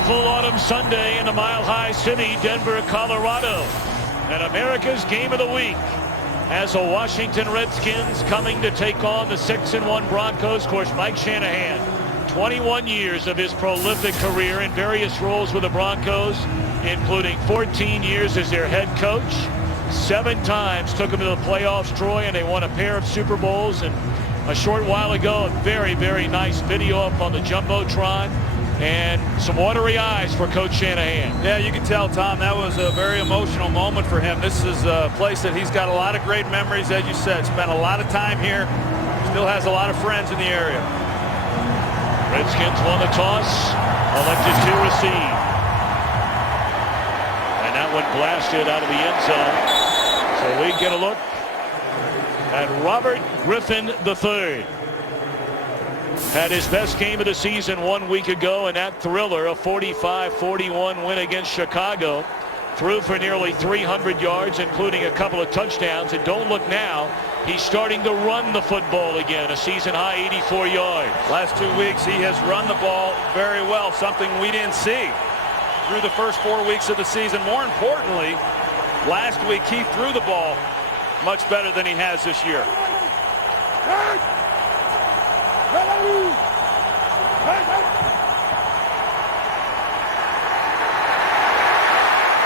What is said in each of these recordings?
beautiful autumn Sunday in the Mile High City, Denver, Colorado. And America's Game of the Week as the Washington Redskins coming to take on the 6-1 Broncos. Of course, Mike Shanahan, 21 years of his prolific career in various roles with the Broncos, including 14 years as their head coach. 7 times took them to the playoffs, Troy, and they won a pair of Super Bowls. And a short while ago, a very, very nice video up on the Jumbotron. And some watery eyes for Coach Shanahan. Yeah, you can tell, Tom, that was a very emotional moment for him. This is a place that he's got a lot of great memories, as you said. Spent a lot of time here. Still has a lot of friends in the area. Redskins won the toss. Elected to receive. And that one blasted out of the end zone. So we get a look at Robert Griffin III. Had his best game of the season 1 week ago in that thriller, a 45-41 win against Chicago. Threw for nearly 300 yards, including a couple of touchdowns. And don't look now, he's starting to run the football again, a season-high 84 yards. Last 2 weeks, he has run the ball very well, something we didn't see through the first 4 weeks of the season. More importantly, last week he threw the ball much better than he has this year.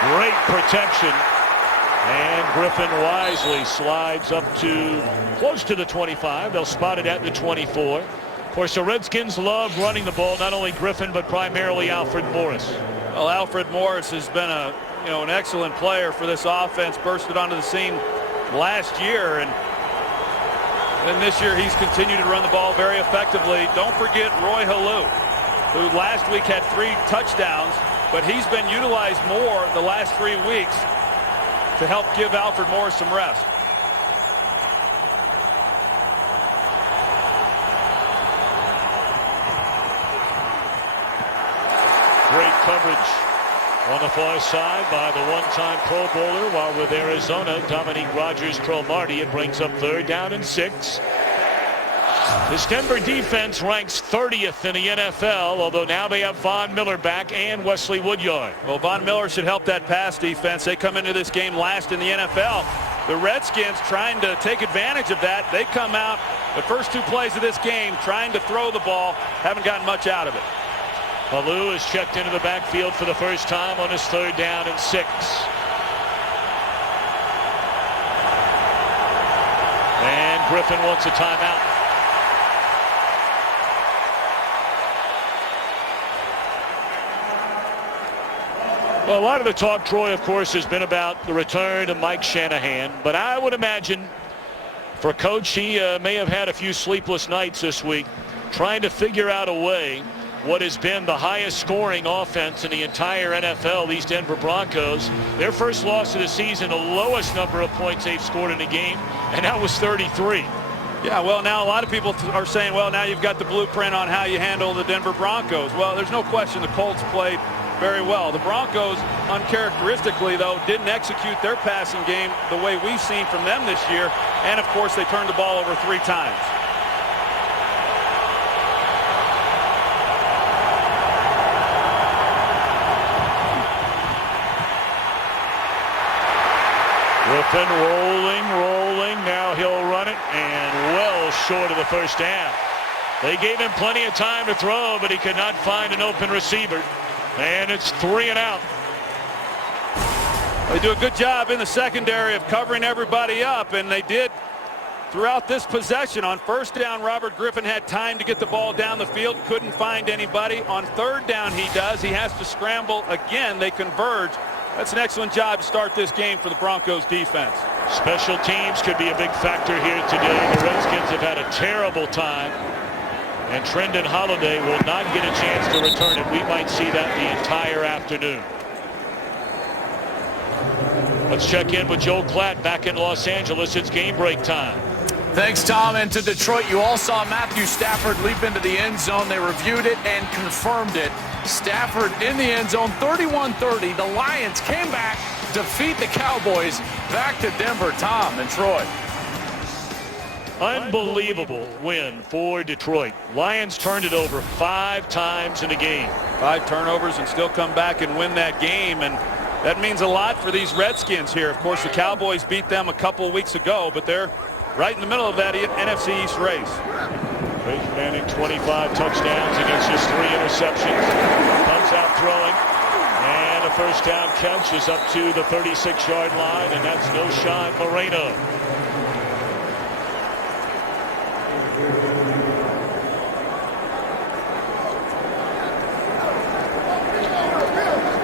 Great protection, and Griffin wisely slides up to close to the 25. They'll spot it at the 24. Of course, the Redskins love running the ball, not only Griffin but primarily Alfred Morris. Well, Alfred Morris has been an excellent player for this offense. Bursted onto the scene last year, and then this year he's continued to run the ball very effectively. Don't forget Roy Halou, who last week had 3 touchdowns, but he's been utilized more the last 3 weeks to help give Alfred Morris some rest. Great coverage on the far side by the one-time Pro Bowler, while with Arizona, Dominique Rodgers-Cromartie. It brings up 3rd down and 6. This Denver defense ranks 30th in the NFL, although now they have Von Miller back and Wesley Woodyard. Well, Von Miller should help that pass defense. They come into this game last in the NFL. The Redskins trying to take advantage of that. They come out the first 2 plays of this game trying to throw the ball. Haven't gotten much out of it. Halou is checked into the backfield for the first time on his 3rd down and 6. And Griffin wants a timeout. Well, a lot of the talk, Troy, of course, has been about the return of Mike Shanahan. But I would imagine for Coach, he may have had a few sleepless nights this week trying to figure out a way what has been the highest scoring offense in the entire NFL, these Denver Broncos. Their first loss of the season, the lowest number of points they've scored in a game, and that was 33. Yeah, well, now a lot of people are saying, well, now you've got the blueprint on how you handle the Denver Broncos. Well, there's no question the Colts played very well. The Broncos, uncharacteristically, though, didn't execute their passing game the way we've seen from them this year. And, of course, they turned the ball over 3 times. Griffin rolling. Now he'll run it, and well short of the first down. They gave him plenty of time to throw, but he could not find an open receiver. And it's 3 and out. They do a good job in the secondary of covering everybody up, and they did throughout this possession. On 1st down, Robert Griffin had time to get the ball down the field, couldn't find anybody. On 3rd down, he does. He has to scramble again. They converge. That's an excellent job to start this game for the Broncos defense. Special teams could be a big factor here today. The Redskins have had a terrible time, and Trendon Holiday will not get a chance to return it. We might see that the entire afternoon. Let's check in with Joe Klatt back in Los Angeles. It's game break time. Thanks, Tom. And to Detroit, you all saw Matthew Stafford leap into the end zone. They reviewed it and confirmed it. Stafford in the end zone, 31-30. The Lions came back, defeat the Cowboys. Back to Denver, Tom and Troy. Unbelievable win for Detroit. Lions turned it over 5 times in a game. 5 turnovers and still come back and win that game, and that means a lot for these Redskins here. Of course, the Cowboys beat them a couple weeks ago, but they're right in the middle of that NFC East race. Peyton Manning, 25 touchdowns against just 3 interceptions. Comes out throwing, and a first down catch is up to the 36-yard line, and that's Knowshon Moreno.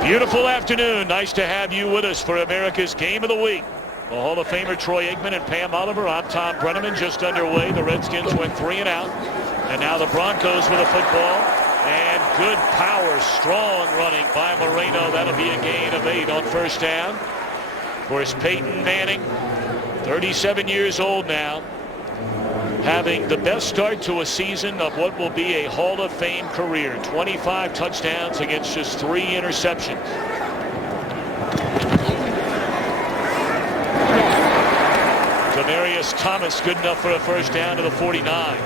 Beautiful afternoon. Nice to have you with us for America's Game of the Week. The Hall of Famer Troy Aikman and Pam Oliver. I'm Tom Brenneman. Just underway. The Redskins went 3 and out. And now the Broncos with a football. And good power, strong running by Moreno. That'll be a gain of 8 on first down. Of course, Peyton Manning, 37 years old now, having the best start to a season of what will be a Hall of Fame career. 25 touchdowns against just 3 interceptions. Demaryius Thomas good enough for a first down to the 49.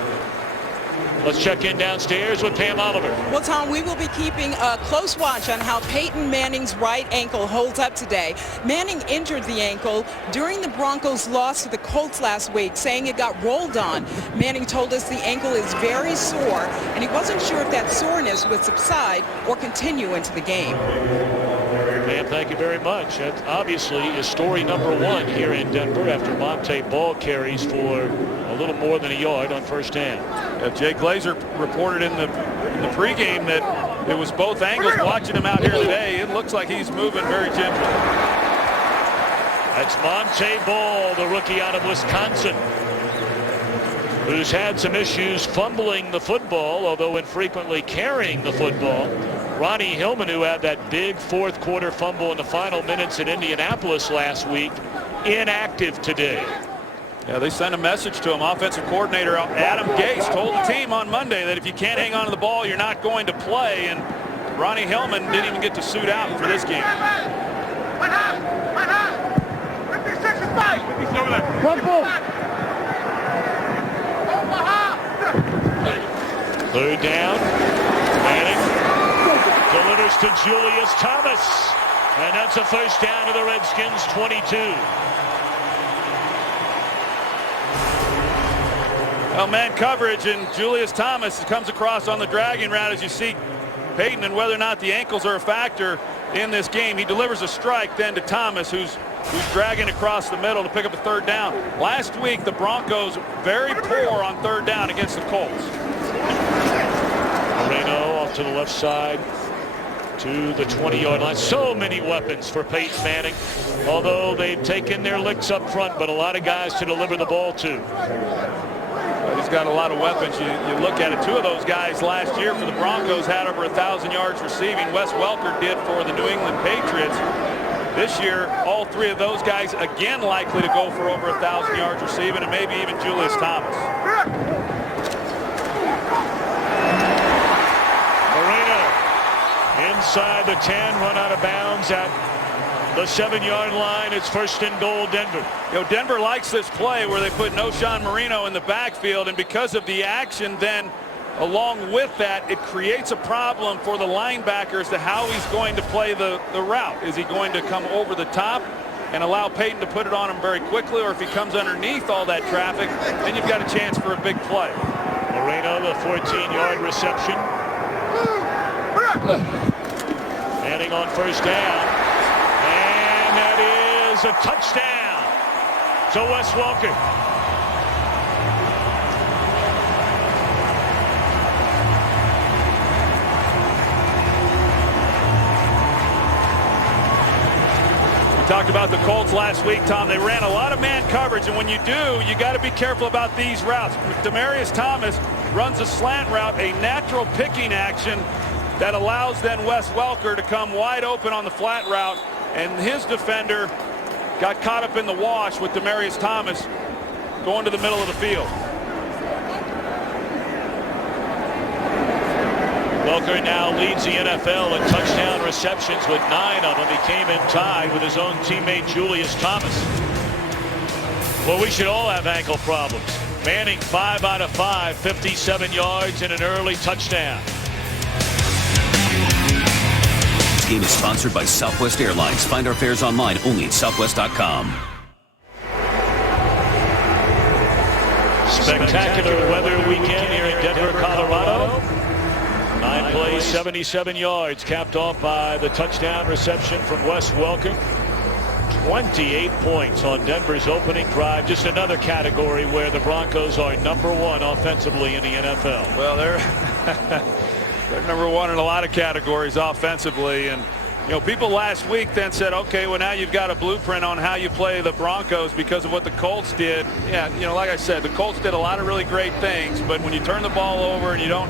Let's check in downstairs with Pam Oliver. Well, Tom, we will be keeping a close watch on how Peyton Manning's right ankle holds up today. Manning injured the ankle during the Broncos' loss to the Colts last week, saying it got rolled on. Manning told us the ankle is very sore, and he wasn't sure if that soreness would subside or continue into the game. Pam, thank you very much. That obviously is story number 1 here in Denver after Montee Ball carries for a little more than a yard on first down. Jay Glazer reported in the pregame that it was both angles. Watching him out here today, it looks like he's moving very gently. That's Montee Ball, the rookie out of Wisconsin, who's had some issues fumbling the football, although infrequently carrying the football. Ronnie Hillman, who had that big fourth quarter fumble in the final minutes at Indianapolis last week, inactive today. Yeah, they sent a message to him. Offensive coordinator Adam Gase told the team on Monday that if you can't hang on to the ball, you're not going to play. And Ronnie Hillman didn't even get to suit out for this game. Third down. Manning delivers to Demaryius Thomas. And that's a first down to the Redskins 22. Well, man coverage, and Demaryius Thomas comes across on the dragging route as you see Peyton, and whether or not the ankles are a factor in this game. He delivers a strike then to Thomas, who's dragging across the middle to pick up a third down. Last week, the Broncos very poor on third down against the Colts. Moreno off to the left side to the 20-yard line. So many weapons for Peyton Manning, although they've taken their licks up front, but a lot of guys to deliver the ball to. He's got a lot of weapons. You look at it, 2 of those guys last year for the Broncos had over 1,000 yards receiving. Wes Welker did for the New England Patriots. This year, all 3 of those guys again likely to go for over 1,000 yards receiving, and maybe even Demaryius Thomas. Moreno inside the 10, run out of bounds at the 7-yard line. It's first and goal, Denver. You know, Denver likes this play where they put Knowshon Moreno in the backfield, and because of the action then along with that, it creates a problem for the linebacker as to how he's going to play the route. Is he going to come over the top and allow Peyton to put it on him very quickly, or if he comes underneath all that traffic, then you've got a chance for a big play. Moreno, the 14-yard reception. Manning on first down. And that is a touchdown to Wes Welker. We talked about the Colts last week, Tom. They ran a lot of man coverage, and when you do, you got to be careful about these routes. Demaryius Thomas runs a slant route, a natural picking action that allows then Wes Welker to come wide open on the flat route, and his defender got caught up in the wash with Demaryius Thomas going to the middle of the field. Welker now leads the NFL in touchdown receptions with 9 of them. He came in tied with his own teammate Demaryius Thomas. Well, we should all have ankle problems. Manning 5 out of 5, 57 yards and an early touchdown. This game is sponsored by Southwest Airlines. Find our fares online only at southwest.com. Spectacular weather weekend here in Denver, Colorado. 9 plays, 77 yards, capped off by the touchdown reception from Wes Welker. 28 points on Denver's opening drive. Just another category where the Broncos are #1 offensively in the NFL. Well, they're #1 in a lot of categories offensively. And, you know, people last week then said, okay, well, now you've got a blueprint on how you play the Broncos because of what the Colts did. Yeah, you know, like I said, the Colts did a lot of really great things. But when you turn the ball over and you don't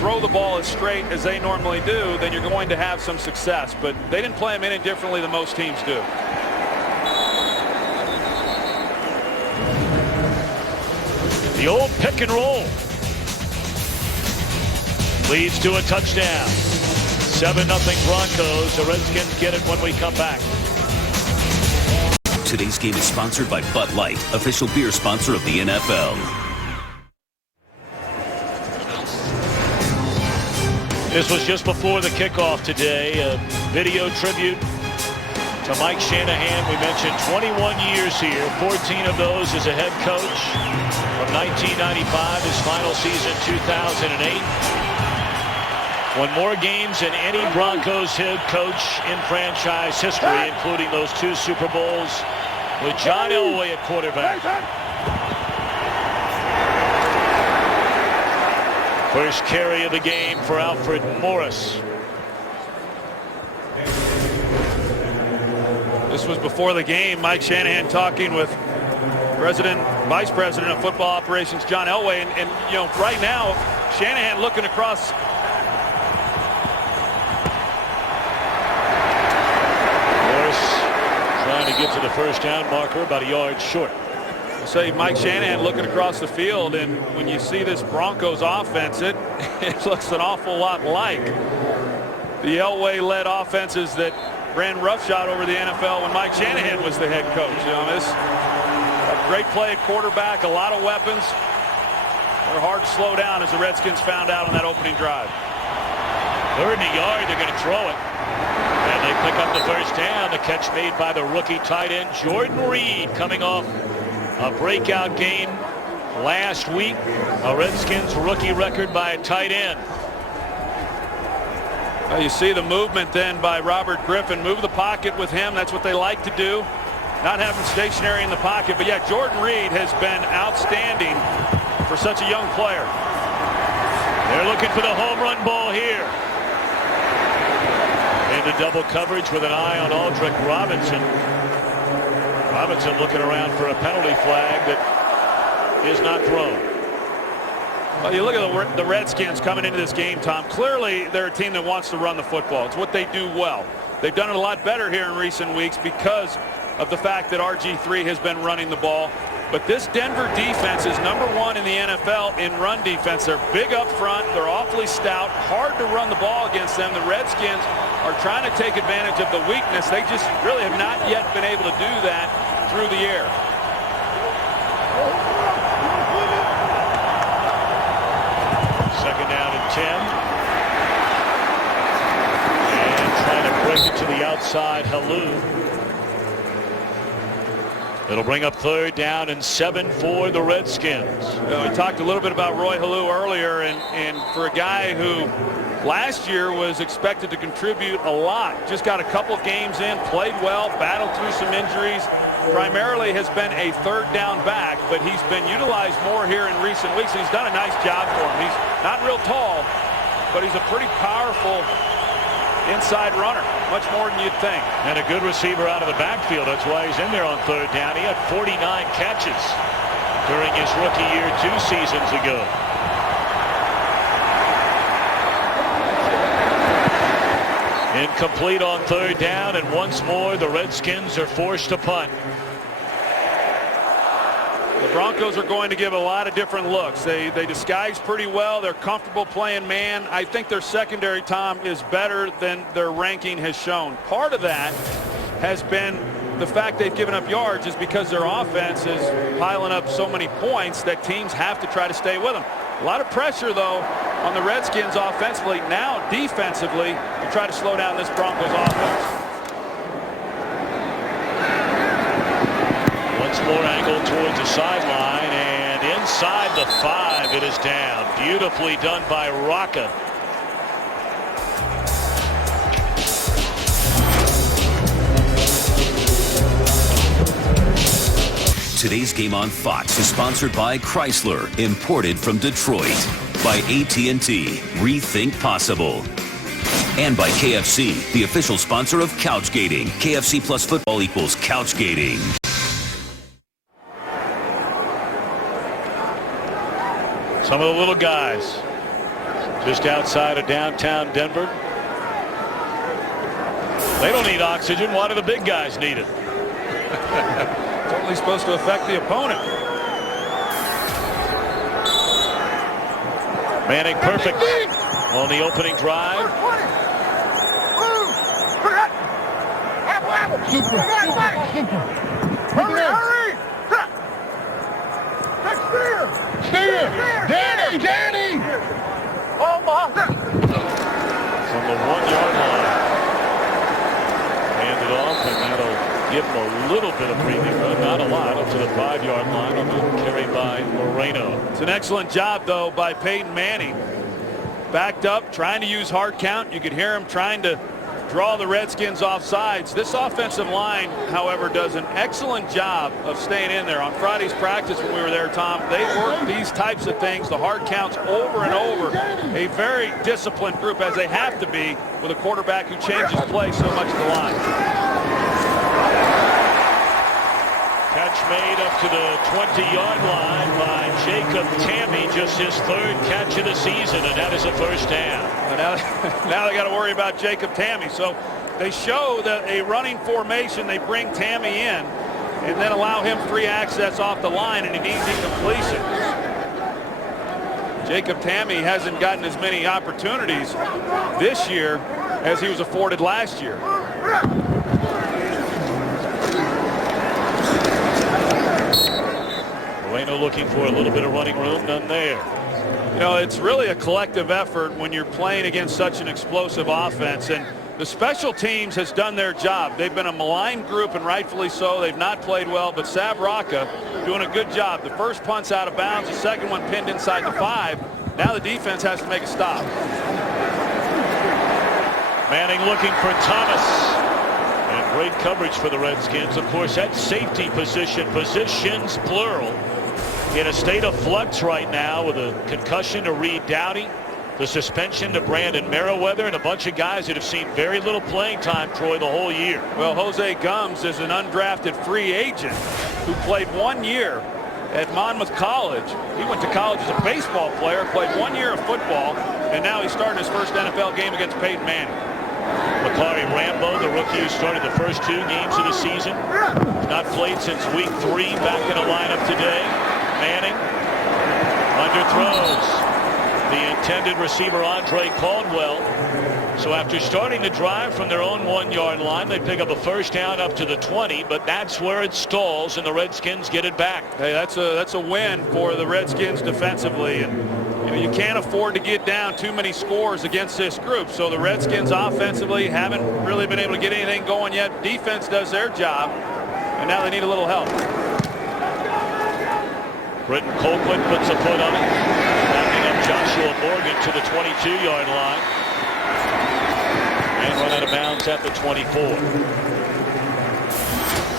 throw the ball as straight as they normally do, then you're going to have some success. But they didn't play them any differently than most teams do. The old pick and roll leads to a touchdown. 7-0 Broncos. The Redskins get it when we come back. Today's game is sponsored by Bud Light, official beer sponsor of the NFL. This was just before the kickoff today. A video tribute to Mike Shanahan. We mentioned 21 years here, 14 of those as a head coach. From 1995, his final season, 2008. Won more games than any Broncos head coach in franchise history, including those 2 Super Bowls with John Elway at quarterback. First carry of the game for Alfred Morris. This was before the game. Mike Shanahan talking with Vice President of Football Operations John Elway, and you know, right now Shanahan looking across. Morris trying to get to the first down marker, about a yard short. Say Mike Shanahan looking across the field, and when you see this Broncos offense, it looks an awful lot like the Elway-led offenses that ran roughshod over the NFL when Mike Shanahan was the head coach. You know, this a great play at quarterback, a lot of weapons. They're hard to slow down, as the Redskins found out on that opening drive. 3rd and a yard, they're going to throw it. And they pick up the first down. The catch made by the rookie tight end Jordan Reed, coming off a breakout game last week. A Redskins rookie record by a tight end. Well, you see the movement then by Robert Griffin. Move the pocket with him. That's what they like to do. Not have him stationary in the pocket. But yeah, Jordan Reed has been outstanding for such a young player. They're looking for the home run ball here. Into double coverage with an eye on Aldrick Robinson. Robinson looking around for a penalty flag that is not thrown. Well, you look at the Redskins coming into this game, Tom. Clearly, they're a team that wants to run the football. It's what they do well. They've done it a lot better here in recent weeks because of the fact that RG3 has been running the ball. But this Denver defense is #1 in the NFL in run defense. They're big up front. They're awfully stout. Hard to run the ball against them. The Redskins are trying to take advantage of the weakness. They just really have not yet been able to do that through the air. Second down and 10. And trying to break it to the outside, Halou. It'll bring up 3rd down and 7 for the Redskins. We talked a little bit about Roy Halou earlier, and for a guy who last year was expected to contribute a lot, just got a couple of games in, played well, battled through some injuries, primarily has been a 3rd down back, but he's been utilized more here in recent weeks, and he's done a nice job for him. He's not real tall, but he's a pretty powerful inside runner, much more than you'd think. And a good receiver out of the backfield. That's why he's in there on 3rd down. He had 49 catches during his rookie year 2 seasons ago. Incomplete on 3rd down, and once more the Redskins are forced to punt. The Broncos are going to give a lot of different looks. They disguise pretty well. They're comfortable playing man. I think their secondary, Tom, is better than their ranking has shown. Part of that has been the fact they've given up yards is because their offense is piling up so many points that teams have to try to stay with them. A lot of pressure, though, on the Redskins offensively. Now, defensively, to try to slow down this Broncos offense. Once more angled towards the sideline, and inside the 5, it is down. Beautifully done by Rocca. Today's game on Fox is sponsored by Chrysler, imported from Detroit. By AT&T, rethink possible. And by KFC, the official sponsor of Couchgating. KFC plus football equals Couchgating. Some of the little guys just outside of downtown Denver. They don't need oxygen. Why do the big guys need it? It's only supposed to affect the opponent. Manning perfect on the opening drive. Hurry! Danny! Oh my! From the 1-yard line. Hand it off, and that'll give him a little bit of breathing room, not a lot, up to the 5-yard line on the carry by Moreno. It's an excellent job, though, by Peyton Manning. Backed up, trying to use hard count. You could hear him trying to draw the Redskins off sides. This offensive line, however, does an excellent job of staying in there. On Friday's practice when we were there, Tom, they work these types of things, the hard counts, over and over. A very disciplined group, as they have to be, with a quarterback who changes play so much at the line. Catch made up to the 20-yard line by Jacob Tamme, just his 3rd catch of the season, and that is a first down. Now they got to worry about Jacob Tamme. So they show that a running formation, they bring Tamme in and then allow him free access off the line and an easy completion. Jacob Tamme hasn't gotten as many opportunities this year as he was afforded last year. Moreno looking for a little bit of running room, none there. You know, it's really a collective effort when you're playing against such an explosive offense, and the special teams has done their job. They've been a maligned group, and rightfully so. They've not played well, but Sav Rocca doing a good job. The first punt's out of bounds, the second one pinned inside the 5. Now the defense has to make a stop. Manning looking for Thomas. And great coverage for the Redskins. Of course, that safety positions plural, in a state of flux right now with a concussion to Reed Dowdy, the suspension to Brandon Merriweather, and a bunch of guys that have seen very little playing time, Troy, the whole year. Well, Jose Gums is an undrafted free agent who played 1 year at Monmouth College. He went to college as a baseball player, played 1 year of football, and now he's starting his first NFL game against Peyton Manning. Macari Rambo, the rookie who started the first 2 games of the season, not played since week 3, back in the lineup today. Manning underthrows the intended receiver Andre Caldwell. So after starting the drive from their own 1-yard line, they pick up a first down up to the 20, but that's where it stalls and the Redskins get it back. Hey, that's a win for the Redskins defensively, and you can't afford to get down too many scores against this group. So the Redskins offensively haven't really been able to get anything going yet. Defense does their job, and now they need a little help. Britton Colquitt puts a foot on it, backing up Joshua Morgan to the 22-yard line, and run out of bounds at the 24.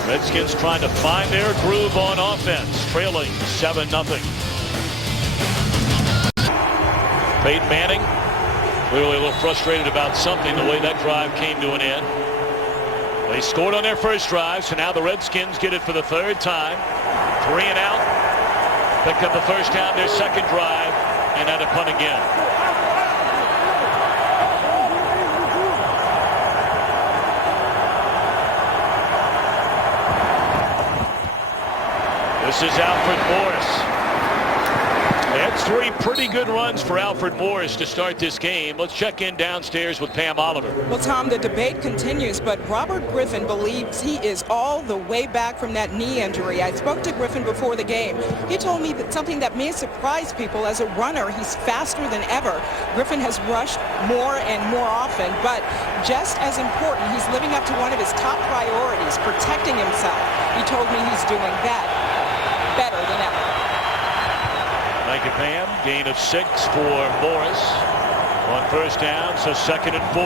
Redskins trying to find their groove on offense, trailing 7-0. Peyton Manning clearly a little frustrated about something, the way that drive came to an end. They scored on their first drive, so now the Redskins get it for the 3rd time. 3 and out. Picked up the first down their second drive, and had to punt again. This is Alfred Morris. That's 3 pretty good runs for Alfred Morris to start this game. Let's check in downstairs with Pam Oliver. Well, Tom, the debate continues, but Robert Griffin believes he is all the way back from that knee injury. I spoke to Griffin before the game. He told me that something that may surprise people. As a runner, he's faster than ever. Griffin has rushed more and more often, but just as important, he's living up to one of his top priorities, protecting himself. He told me he's doing that better than ever. Thank you, Pam. Gain of 6 for Morris on first down, so 2nd and 4.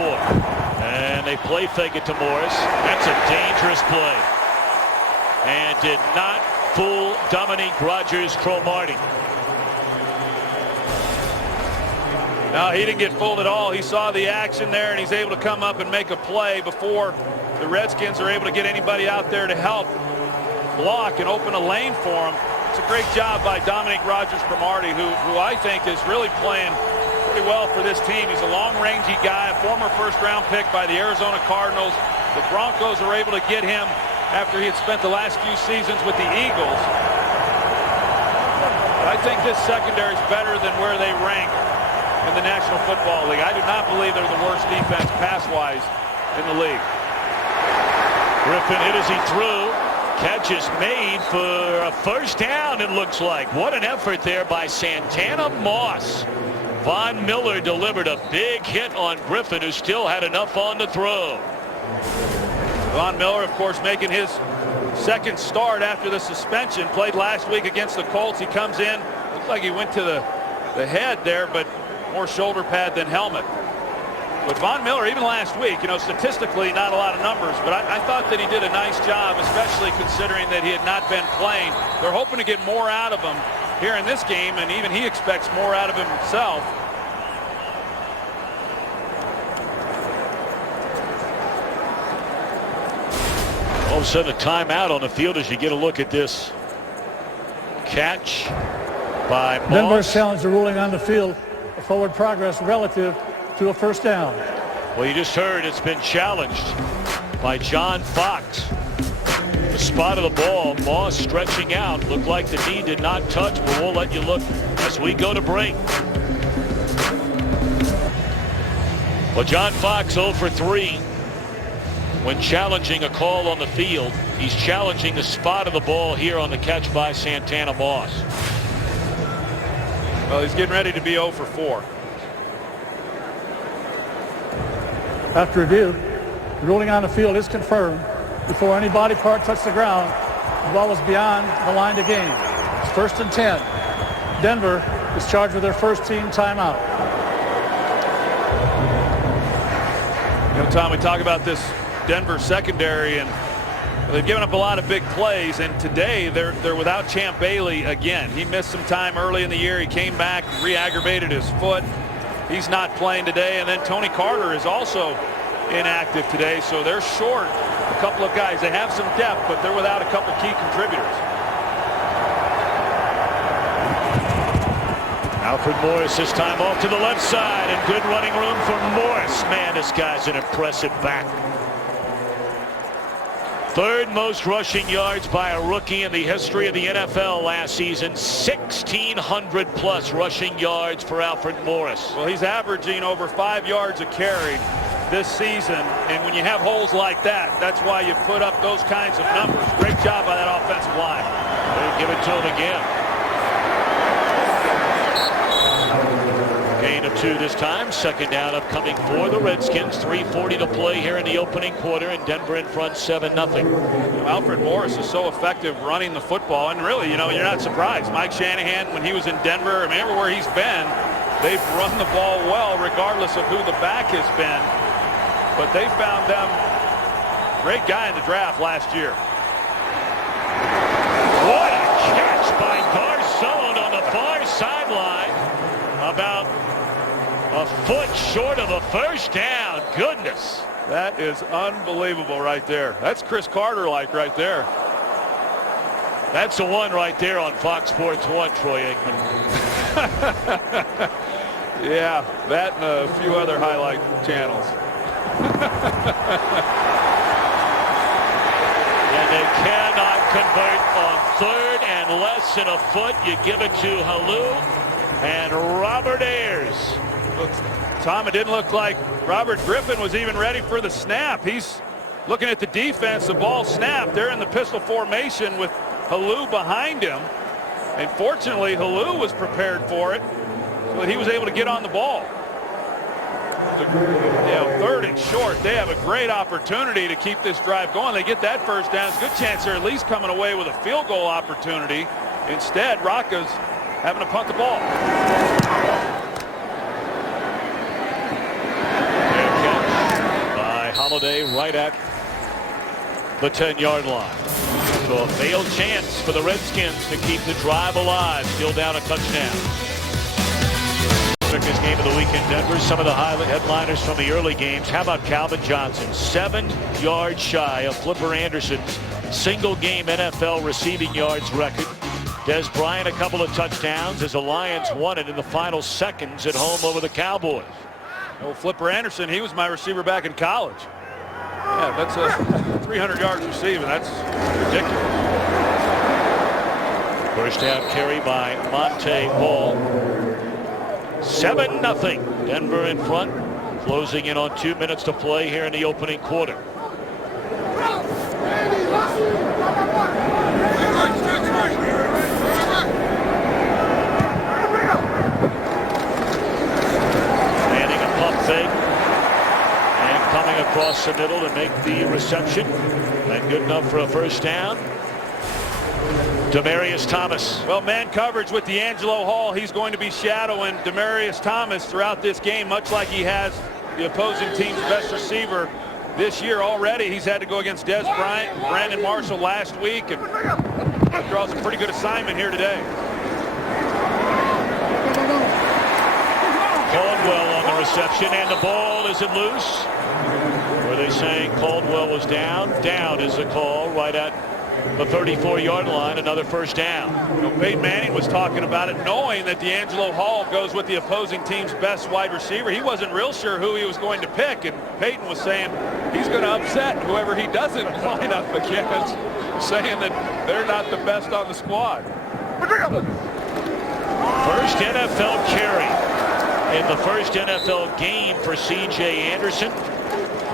And they play fake it to Morris. That's a dangerous play. And did not fool Dominique Rodgers-Cromartie. No, he didn't get fooled at all. He saw the action there, and he's able to come up and make a play before the Redskins are able to get anybody out there to help block and open a lane for him. It's a great job by Dominique Rodgers-Cromartie, who I think is really playing pretty well for this team. He's a long-rangey guy, a former first-round pick by the Arizona Cardinals. The Broncos are able to get him after he had spent the last few seasons with the Eagles. But I think this secondary is better than where they rank in the National Football League. I do not believe they're the worst defense pass-wise in the league. Griffin hit as he threw. Catch is made for a first down, it looks like. What an effort there by Santana Moss. Von Miller delivered a big hit on Griffin, who still had enough on the throw. Von Miller, of course, making his 2nd start after the suspension. Played last week against the Colts. He comes in. Looks like he went to the head there, but more shoulder pad than helmet. But Von Miller, even last week, statistically not a lot of numbers, but I thought that he did a nice job, especially considering that he had not been playing. They're hoping to get more out of him here in this game, and even he expects more out of himself. All of a sudden, a timeout on the field as you get a look at this catch by Moss. Denver's challenged the ruling on the field, a forward progress relative to a first down. Well, you just heard it's been challenged by John Fox. The spot of the ball, Moss stretching out. Looked like the knee did not touch, but we'll let you look as we go to break. Well, John Fox 0 for 3 when challenging a call on the field. He's challenging the spot of the ball here on the catch by Santana Moss. Well, he's getting ready to be 0 for 4. After review, the ruling on the field is confirmed. Before any body part touched the ground, the ball was beyond the line to gain. It's 1st and 10. Denver is charged with their first team timeout. Tom, we talk about this Denver secondary, and they've given up a lot of big plays, and today they're without Champ Bailey again. He missed some time early in the year. He came back, re-aggravated his foot. He's not playing today, and then Tony Carter is also inactive today, so they're short a couple of guys. They have some depth, but they're without a couple key contributors. Alfred Morris this time off to the left side, and good running room for Morris. Man, this guy's an impressive back. 3rd most rushing yards by a rookie in the history of the NFL last season. 1,600 plus rushing yards for Alfred Morris. Well, he's averaging over 5 yards a carry this season, and when you have holes like that, that's why you put up those kinds of numbers. Great job by that offensive line. They give it to him again. Gain of 2 this time. 2nd down upcoming for the Redskins. 3:40 to play here in the opening quarter, and Denver in front 7-0. Alfred Morris is so effective running the football, and really, you're not surprised. Mike Shanahan, when he was in Denver, everywhere he's been, they've run the ball well regardless of who the back has been. But they found them great guy in the draft last year. What a catch by Garcon on the far sideline. About a foot short of a first down. Goodness. That is unbelievable right there. That's Chris Carter-like right there. That's the one right there on Fox Sports 1, Troy Aikman. Yeah, that and a few other highlight channels. And they cannot convert on 3rd and less than a foot. You give it to Halou. and Robert Ayers. Tom, it didn't look like Robert Griffin was even ready for the snap. He's looking at the defense. The ball snapped. They're in the pistol formation with Halou behind him. And fortunately, Halou was prepared for it, so that he was able to get on the ball. Third and short. They have a great opportunity to keep this drive going. They get that first down. It's a good chance they're at least coming away with a field goal opportunity. Instead, Rocca's having to punt the ball. By Holiday right at the 10-yard line. So a failed chance for the Redskins to keep the drive alive. Still down a touchdown. America's game of the week in Denver. Some of the headliners from the early games. How about Calvin Johnson? 7 yards shy of Flipper Anderson's single-game NFL receiving yards record. Des Bryant a couple of touchdowns as the Lions won it in the final seconds at home over the Cowboys. Oh, Flipper Anderson, he was my receiver back in college. Yeah, that's a 300 yards receiving. That's ridiculous. First down carry by Montee Ball. 7-0. Denver in front. Closing in on 2 minutes to play here in the opening quarter. Manning a pump fake. And coming across the middle to make the reception. And good enough for a first down. Demaryius Thomas. Well, man coverage with DeAngelo Hall. He's going to be shadowing Demaryius Thomas throughout this game, much like he has the opposing team's best receiver this year already. He's had to go against Des Bryant and Brandon Marshall last week, and draws a pretty good assignment here today. Caldwell on the reception, and the ball isn't loose. Were they saying Caldwell was down? Down is the call right at the 34-yard line. Another first down. You know, Peyton Manning was talking about it, knowing that DeAngelo Hall goes with the opposing team's best wide receiver. He wasn't real sure who he was going to pick, and Peyton was saying he's going to upset whoever he doesn't line up against, saying that they're not the best on the squad. First NFL carry in the first NFL game for C.J. Anderson,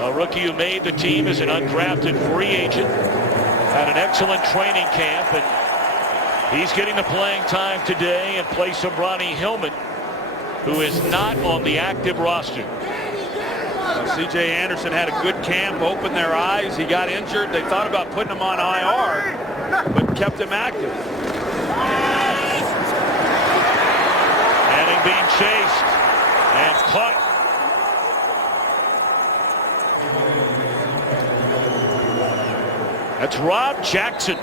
a rookie who made the team as an undrafted free agent. Had an excellent training camp, and he's getting the playing time today in place of Ronnie Hillman, who is not on the active roster. C.J. Anderson had a good camp, opened their eyes. He got injured. They thought about putting him on IR, but kept him active. Manning being chased and caught. That's Rob Jackson.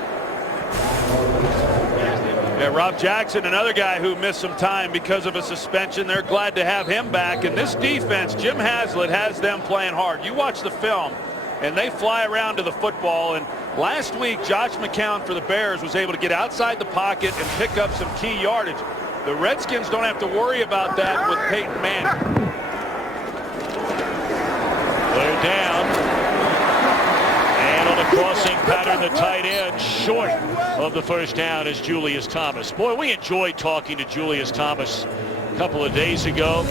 Yeah, Rob Jackson, another guy who missed some time because of a suspension. They're glad to have him back. And this defense, Jim Haslett has them playing hard. You watch the film, and they fly around to the football. And last week, Josh McCown for the Bears was able to get outside the pocket and pick up some key yardage. The Redskins don't have to worry about that with Peyton Manning. They're down. Crossing pattern, the tight end short of the first down is Julius Thomas. Boy, we enjoyed talking to Julius Thomas a couple of days ago.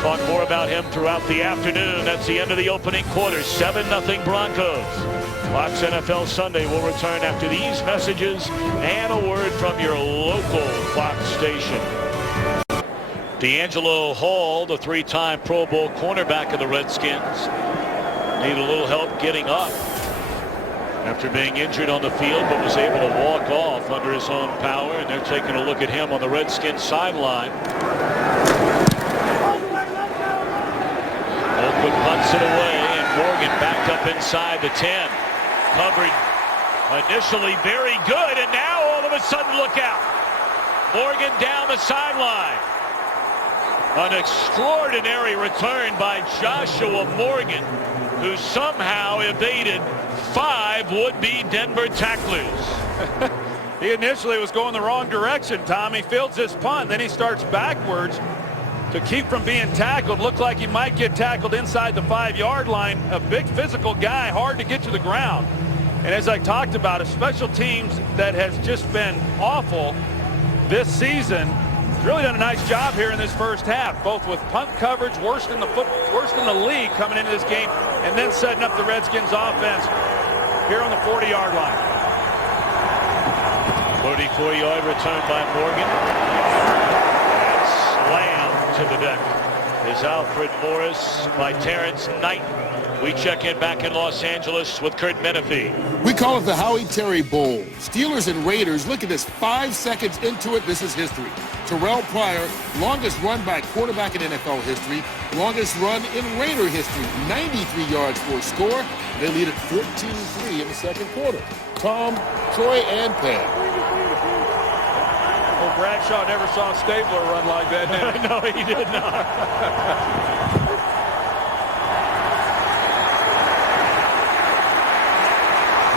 Talk more about him throughout the afternoon. That's the end of the opening quarter. 7-0 Broncos. Fox NFL Sunday will return after these messages and a word from your local Fox station. DeAngelo Hall, the 3-time Pro Bowl cornerback of the Redskins, need a little help getting up after being injured on the field, but was able to walk off under his own power, and they're taking a look at him on the Redskins sideline. Oakwood punts it away, and Morgan backed up inside the 10. Covered initially very good, and now all of a sudden look out. Morgan down the sideline. An extraordinary return by Joshua Morgan, who somehow evaded 5 would-be Denver tacklers. He initially was going the wrong direction, Tom. He fields his punt, then he starts backwards to keep from being tackled. Looked like he might get tackled inside the 5-yard line. A big physical guy, hard to get to the ground. And as I talked about, a special teams that has just been awful this season, He's really done a nice job here in this first half, both with punt coverage, worst in the league coming into this game, and then setting up the Redskins offense here on the 40-yard line. 34-yard return by Morgan. And slammed to the deck is Alfred Morris by Terrence Knight. We check in back in Los Angeles with Kurt Menefee. We call it the Howie Terry Bowl. Steelers and Raiders, look at this. 5 seconds into it, this is history. Terrell Pryor, longest run by a quarterback in NFL history, longest run in Raider history, 93 yards for a score. They lead at 14-3 in the second quarter. Tom, Troy, and Pam. Well, Bradshaw never saw Stabler run like that, did he? No, he did not.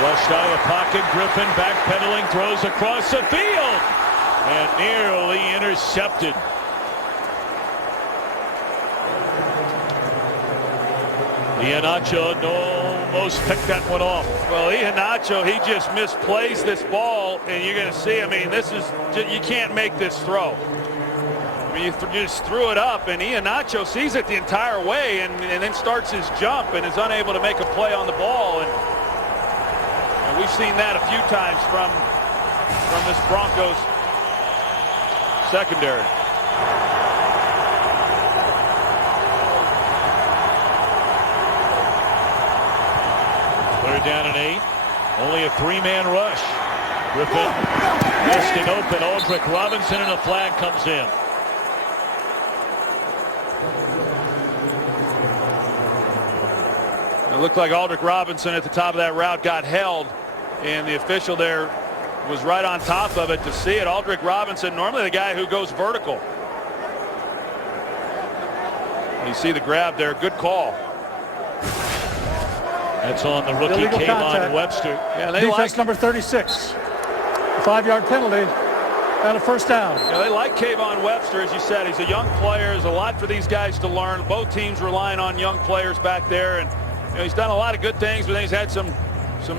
Flushed out of the pocket, Griffin backpedaling, throws across the field, and nearly intercepted. Iheanacho almost picked that one off. Well, Iheanacho, he just misplaced this ball, and you're going to see, I mean, this is, you can't make this throw. I mean, you just threw it up, and Iheanacho sees it the entire way and then starts his jump and is unable to make a play on the ball. And we've seen that a few times from this Broncos secondary. Third down and 8. Only a 3-man rush. Griffin missed it open. Aldrick Robinson, and a flag comes in. It looked like Aldrick Robinson at the top of that route got held, and the official there was right on top of it to see it. Aldrick Robinson, normally the guy who goes vertical. You see the grab there. Good call. That's on the rookie Kayvon Webster. Yeah, defense number 36. 5-yard penalty and a first down. Yeah, they like Kayvon Webster, as you said. He's a young player. There's a lot for these guys to learn. Both teams relying on young players back there, and you know, he's done a lot of good things, but then he's had some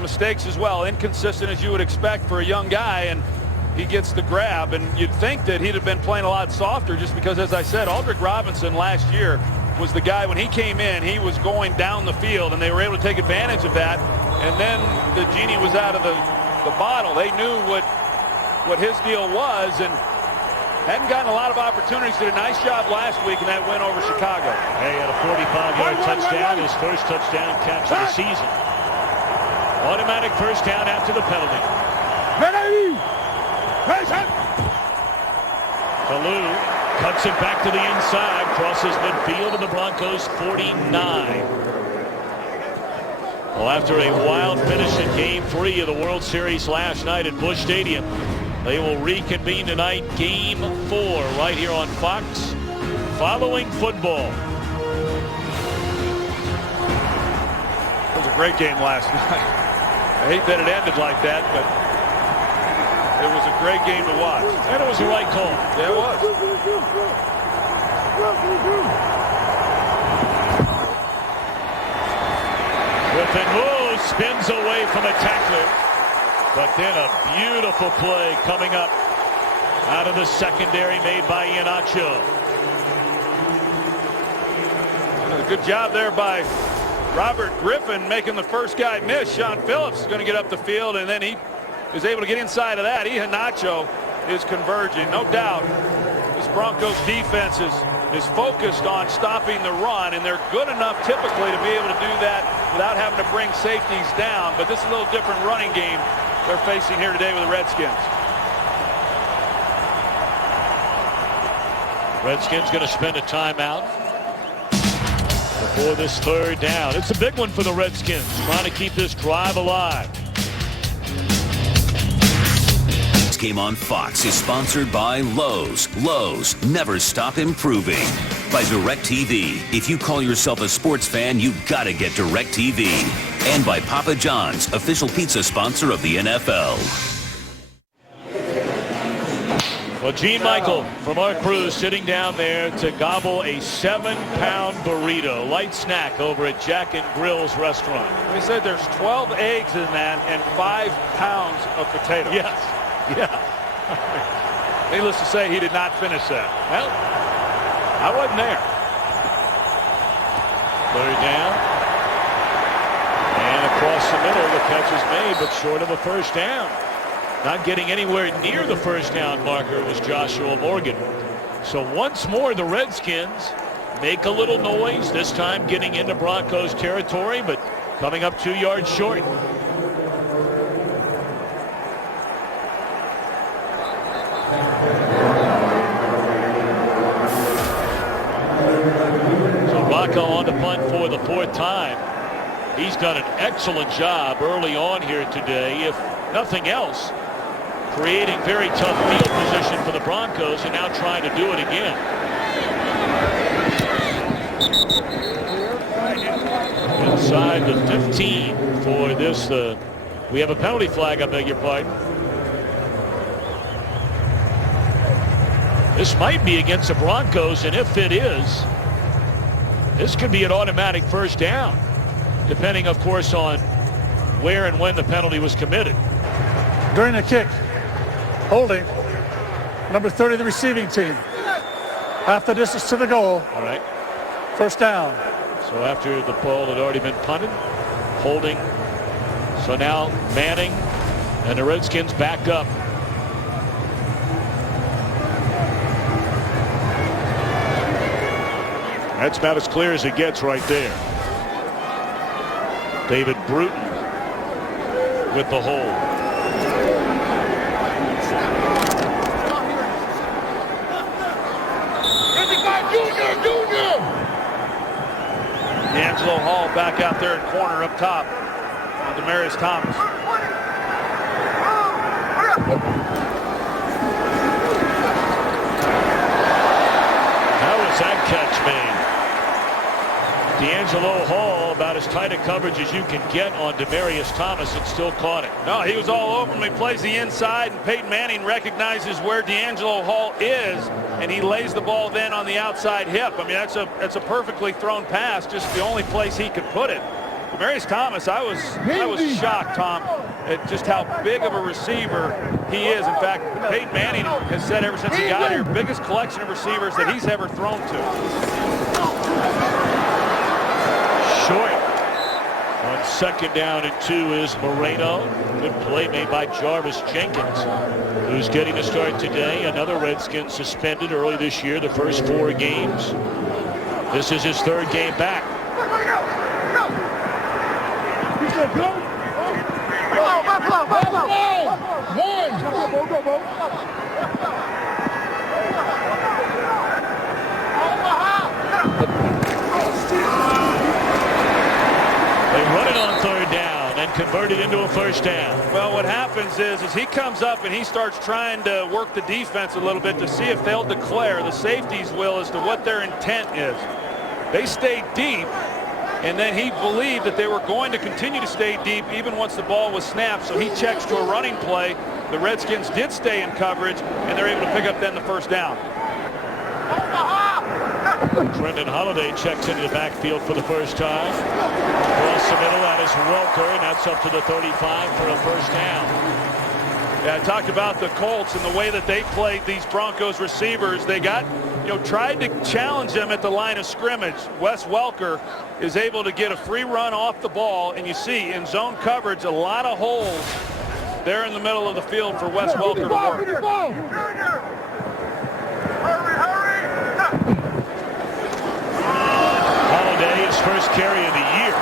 mistakes as well. Inconsistent as you would expect for a young guy, and he gets the grab. And you'd think that he'd have been playing a lot softer just because, as I said, Aldrick Robinson last year was the guy when he came in, he was going down the field, and they were able to take advantage of that. And then the genie was out of the bottle. They knew what his deal was, and hadn't gotten a lot of opportunities. Did a nice job last week in that win over Chicago. Hey, had a 45-yard touchdown, his first touchdown catch of the season. Automatic first down after the penalty. Kalu cuts it back to the inside, crosses midfield of the Broncos 49. Well, after a wild finish in Game 3 of the World Series last night at Busch Stadium, they will reconvene tonight, Game 4, right here on Fox, following football. It was a great game last night. I hate that it ended like that, but it was a great game to watch. And it was the right call. Yeah, it was. Griffin moves, spins away from a tackler. But then a beautiful play coming up out of the secondary made by Iheanacho. A good job there by Robert Griffin making the first guy miss. Sean Phillips is going to get up the field, and then he is able to get inside of that. Iheanacho is converging. No doubt this Broncos defense is focused on stopping the run, and they're good enough typically to be able to do that without having to bring safeties down. But this is a little different running game they're facing here today with the Redskins. Redskins going to spend a timeout before this third down. It's a big one for the Redskins, trying to keep this drive alive. This game on Fox is sponsored by Lowe's. Lowe's, never stop improving. By DirecTV. If you call yourself a sports fan, you gotta get DirecTV. And by Papa John's, official pizza sponsor of the NFL. Well, Gene Michael from our crew sitting down there to gobble a 7-pound burrito, light snack over at Jack and Grill's restaurant. They said there's 12 eggs in that and 5 pounds of potatoes. Yes. Yeah. Needless to say, he did not finish that. Well, I wasn't there. Third down. And across the middle, the catch is made, but short of a first down. Not getting anywhere near the first down marker was Joshua Morgan. So once more, the Redskins make a little noise, this time getting into Broncos territory, but coming up 2 yards short. So Rocca on the punt for the 4th time. He's done an excellent job early on here today, if nothing else, creating very tough field position for the Broncos, and now trying to do it again. Inside the 15 for this. We have a penalty flag, I beg your pardon. This might be against the Broncos, and if it is, this could be an automatic first down, depending, of course, on where and when the penalty was committed. During the kick, holding number 30, the receiving team. Half the distance to the goal. All right. First down. So after the ball had already been punted, holding. So now Manning and the Redskins back up. That's about as clear as it gets right there. David Bruton with the hold. DeAngelo Hall back out there at corner up top on Demaryius Thomas. How was that catch made? DeAngelo Hall, about as tight a coverage as you can get on Demaryius Thomas, and still caught it. No, he was all over him. He plays the inside, and Peyton Manning recognizes where DeAngelo Hall is, and he lays the ball then on the outside hip. I mean, that's a perfectly thrown pass, just the only place he could put it. Demaryius Thomas, I was shocked, Tom, at just how big of a receiver he is. In fact, Peyton Manning has said ever since he got here, biggest collection of receivers that he's ever thrown to. Short. On 2nd down and 2 is Moreno. Good play made by Jarvis Jenkins, who's getting a start today. Another Redskin suspended early this year, the first 4 games. This is his 3rd game back. They run it on 3rd down and convert it into a first down. Well, what happens is he comes up and he starts trying to work the defense a little bit to see if they'll declare, the safeties will, as to what their intent is. They stayed deep, and then he believed that they were going to continue to stay deep even once the ball was snapped, so he checks to a running play. The Redskins did stay in coverage, and they're able to pick up then the first down. Brendan Holiday checks into the backfield for the first time. Across the middle, that is Welker, and that's up to the 35 for a first down. Yeah, I talked about the Colts and the way that they played these Broncos receivers. They got, tried to challenge them at the line of scrimmage. Wes Welker is able to get a free run off the ball, and you see in zone coverage a lot of holes there in the middle of the field for Wes Welker to work. Holiday, his first carry of the year.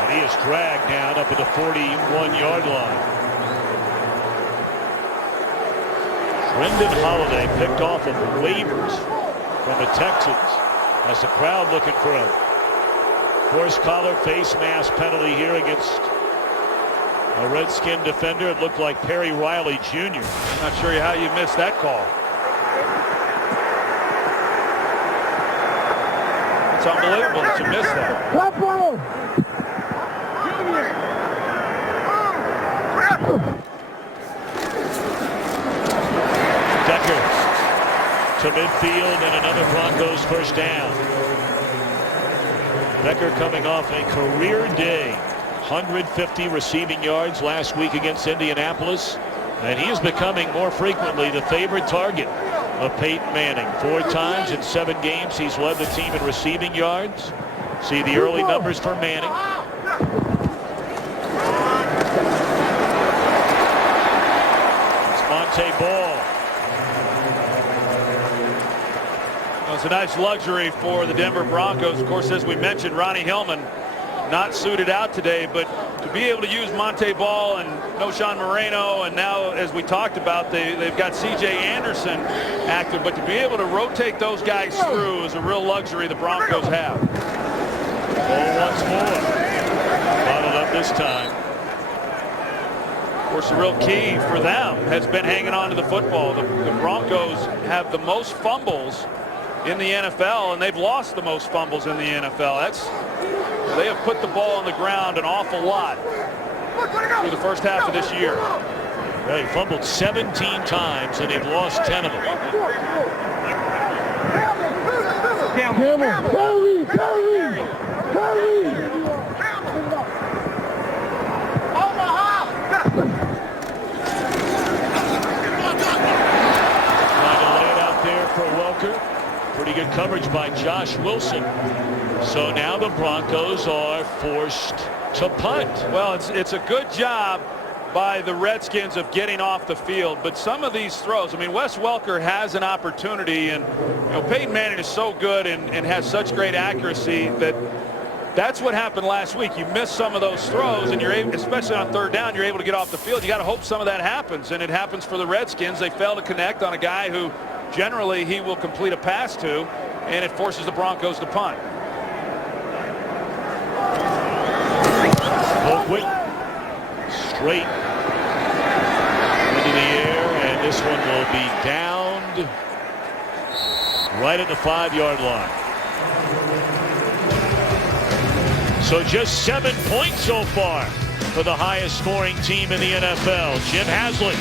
And he is dragged down up at the 41-yard line. Brendan Holiday picked off of waivers from the Texans as the crowd looking for a horse collar face mask penalty here against a Redskin defender. It looked like Perry Riley Jr. Not sure how you missed that call. It's unbelievable that you missed that. Decker to midfield, and another Broncos first down. Decker coming off a career day. 150 receiving yards last week against Indianapolis. And he is becoming more frequently the favorite target of Peyton Manning. 4 times in 7 games he's led the team in receiving yards. See the early numbers for Manning. It's Montee Ball. Well, it's a nice luxury for the Denver Broncos. Of course, as we mentioned, Ronnie Hillman not suited out today, but to be able to use Montee Ball and Knowshon Moreno, and now, as we talked about, they've got C.J. Anderson active, but to be able to rotate those guys through is a real luxury the Broncos have. Ball once more. Bottled up this time. Of course, the real key for them has been hanging on to the football. The Broncos have the most fumbles in the NFL, and they've lost the most fumbles in the NFL. They have put the ball on the ground an awful lot through the first half of this year. They fumbled 17 times, and they've lost 10 of them. Trying to lay it out there for Welker. Pretty good coverage by Josh Wilson. So now the Broncos are forced to punt. Well, it's a good job by the Redskins of getting off the field, but some of these throws, I mean, Wes Welker has an opportunity, and Peyton Manning is so good and has such great accuracy that's what happened last week. You miss some of those throws, and you're able, especially on 3rd down, you're able to get off the field. You got to hope some of that happens, and it happens for the Redskins. They fail to connect on a guy who generally he will complete a pass to, and it forces the Broncos to punt. Oakwood straight into the air, and this one will be downed right at the 5-yard line. So just 7 points so far for the highest scoring team in the NFL. Jim Haslett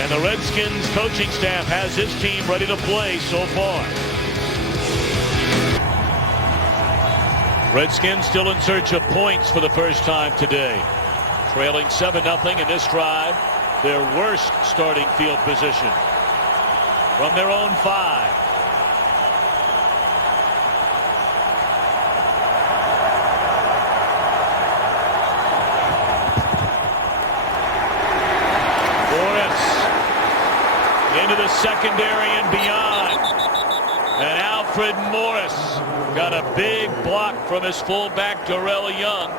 and the Redskins coaching staff has his team ready to play so far. Redskins still in search of points for the first time today. Trailing 7-0 in this drive. Their worst starting field position. From their own 5. Into the secondary and beyond. And Alfred Morris got a big block from his fullback Darrell Young.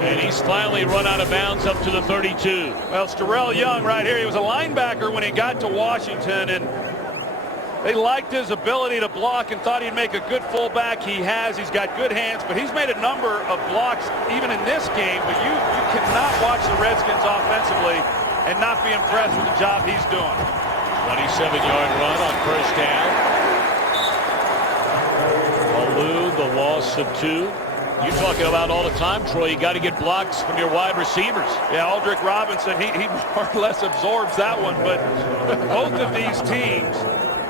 And he's finally run out of bounds up to the 32. Well, it's Darrell Young right here. He was a linebacker when he got to Washington, and they liked his ability to block and thought he'd make a good fullback. He has. He's got good hands, but he's made a number of blocks even in this game. But you cannot watch the Redskins offensively and not be impressed with the job he's doing. 27-yard run on first down. Alou, the loss of 2. You're talking about all the time, Troy. You got to get blocks from your wide receivers. Yeah, Aldrick Robinson, he more or less absorbs that one. But both of these teams,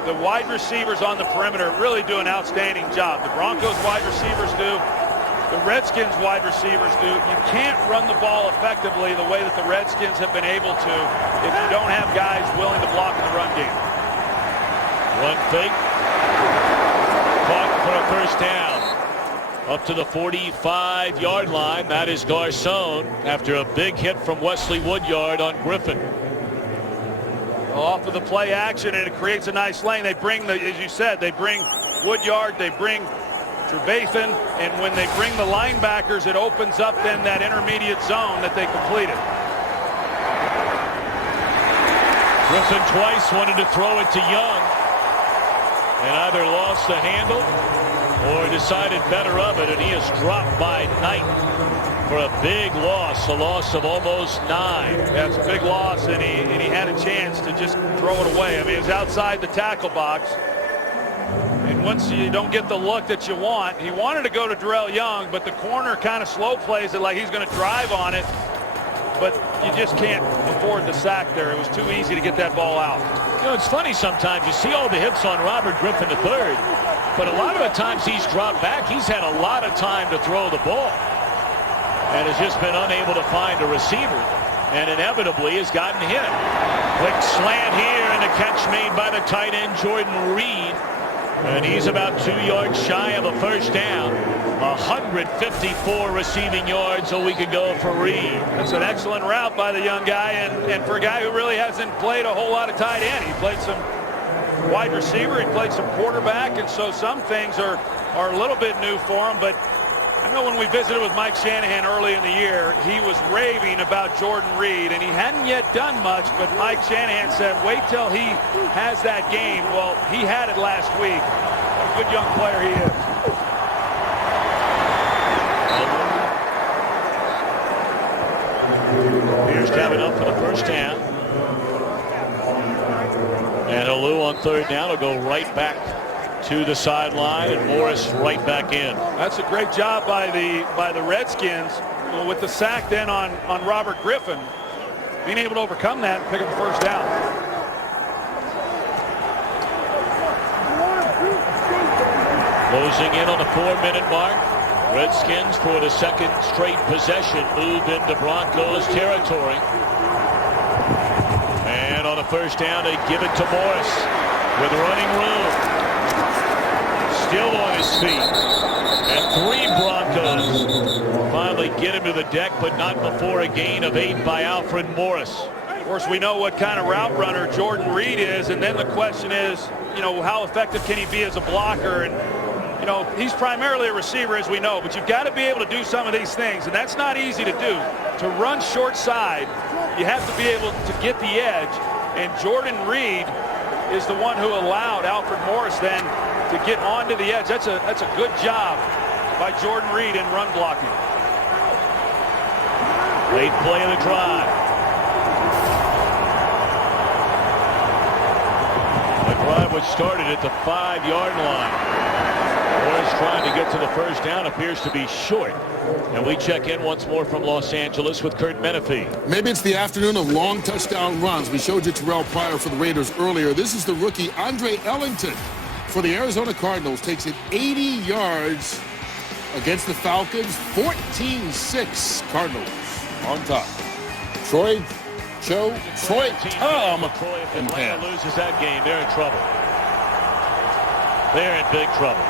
the wide receivers on the perimeter really do an outstanding job. The Broncos wide receivers do. The Redskins wide receivers do. You can't run the ball effectively the way that the Redskins have been able to if you don't have guys willing to block in the run game. One fake. Caught for a first down. Up to the 45-yard line. That is Garcon after a big hit from Wesley Woodyard on Griffin. Well, off of the play action, and it creates a nice lane. They bring, as you said, they bring Woodyard, they bring Trevathan, and when they bring the linebackers, it opens up then that intermediate zone that they completed. Griffin twice wanted to throw it to Young and either lost the handle or decided better of it, and he is dropped by Knight for a big loss, a loss of almost 9. That's a big loss, and he had a chance to just throw it away. I mean, it was outside the tackle box. And once you don't get the look that you want, he wanted to go to Darrell Young, but the corner kind of slow plays it like he's going to drive on it. But you just can't afford the sack there. It was too easy to get that ball out. You know, it's funny sometimes. You see all the hits on Robert Griffin III, but a lot of the times he's dropped back, he's had a lot of time to throw the ball and has just been unable to find a receiver, and inevitably has gotten hit. Quick slant here, and the catch made by the tight end, Jordan Reed. And he's about 2 yards shy of a first down. 154 receiving yards a week ago for Reed. That's an excellent route by the young guy, and for a guy who really hasn't played a whole lot of tight end. He played some wide receiver, he played some quarterback, and so some things are a little bit new for him. But I know when we visited with Mike Shanahan early in the year, he was raving about Jordan Reed, and he hadn't yet done much, but Mike Shanahan said, wait till he has that game. Well, he had it last week. What a good young player he is. Here's coming up for the first down. And Alou on third down will go right back to the sideline, and Morris right back in. That's a great job by the Redskins with the sack then on Robert Griffin, being able to overcome that and pick up the first down. Closing in on the 4-minute mark. Redskins, for the second straight possession, move into Broncos territory. And on the first down, they give it to Morris with running room. Still on his feet. And 3 Broncos finally get him to the deck, but not before a gain of 8 by Alfred Morris. Of course, we know what kind of route runner Jordan Reed is, and then the question is, how effective can he be as a blocker? And he's primarily a receiver, as we know, but you've got to be able to do some of these things, and that's not easy to do. To run short side, you have to be able to get the edge, and Jordan Reed is the one who allowed Alfred Morris then to get onto the edge. That's a good job by Jordan Reed in run blocking. Late play of the drive. The drive which started at the 5-yard line. Morris trying to get to the first down, appears to be short. And we check in once more from Los Angeles with Kurt Menefee. Maybe it's the afternoon of long touchdown runs. We showed you Terrell Pryor for the Raiders earlier. This is the rookie Andre Ellington for the Arizona Cardinals. Takes it 80 yards against the Falcons. 14-6 Cardinals on top. Troy Tom If Atlanta loses that game, they're in trouble. They're in big trouble.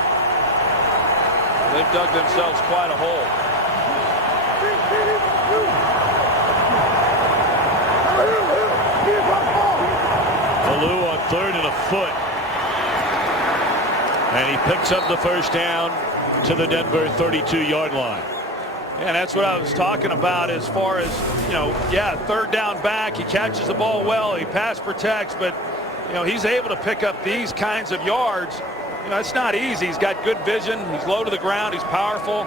They've dug themselves quite a hole. Alou on 3rd and a foot. And he picks up the first down to the Denver 32-yard line. And that's what I was talking about as far as, 3rd down back. He catches the ball well. He pass protects, but, he's able to pick up these kinds of yards. It's not easy. He's got good vision. He's low to the ground. He's powerful.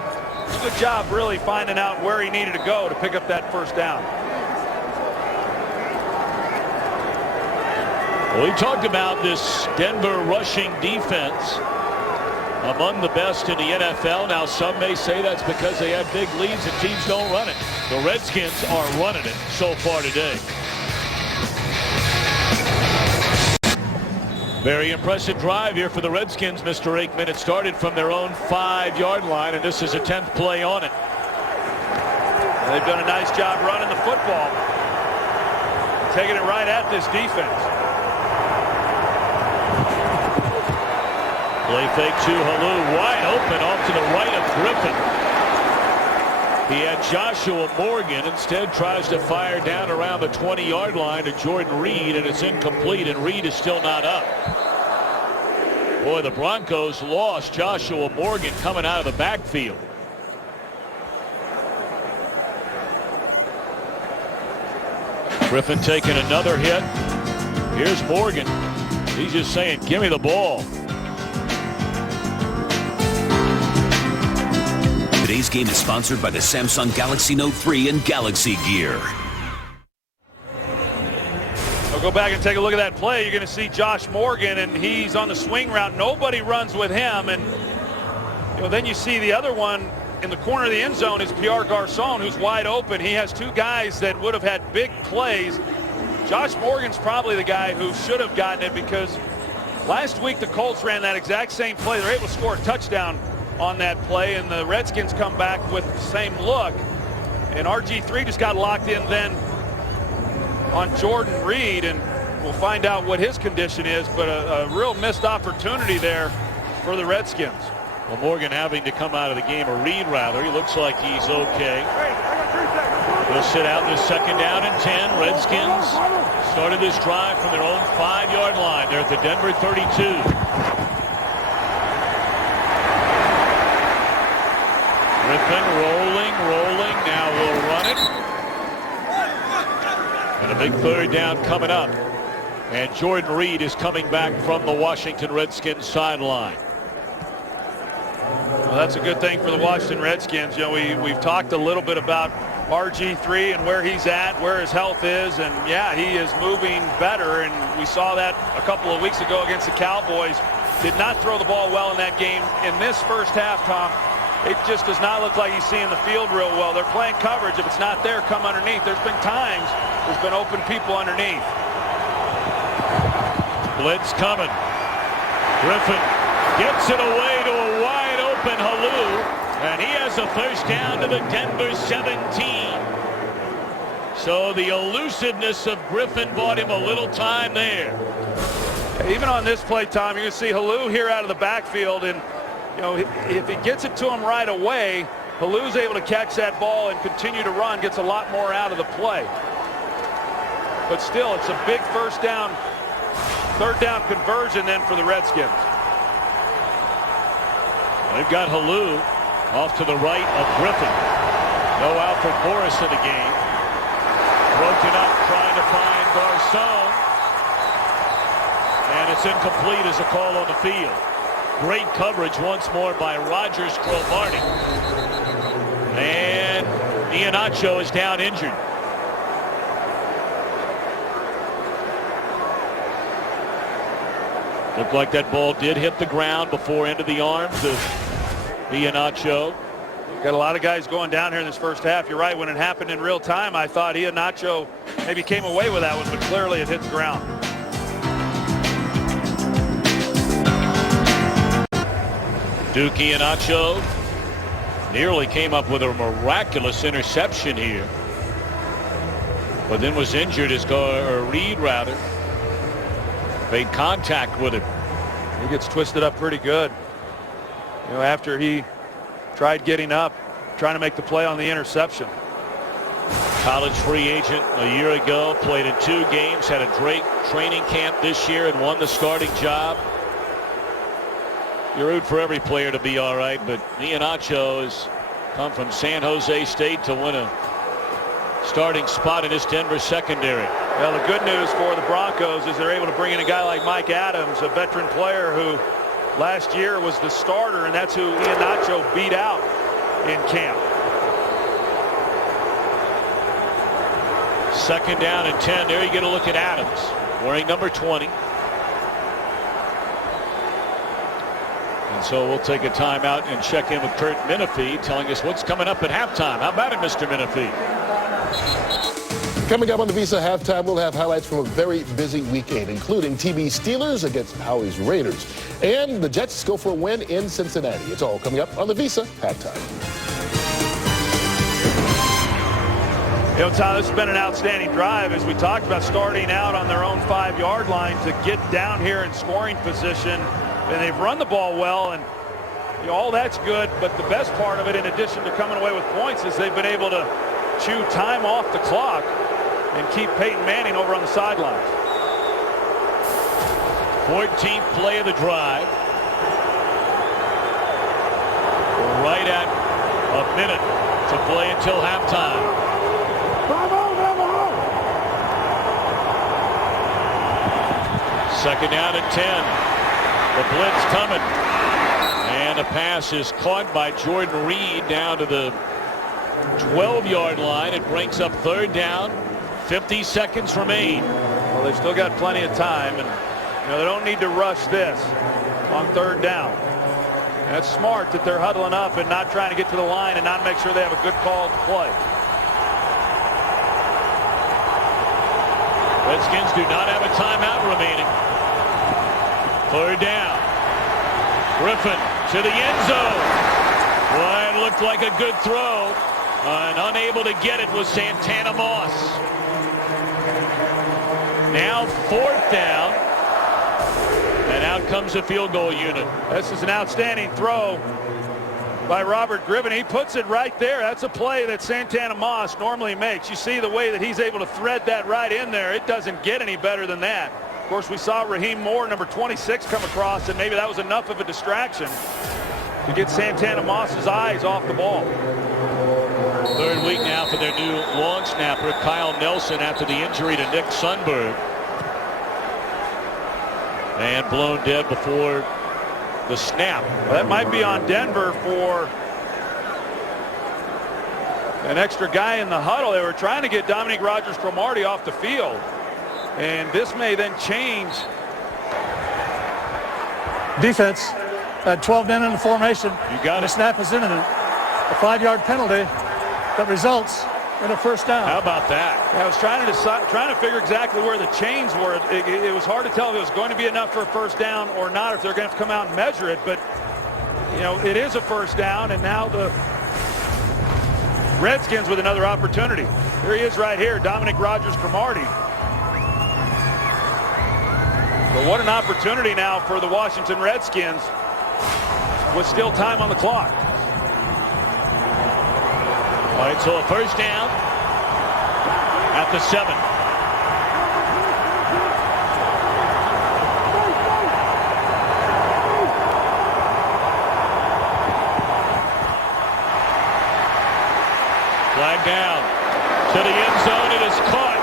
Good job really finding out where he needed to go to pick up that first down. Well, we talked about this Denver rushing defense, among the best in the NFL. Now, some may say that's because they have big leads and teams don't run it. The Redskins are running it so far today. Very impressive drive here for the Redskins, Mr. Aikman. It started from their own 5-yard line, and this is a 10th play on it. They've done a nice job running the football, taking it right at this defense. Play fake to Alou, wide open off to the right of Griffin. He had Joshua Morgan, instead tries to fire down around the 20-yard line to Jordan Reed, and it's incomplete, and Reed is still not up. Boy, the Broncos lost Joshua Morgan coming out of the backfield. Griffin taking another hit. Here's Morgan. He's just saying, give me the ball. Today's game is sponsored by the Samsung Galaxy Note 3 and Galaxy Gear. I'll go back and take a look at that play. You're going to see Josh Morgan, and he's on the swing route. Nobody runs with him. And then you see the other one in the corner of the end zone is Pierre Garçon, who's wide open. He has 2 guys that would have had big plays. Josh Morgan's probably the guy who should have gotten it, because last week the Colts ran that exact same play. They're able to score a touchdown on that play, and the Redskins come back with the same look, and RG3 just got locked in then on Jordan Reed, and we'll find out what his condition is, but a real missed opportunity there for the Redskins. Well, Morgan having to come out of the game, or Reed rather. He looks like he's okay. He'll sit out this 2nd down and 10. Redskins started this drive from their own 5-yard line. They're at the Denver 32. Griffin rolling. Now we'll run it. And a big 3rd down coming up. And Jordan Reed is coming back from the Washington Redskins sideline. Well, that's a good thing for the Washington Redskins. You know, we've talked a little bit about RG3 and where he's at, where his health is, and yeah, he is moving better, and we saw that a couple of weeks ago against the Cowboys. Did not throw the ball well in that game. In this first half, Tom, it just does not look like he's seeing the field real well. They're playing coverage. If it's not there, come underneath. There's been times there's been open people underneath. Blitz coming. Griffin gets it away to a wide open Halloo, and he has a 1st down to the Denver 17. So the elusiveness of Griffin bought him a little time there. Even on this play, Tom, you're going to see Halloo here out of the backfield, and you know, if he gets it to him right away, Halloo's able to catch that ball and continue to run, gets a lot more out of the play. But still, it's a big 1st down, 3rd down conversion then for the Redskins. They've got Halloo off to the right of Griffin. No Alfred Morris in the game. Broken up trying to find Garcon. And it's incomplete as a call on the field. Great coverage once more by Rodgers-Cromartie. And Iheanacho is down injured. Looked like that ball did hit the ground before into the arms of Iheanacho. Got a lot of guys going down here in this first half. You're right, when it happened in real time, I thought Iheanacho maybe came away with that one, but clearly it hits the ground. Duke Iheanacho nearly came up with a miraculous interception here, but then was injured as Reed rather made contact with him. He gets twisted up pretty good. You know, after he tried getting up, trying to make the play on the interception. College free agent a year ago, played in 2 games, had a great training camp this year and won the starting job. You root for every player to be all right, but Iheanacho has come from San Jose State to win a starting spot in this Denver secondary. Well, the good news for the Broncos is they're able to bring in a guy like Mike Adams, a veteran player who last year was the starter, and that's who Iheanacho beat out in camp. 2nd down and 10. There you get a look at Adams wearing number 20. And so we'll take a timeout and check in with Kurt Menefee, telling us what's coming up at halftime. How about it, Mr. Menefee? Coming up on the Visa Halftime, we'll have highlights from a very busy weekend, including TB Steelers against Howie's Raiders. And the Jets go for a win in Cincinnati. It's all coming up on the Visa Halftime. You know, Tom, this has been an outstanding drive, as we talked about, starting out on their own 5-yard line to get down here in scoring position. And they've run the ball well, and you know, all that's good. But the best part of it, in addition to coming away with points, is they've been able to chew time off the clock and keep Peyton Manning over on the sidelines. 14th play of the drive. We're right at a minute to play until halftime. Second down and 10. The blitz coming. And the pass is caught by Jordan Reed down to the 12-yard line. It brings up 3rd down. 50 seconds remain. Well, they've still got plenty of time, and you know, they don't need to rush this on 3rd down. And it's smart that they're huddling up and not trying to get to the line and not make sure they have a good call to play. Redskins do not have a timeout remaining. 3rd down. Griffin to the end zone. Well, it looked like a good throw. And unable to get it was Santana Moss. Now 4th down. And out comes the field goal unit. This is an outstanding throw by Robert Griffin. He puts it right there. That's a play that Santana Moss normally makes. You see the way that he's able to thread that right in there. It doesn't get any better than that. Of course, we saw Raheem Moore, number 26, come across, and maybe that was enough of a distraction to get Santana Moss's eyes off the ball. 3rd week now for their new long snapper, Kyle Nelson, after the injury to Nick Sundberg. And blown dead before the snap. Well, that might be on Denver for an extra guy in the huddle. They were trying to get Dominique Rodgers-Cromartie off the field. And this may then change. Defense at 12 men in the formation. You got the it. Snap is imminent. A 5-yard penalty that results in a 1st down. How about that? I was trying to figure exactly where the chains were. It was hard to tell if it was going to be enough for a 1st down or not, if they're going to have to come out and measure it. But, you know, it is a 1st down, and now the Redskins with another opportunity. Here he is right here, Dominique Rodgers-Cromartie. So what an opportunity now for the Washington Redskins with still time on the clock. All right, so a 1st down at the 7. Flag down to the end zone. It is caught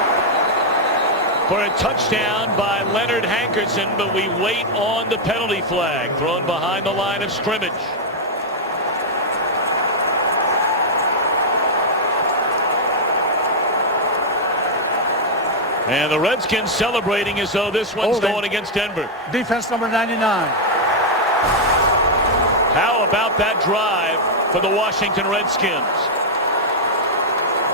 for a touchdown by Leonard Hankerson, but we wait on the penalty flag thrown behind the line of scrimmage. And the Redskins celebrating as though this one's going against Denver. Defense number 99. How about that drive for the Washington Redskins?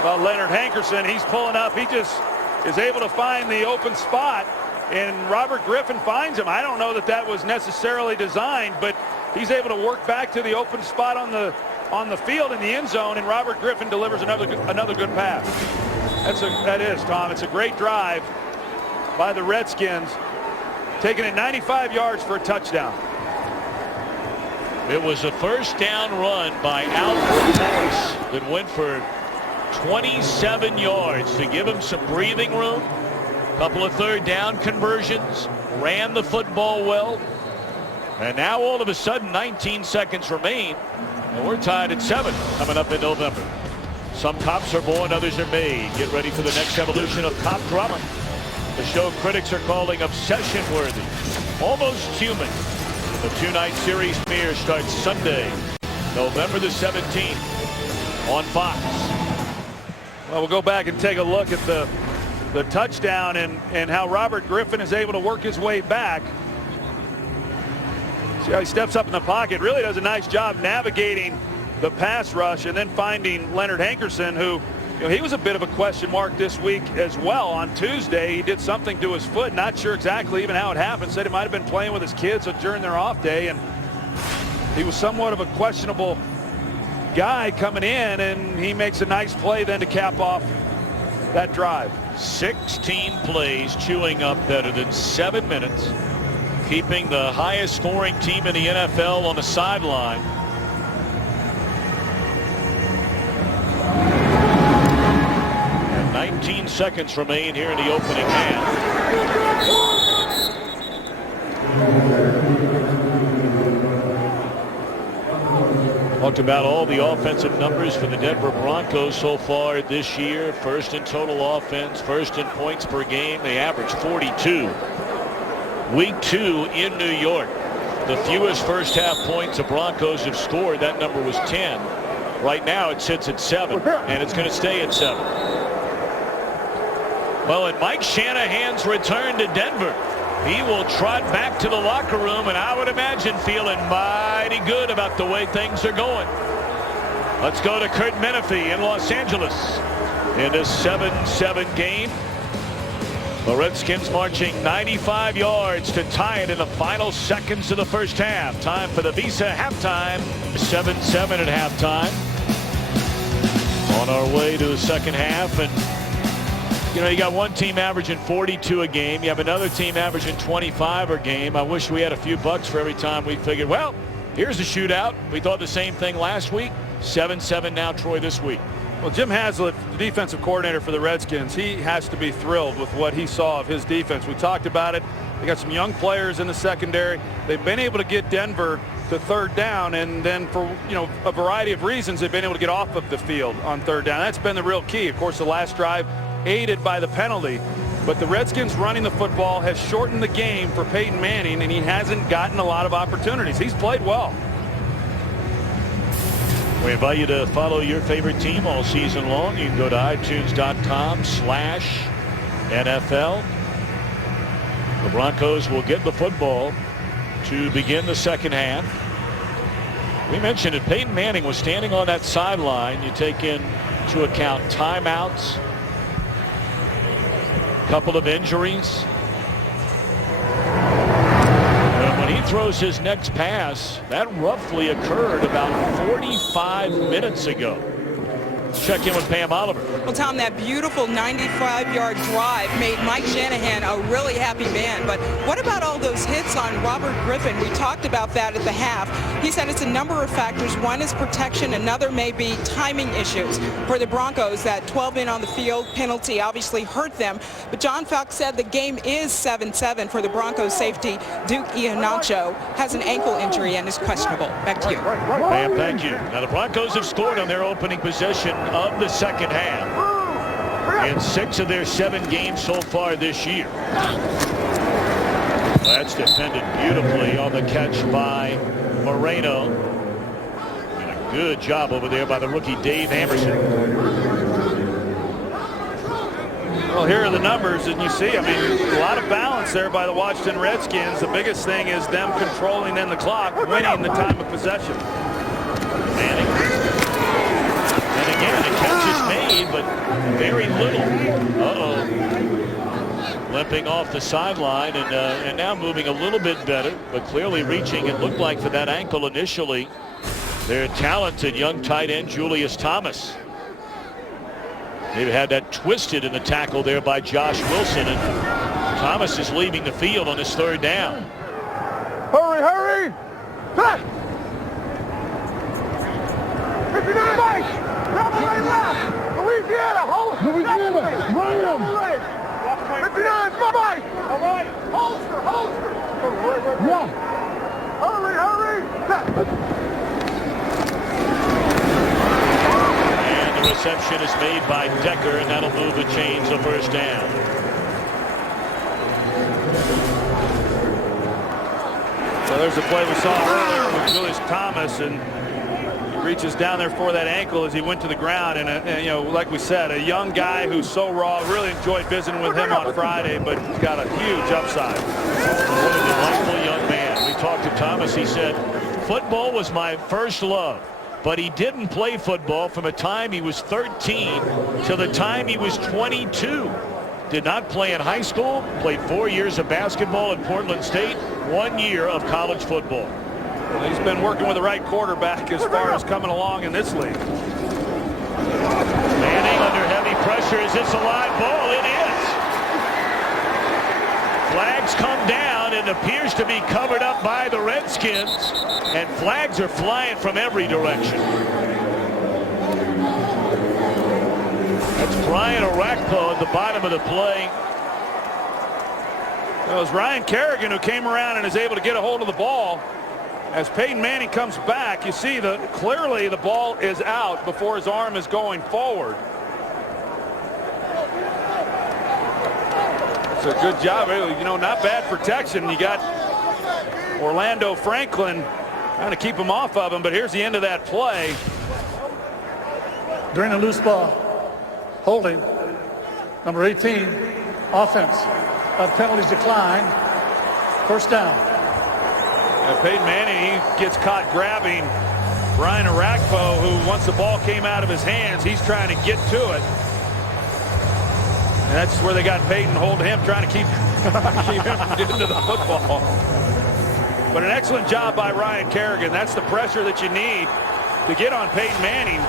Well, Leonard Hankerson, he's pulling up. He just is able to find the open spot, and Robert Griffin finds him. I don't know that that was necessarily designed, but he's able to work back to the open spot on the field in the end zone, and Robert Griffin delivers another good pass. That is, Tom. It's a great drive by the Redskins, taking it 95 yards for a touchdown. It was a 1st down run by Alfred Morris that went for 27 yards to give him some breathing room. A couple of 3rd down conversions, ran the football well, and now all of a sudden 19 seconds remain, and we're tied at 7 coming up in November. Some cops are born, others are made. Get ready for the next evolution of cop drama. The show critics are calling obsession-worthy, almost human. The 2-night series premiere starts Sunday, November the 17th on Fox. Well, we'll go back and take a look at the touchdown and how Robert Griffin is able to work his way back. See how he steps up in the pocket. Really does a nice job navigating the pass rush and then finding Leonard Hankerson, who, you know, he was a bit of a question mark this week as well. On Tuesday, he did something to his foot. Not sure exactly even how it happened. Said he might have been playing with his kids during their off day, and he was somewhat of a questionable guy coming in, and he makes a nice play then to cap off that drive. 16 plays, chewing up better than 7 minutes, keeping the highest scoring team in the NFL on the sideline. And 19 seconds remain here in the opening half. Talked about all the offensive numbers for the Denver Broncos so far this year. 1st in total offense, 1st in points per game. They average 42. Week 2 in New York. The fewest first half points the Broncos have scored. That number was 10. Right now it sits at 7, and it's going to stay at 7. Well, and Mike Shanahan's return to Denver. He will trot back to the locker room, and I would imagine feeling mighty good about the way things are going. Let's go to Kurt Menefee in Los Angeles in this 7-7 game. The Redskins marching 95 yards to tie it in the final seconds of the first half. Time for the Visa halftime. 7-7 at halftime. On our way to the second half, and You know, you got one team averaging 42 a game. You have another team averaging 25 a game. I wish we had a few bucks for every time we figured, well, here's a shootout. We thought the same thing last week. 7-7 now, Troy, this week. Well, Jim Haslett, the defensive coordinator for the Redskins, he has to be thrilled with what he saw of his defense. We talked about it. They got some young players in the secondary. They've been able to get Denver to third down, and then for, you know, a variety of reasons, they've been able to get off of the field on third down. That's been the real key. Of course, the last drive aided by the penalty, but the Redskins running the football has shortened the game for Peyton Manning, and he hasn't gotten a lot of opportunities. He's played well. We invite you to follow your favorite team all season long. You can go to iTunes.com/NFL. The Broncos will get the football to begin the second half. We mentioned it. Peyton Manning was standing on that sideline. You take into account timeouts, a couple of injuries. When he throws his next pass, that roughly occurred about 45 minutes ago. Let's check in with Pam Oliver. Well, Tom, that beautiful 95-yard drive made Mike Shanahan a really happy man. But what about all those hits on Robert Griffin? We talked about that at the half. He said it's a number of factors. One is protection. Another may be timing issues. For the Broncos, that 12 men on the field penalty obviously hurt them. But John Falk said the game is 7-7 for the Broncos safety. Duke Iheanacho has an ankle injury and is questionable. Back to you. Pam, thank you. Now, the Broncos have scored on their opening possession of the second half in 6 of their 7 games so far this year. That's defended beautifully on the catch by Moreno. And a good job over there by the rookie Dave Anderson. Well, here are the numbers, and you see, I mean, a lot of balance there by the Washington Redskins. The biggest thing is them controlling in the clock, winning the time of possession. Manning. And again, the catch is made, but very little. Limping off the sideline and now moving a little bit better, but clearly reaching, it looked like, for that ankle initially. Their talented young tight end, Demaryius Thomas. They've had that twisted in the tackle there by Josh Wilson, and Thomas is leaving the field on his third down. Hurry, hurry! Cut! 59 Mike! Drop the right left! Louisiana, hold it! Louisiana, right him! 59 Mike! All right, holster! Yeah! Hurry! Cut! The reception is made by Decker, and that'll move the chains of first down. So there's a play we saw earlier with Demaryius Thomas, and he reaches down there for that ankle as he went to the ground. And you know, like we said, a young guy who's so raw. Really enjoyed visiting with him on Friday, but he's got a huge upside. What a delightful young man. We talked to Thomas. He said, "Football was my first love." But he didn't play football from the time he was 13 to the time he was 22. Did not play in high school, played 4 years of basketball at Portland State, 1 year of college football. Well, he's been working with the right quarterback as far as coming along in this league. Manning under heavy pressure. Is this a live ball? It is. Flags come down and appears to be covered up by the Redskins. And flags are flying from every direction. That's Brian Orakpo at the bottom of the play. It was Ryan Kerrigan who came around and is able to get a hold of the ball. As Peyton Manning comes back, you see clearly the ball is out before his arm is going forward. It's a good job, you know, not bad protection. You got Orlando Franklin trying to keep him off of him, but here's the end of that play. During a loose ball, holding, number 18, offense. Penalties decline. First down. Peyton Manning, he gets caught grabbing Brian Orakpo, who once the ball came out of his hands, he's trying to get to it. And that's where they got Peyton holding him, trying to keep him from getting to the football. But an excellent job by Ryan Kerrigan. That's the pressure that you need to get on Peyton Manning.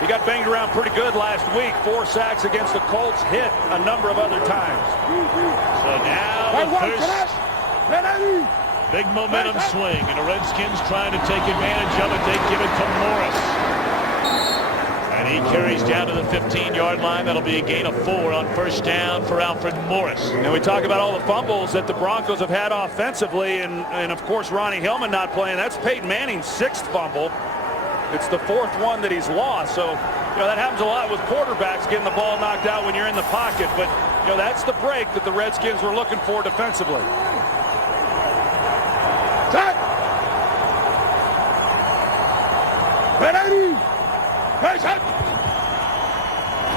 He got banged around pretty good last week. 4 sacks against the Colts, hit a number of other times. So now the first big momentum swing, and the Redskins trying to take advantage of it. They give it to Morris. And he carries down to the 15-yard line. That'll be a gain of 4 on first down for Alfred Morris. And we talk about all the fumbles that the Broncos have had offensively, and of course Ronnie Hillman not playing. That's Peyton Manning's 6th fumble. It's the 4th one that he's lost. So, that happens a lot with quarterbacks, getting the ball knocked out when you're in the pocket. But, that's the break that the Redskins were looking for defensively.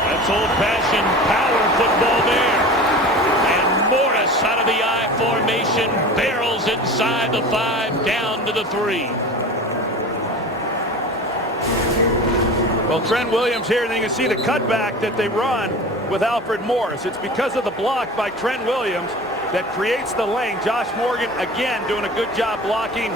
That's old-fashioned power football there. And Morris out of the I formation barrels inside the 5 down to the 3. Well, Trent Williams here, and you can see the cutback that they run with Alfred Morris. It's because of the block by Trent Williams that creates the lane. Josh Morgan, again, doing a good job blocking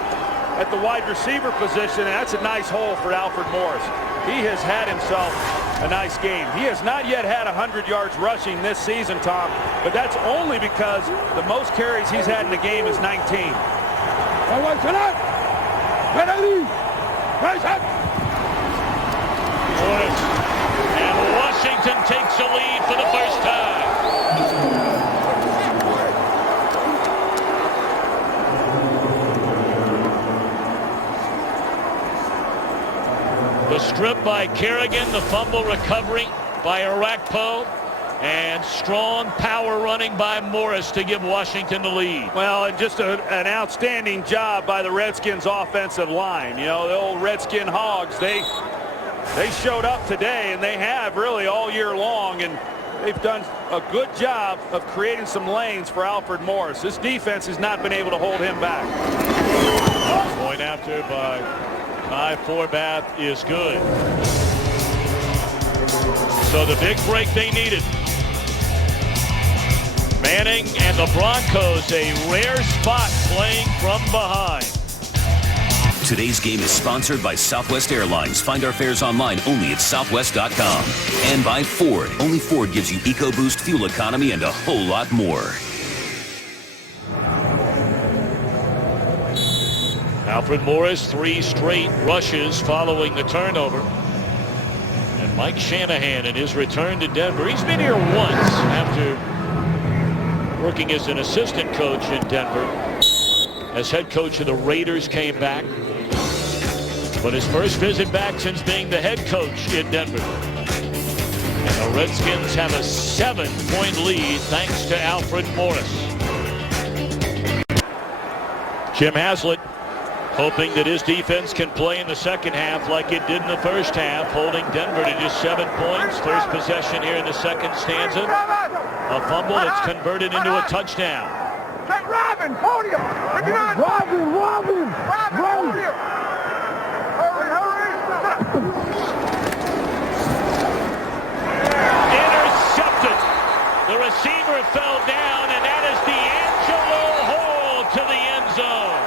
at the wide receiver position, and that's a nice hole for Alfred Morris. He has had himself a nice game. He has not yet had 100 yards rushing this season, Tom, but that's only because the most carries he's had in the game is 19. And Washington takes a lead for the first time. The strip by Kerrigan, the fumble recovery by Arakpo, and strong power running by Morris to give Washington the lead. Well, and just an outstanding job by the Redskins offensive line. The old Redskin Hogs, they showed up today, and they have really all year long, and they've done a good job of creating some lanes for Alfred Morris. This defense has not been able to hold him back. Point after by Ty Forbath is good. So the big break they needed. Manning and the Broncos, a rare spot playing from behind. Today's game is sponsored by Southwest Airlines. Find our fares online only at southwest.com. And by Ford. Only Ford gives you EcoBoost fuel economy and a whole lot more. Alfred Morris, 3 straight rushes following the turnover. And Mike Shanahan in his return to Denver. He's been here once after working as an assistant coach in Denver. As head coach of the Raiders came back. But his first visit back since being the head coach in Denver. And the Redskins have a 7-point lead thanks to Alfred Morris. Jim Haslett hoping that his defense can play in the second half like it did in the first half, holding Denver to just 7 points. First possession here in the second stanza. A fumble that's converted into a touchdown. Robin, podium! Robin! Podium! Hurry! Intercepted. The receiver fell down, and that is DeAngelo Hall to the end zone.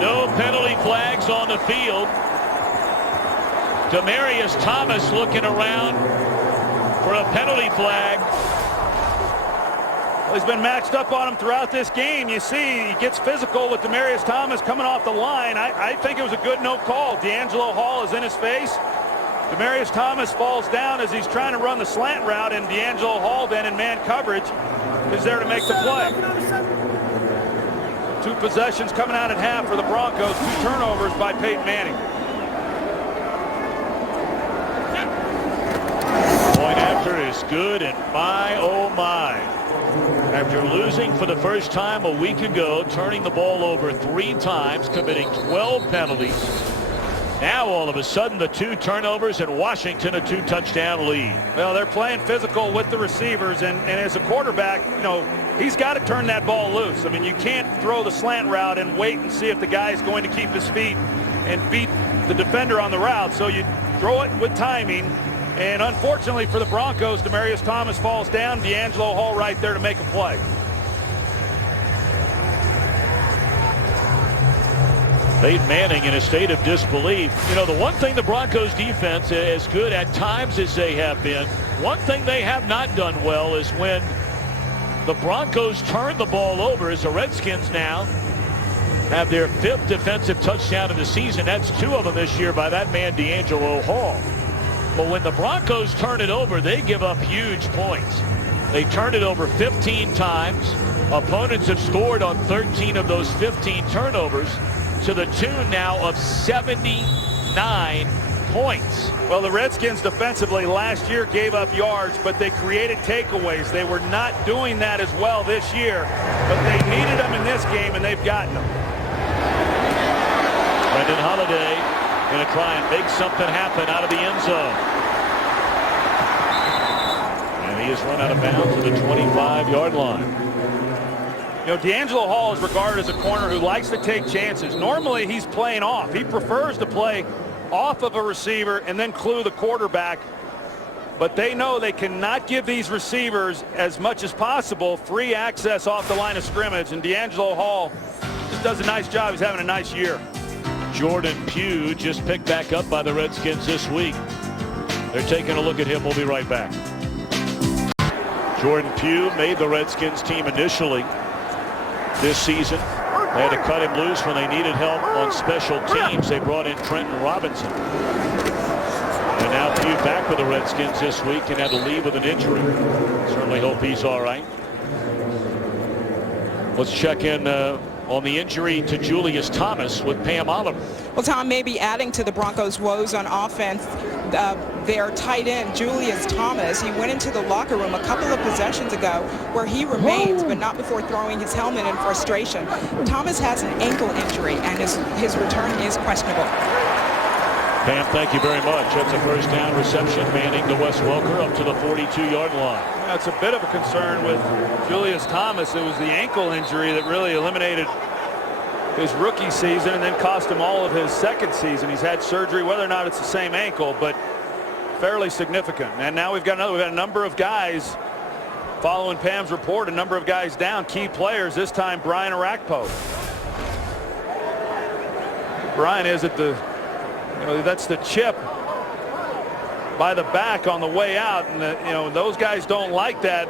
No penalty flags on the field. Demaryius Thomas looking around for a penalty flag. Well, he's been matched up on him throughout this game. You see, he gets physical with Demaryius Thomas coming off the line. I think it was a good no call. DeAngelo Hall is in his face. Demaryius Thomas falls down as he's trying to run the slant route, and DeAngelo Hall then in man coverage is there to make the play. 2 possessions coming out at half for the Broncos. 2 turnovers by Peyton Manning. Point after is good, and my, oh my. After losing for the first time a week ago, turning the ball over 3 times, committing 12 penalties. Now all of a sudden the 2 turnovers and Washington a 2-touchdown lead. Well, they're playing physical with the receivers, and as a quarterback, he's got to turn that ball loose. I mean, you can't throw the slant route and wait and see if the guy is going to keep his feet and beat the defender on the route. So you throw it with timing. And unfortunately for the Broncos, Demaryius Thomas falls down. DeAngelo Hall right there to make a play. Peyton Manning in a state of disbelief. You know, the one thing the Broncos defense, as good at times as they have been, one thing they have not done well is when the Broncos turn the ball over, as the Redskins now have their 5th defensive touchdown of the season. That's 2 of them this year by that man DeAngelo Hall. But when the Broncos turn it over, they give up huge points. They turn it over 15 times. Opponents have scored on 13 of those 15 turnovers, to the tune now of 79 points. Well, the Redskins defensively last year gave up yards, but they created takeaways. They were not doing that as well this year, but they needed them in this game, and they've gotten them. Brendan Holiday going to try and make something happen out of the end zone. And he has run out of bounds at the 25-yard line. You know, DeAngelo Hall is regarded as a corner who likes to take chances. Normally, he's playing off. He prefers to play off of a receiver and then clue the quarterback. But they know they cannot give these receivers as much as possible free access off the line of scrimmage. And DeAngelo Hall just does a nice job. He's having a nice year. Jordan Pugh just picked back up by the Redskins this week. They're taking a look at him. We'll be right back. Jordan Pugh made the Redskins team initially this season. They had to cut him loose when they needed help on special teams. They brought in Trenton Robinson. And now Pugh back with the Redskins this week and had to leave with an injury. Certainly hope he's all right. Let's check in on the injury to Demaryius Thomas with Pam Oliver. Well, Tom, maybe adding to the Broncos' woes on offense, their tight end, Demaryius Thomas, he went into the locker room a couple of possessions ago where he remains, but not before throwing his helmet in frustration. Thomas has an ankle injury, and his return is questionable. Pam, thank you very much. That's a first down reception. Manning to Wes Welker up to the 42-yard line. That's a bit of a concern with Demaryius Thomas. It was the ankle injury that really eliminated his rookie season and then cost him all of his second season. He's had surgery, whether or not it's the same ankle, but fairly significant. And now we've got a number of guys following Pam's report, a number of guys down, key players, this time Brian Orakpo. Brian is at the, that's the chip by the back on the way out, and those guys don't like that.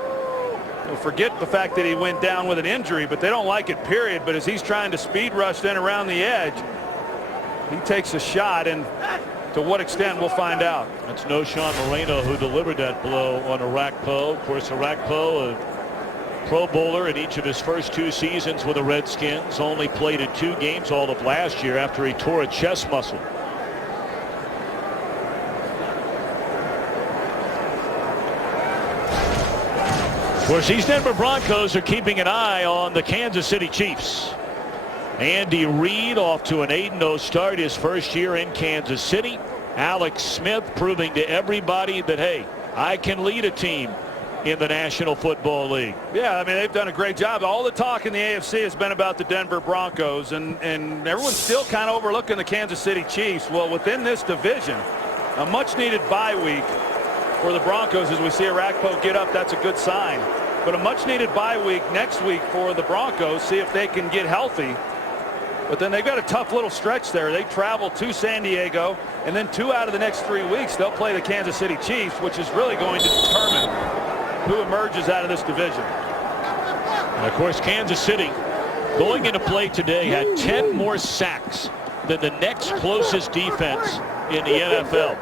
Forget the fact that he went down with an injury, but they don't like it, period. But as he's trying to speed rush then around the edge, he takes a shot, and to what extent we'll find out. That's Knowshon Moreno who delivered that blow on Orakpo. Of course, Orakpo, a Pro Bowler in each of his first 2 seasons with the Redskins, only played in 2 games all of last year after he tore a chest muscle. Of course, these Denver Broncos are keeping an eye on the Kansas City Chiefs. Andy Reid off to an 8-0 start his first year in Kansas City. Alex Smith proving to everybody that, hey, I can lead a team in the National Football League. Yeah, I mean, they've done a great job. All the talk in the AFC has been about the Denver Broncos, and everyone's still kind of overlooking the Kansas City Chiefs. Well, within this division, a much-needed bye week for the Broncos. As we see Orakpo get up, that's a good sign. But a much-needed bye week next week for the Broncos, see if they can get healthy. But then they've got a tough little stretch there. They travel to San Diego, and then 2 out of the next 3 weeks, they'll play the Kansas City Chiefs, which is really going to determine who emerges out of this division. And of course, Kansas City, going into play today, had 10 more sacks than the next closest defense in the NFL.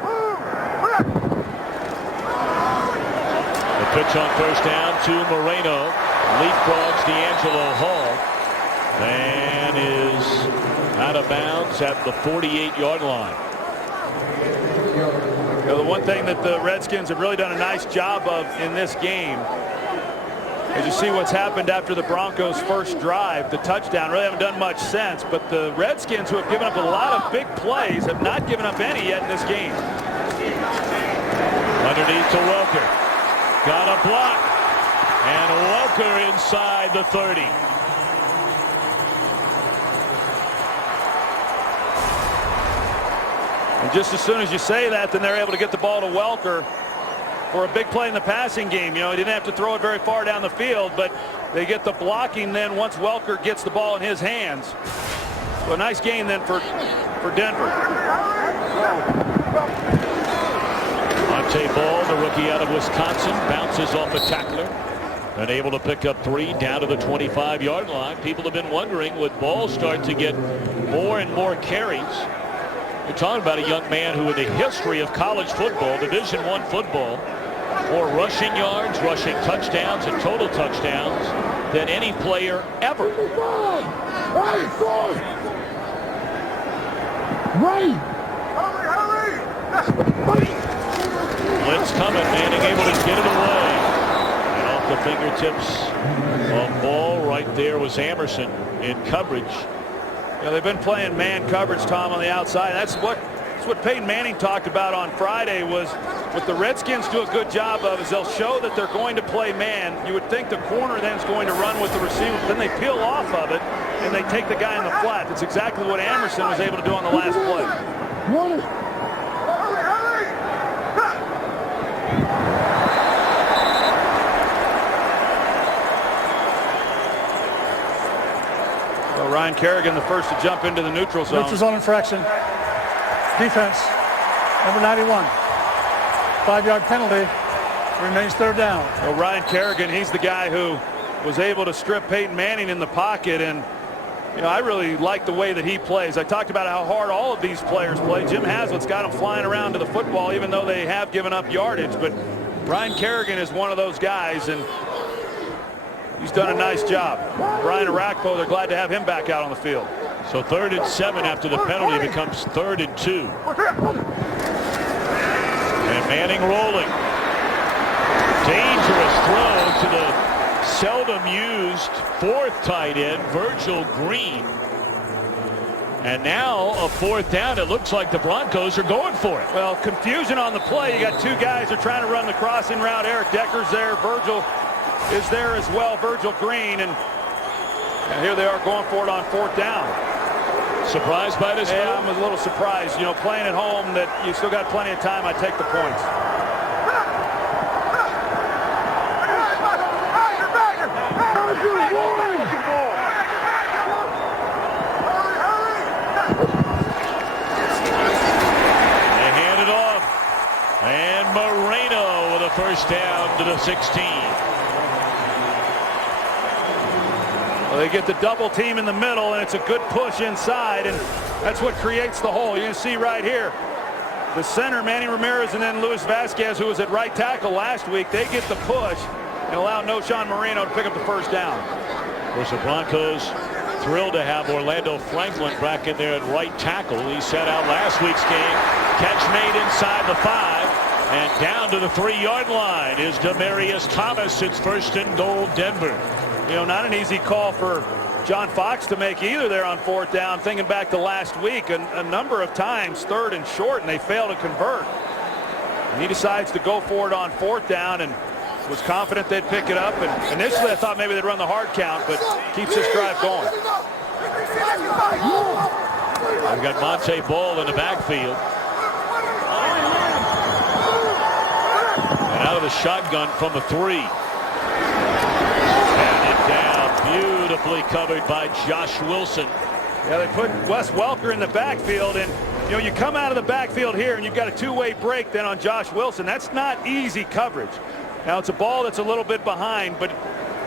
The pitch on first down to Moreno. Leapfrogs DeAngelo Hall. And is out of bounds at the 48-yard line. The one thing that the Redskins have really done a nice job of in this game is you see what's happened after the Broncos' first drive, the touchdown. Really haven't done much since, but the Redskins, who have given up a lot of big plays, have not given up any yet in this game. Underneath to Welker. Got a block. And Welker inside the 30. And just as soon as you say that, then they're able to get the ball to Welker for a big play in the passing game. He didn't have to throw it very far down the field, but they get the blocking then once Welker gets the ball in his hands. So a nice gain then for Denver. Montee Ball, the rookie out of Wisconsin, bounces off a tackler and able to pick up 3 down to the 25-yard line. People have been wondering, would Ball start to get more and more carries? You're talking about a young man who in the history of college football, Division I football, more rushing yards, rushing touchdowns, and total touchdowns than any player ever. Blitz coming, Manning able to get it away. And off the fingertips of Ball, right there was Hankerson in coverage. Yeah, they've been playing man coverage, Tom, on the outside. That's what Peyton Manning talked about on Friday. Was what the Redskins do a good job of is they'll show that they're going to play man. You would think the corner then is going to run with the receiver, then they peel off of it and they take the guy in the flat. That's exactly what Hankerson was able to do on the last play. Well, Ryan Kerrigan, the first to jump into the neutral zone. Neutral zone infraction. Defense, number 91. 5-yard penalty. Remains 3rd down. Well, Ryan Kerrigan, he's the guy who was able to strip Peyton Manning in the pocket, and I really like the way that he plays. I talked about how hard all of these players play. Jim Haslett's got them flying around to the football, even though they have given up yardage. But Ryan Kerrigan is one of those guys, and he's done a nice job. Brian Arakpo, they're glad to have him back out on the field. So 3rd and 7 after the penalty becomes 3rd and 2. And Manning rolling. Dangerous throw to the seldom used 4th tight end, Virgil Green. And now a 4th down. It looks like the Broncos are going for it. Well, confusion on the play. You got 2 guys who are trying to run the crossing route. Eric Decker's there. Virgil is there as well. Virgil Green. And here they are going for it on 4th down. Surprised by this? Yeah, I'm a little surprised. Playing at home, that you still got plenty of time. I take the points. They hand it off. And Moreno with a first down to the 16. Well, they get the double team in the middle, and it's a good push inside, and that's what creates the hole. You can see right here, the center, Manny Ramirez, and then Luis Vasquez, who was at right tackle last week, they get the push and allow Knowshon Moreno to pick up the first down. Of course, the Broncos thrilled to have Orlando Franklin back in there at right tackle. He sat out last week's game. Catch made inside the 5, and down to the 3-yard line is Demaryius Thomas. It's 1st and goal, Denver. Not an easy call for John Fox to make either there on 4th down. Thinking back to last week, a number of times 3rd and short, and they fail to convert. And he decides to go for it on 4th down and was confident they'd pick it up. And initially I thought maybe they'd run the hard count, but keeps this drive going. I've got Montee Ball in the backfield. And out of the shotgun from the 3. Beautifully covered by Josh Wilson. Yeah, they put Wes Welker in the backfield, and you come out of the backfield here and you've got a 2-way break then on Josh Wilson. That's not easy coverage. Now it's a ball that's a little bit behind, but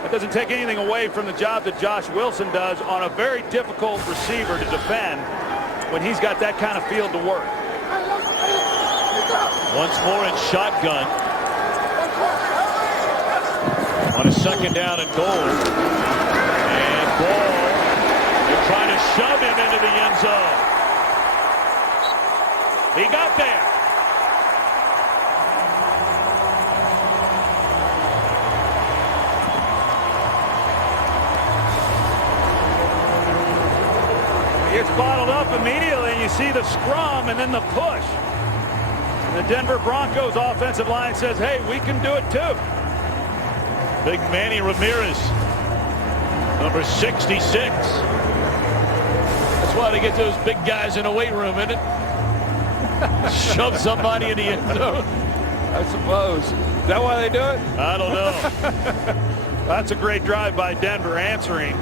it doesn't take anything away from the job that Josh Wilson does on a very difficult receiver to defend when he's got that kind of field to work. Once more in shotgun on a 2nd down and goal. Ball, they're trying to shove him into the end zone. He got there. He gets bottled up immediately, and you see the scrum and then the push. And the Denver Broncos offensive line says, hey, we can do it too. Big Manny Ramirez. Number 66. That's why they get those big guys in a weight room, isn't it? Shove somebody in the end zone. I suppose. Is that why they do it? I don't know. That's a great drive by Denver, answering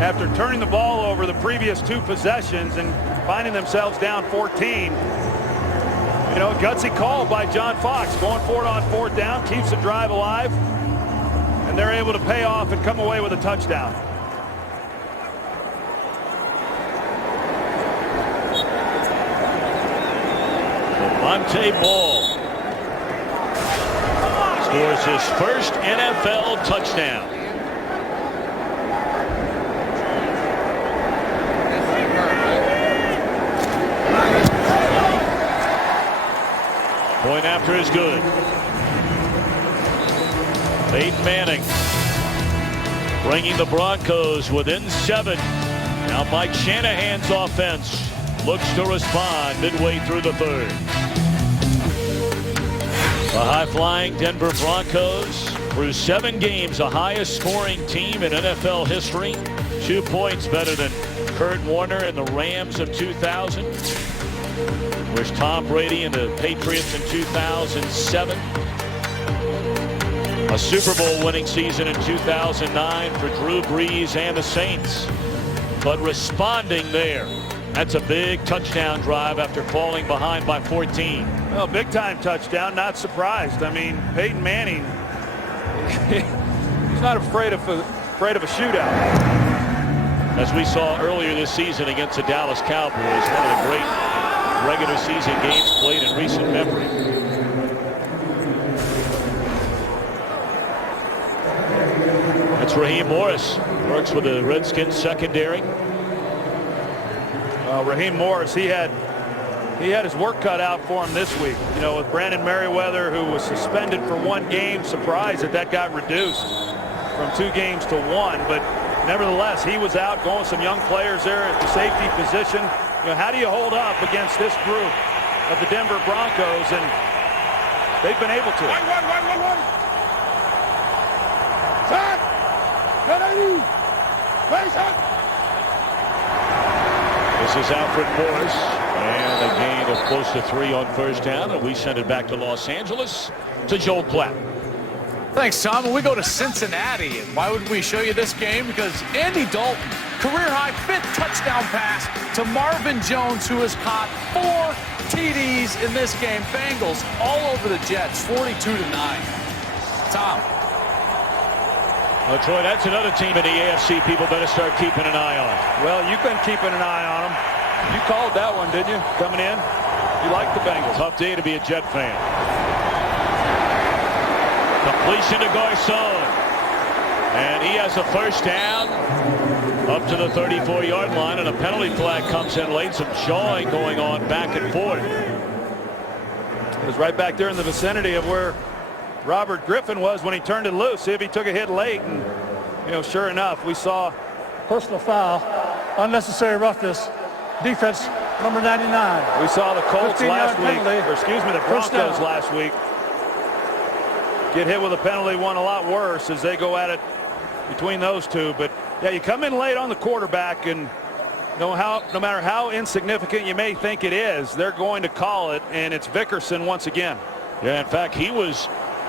after turning the ball over the previous 2 possessions and finding themselves down 14. You know, gutsy call by John Fox, going for it on 4th down, keeps the drive alive, and they're able to pay off and come away with a touchdown. Montee Ball scores his first NFL touchdown. Point after is good. Peyton Manning bringing the Broncos within 7. Now Mike Shanahan's offense looks to respond midway through the 3rd. The high-flying Denver Broncos, through 7 games, the highest-scoring team in NFL history. 2 points better than Kurt Warner and the Rams of 2000. Where's Tom Brady and the Patriots in 2007. A Super Bowl winning season in 2009 for Drew Brees and the Saints. But responding there. That's a big touchdown drive after falling behind by 14. Well, big-time touchdown, not surprised. I mean, Peyton Manning, he's not afraid of a shootout. As we saw earlier this season against the Dallas Cowboys, one of the great regular season games played in recent memory. That's Raheem Morris, works with the Redskins secondary. Raheem Morris, he had his work cut out for him this week. You know, with Brandon Merriweather, who was suspended for 1 game, surprised that got reduced from 2 games to 1. But nevertheless, he was out going with some young players there at the safety position. You know, how do you hold up against this group of the Denver Broncos? And they've been able to. This is Alfred Morris, and a gain of close to 3 on 1st down, and we send it back to Los Angeles to Joel Klatt. Thanks, Tom. And we go to Cincinnati. And why would we show you this game? Because Andy Dalton, career-high 5th touchdown pass to Marvin Jones, who has caught 4 TDs in this game. Bengals all over the Jets, 42-9. Tom. Well, Troy, that's another team in the AFC people better start keeping an eye on. Well, you've been keeping an eye on them. You called that one, didn't you? Coming in. You like the Bengals. Tough day to be a Jet fan. Completion to Garcon. And he has a 1st down up to the 34-yard line, and a penalty flag comes in late. Some jawing going on back and forth. It was right back there in the vicinity of where Robert Griffin was when he turned it loose. See if he took a hit late, and you know, sure enough, we saw Personal foul, unnecessary roughness, defense number 99. We saw the Colts last week, penalty. or excuse me, the Broncos last week get hit with a penalty, one a lot worse as they go at it between those two. But yeah, you come in late on the quarterback, and no matter how insignificant you may think it is, they're going to call it, and it's Vickerson once again. Yeah, in fact, he was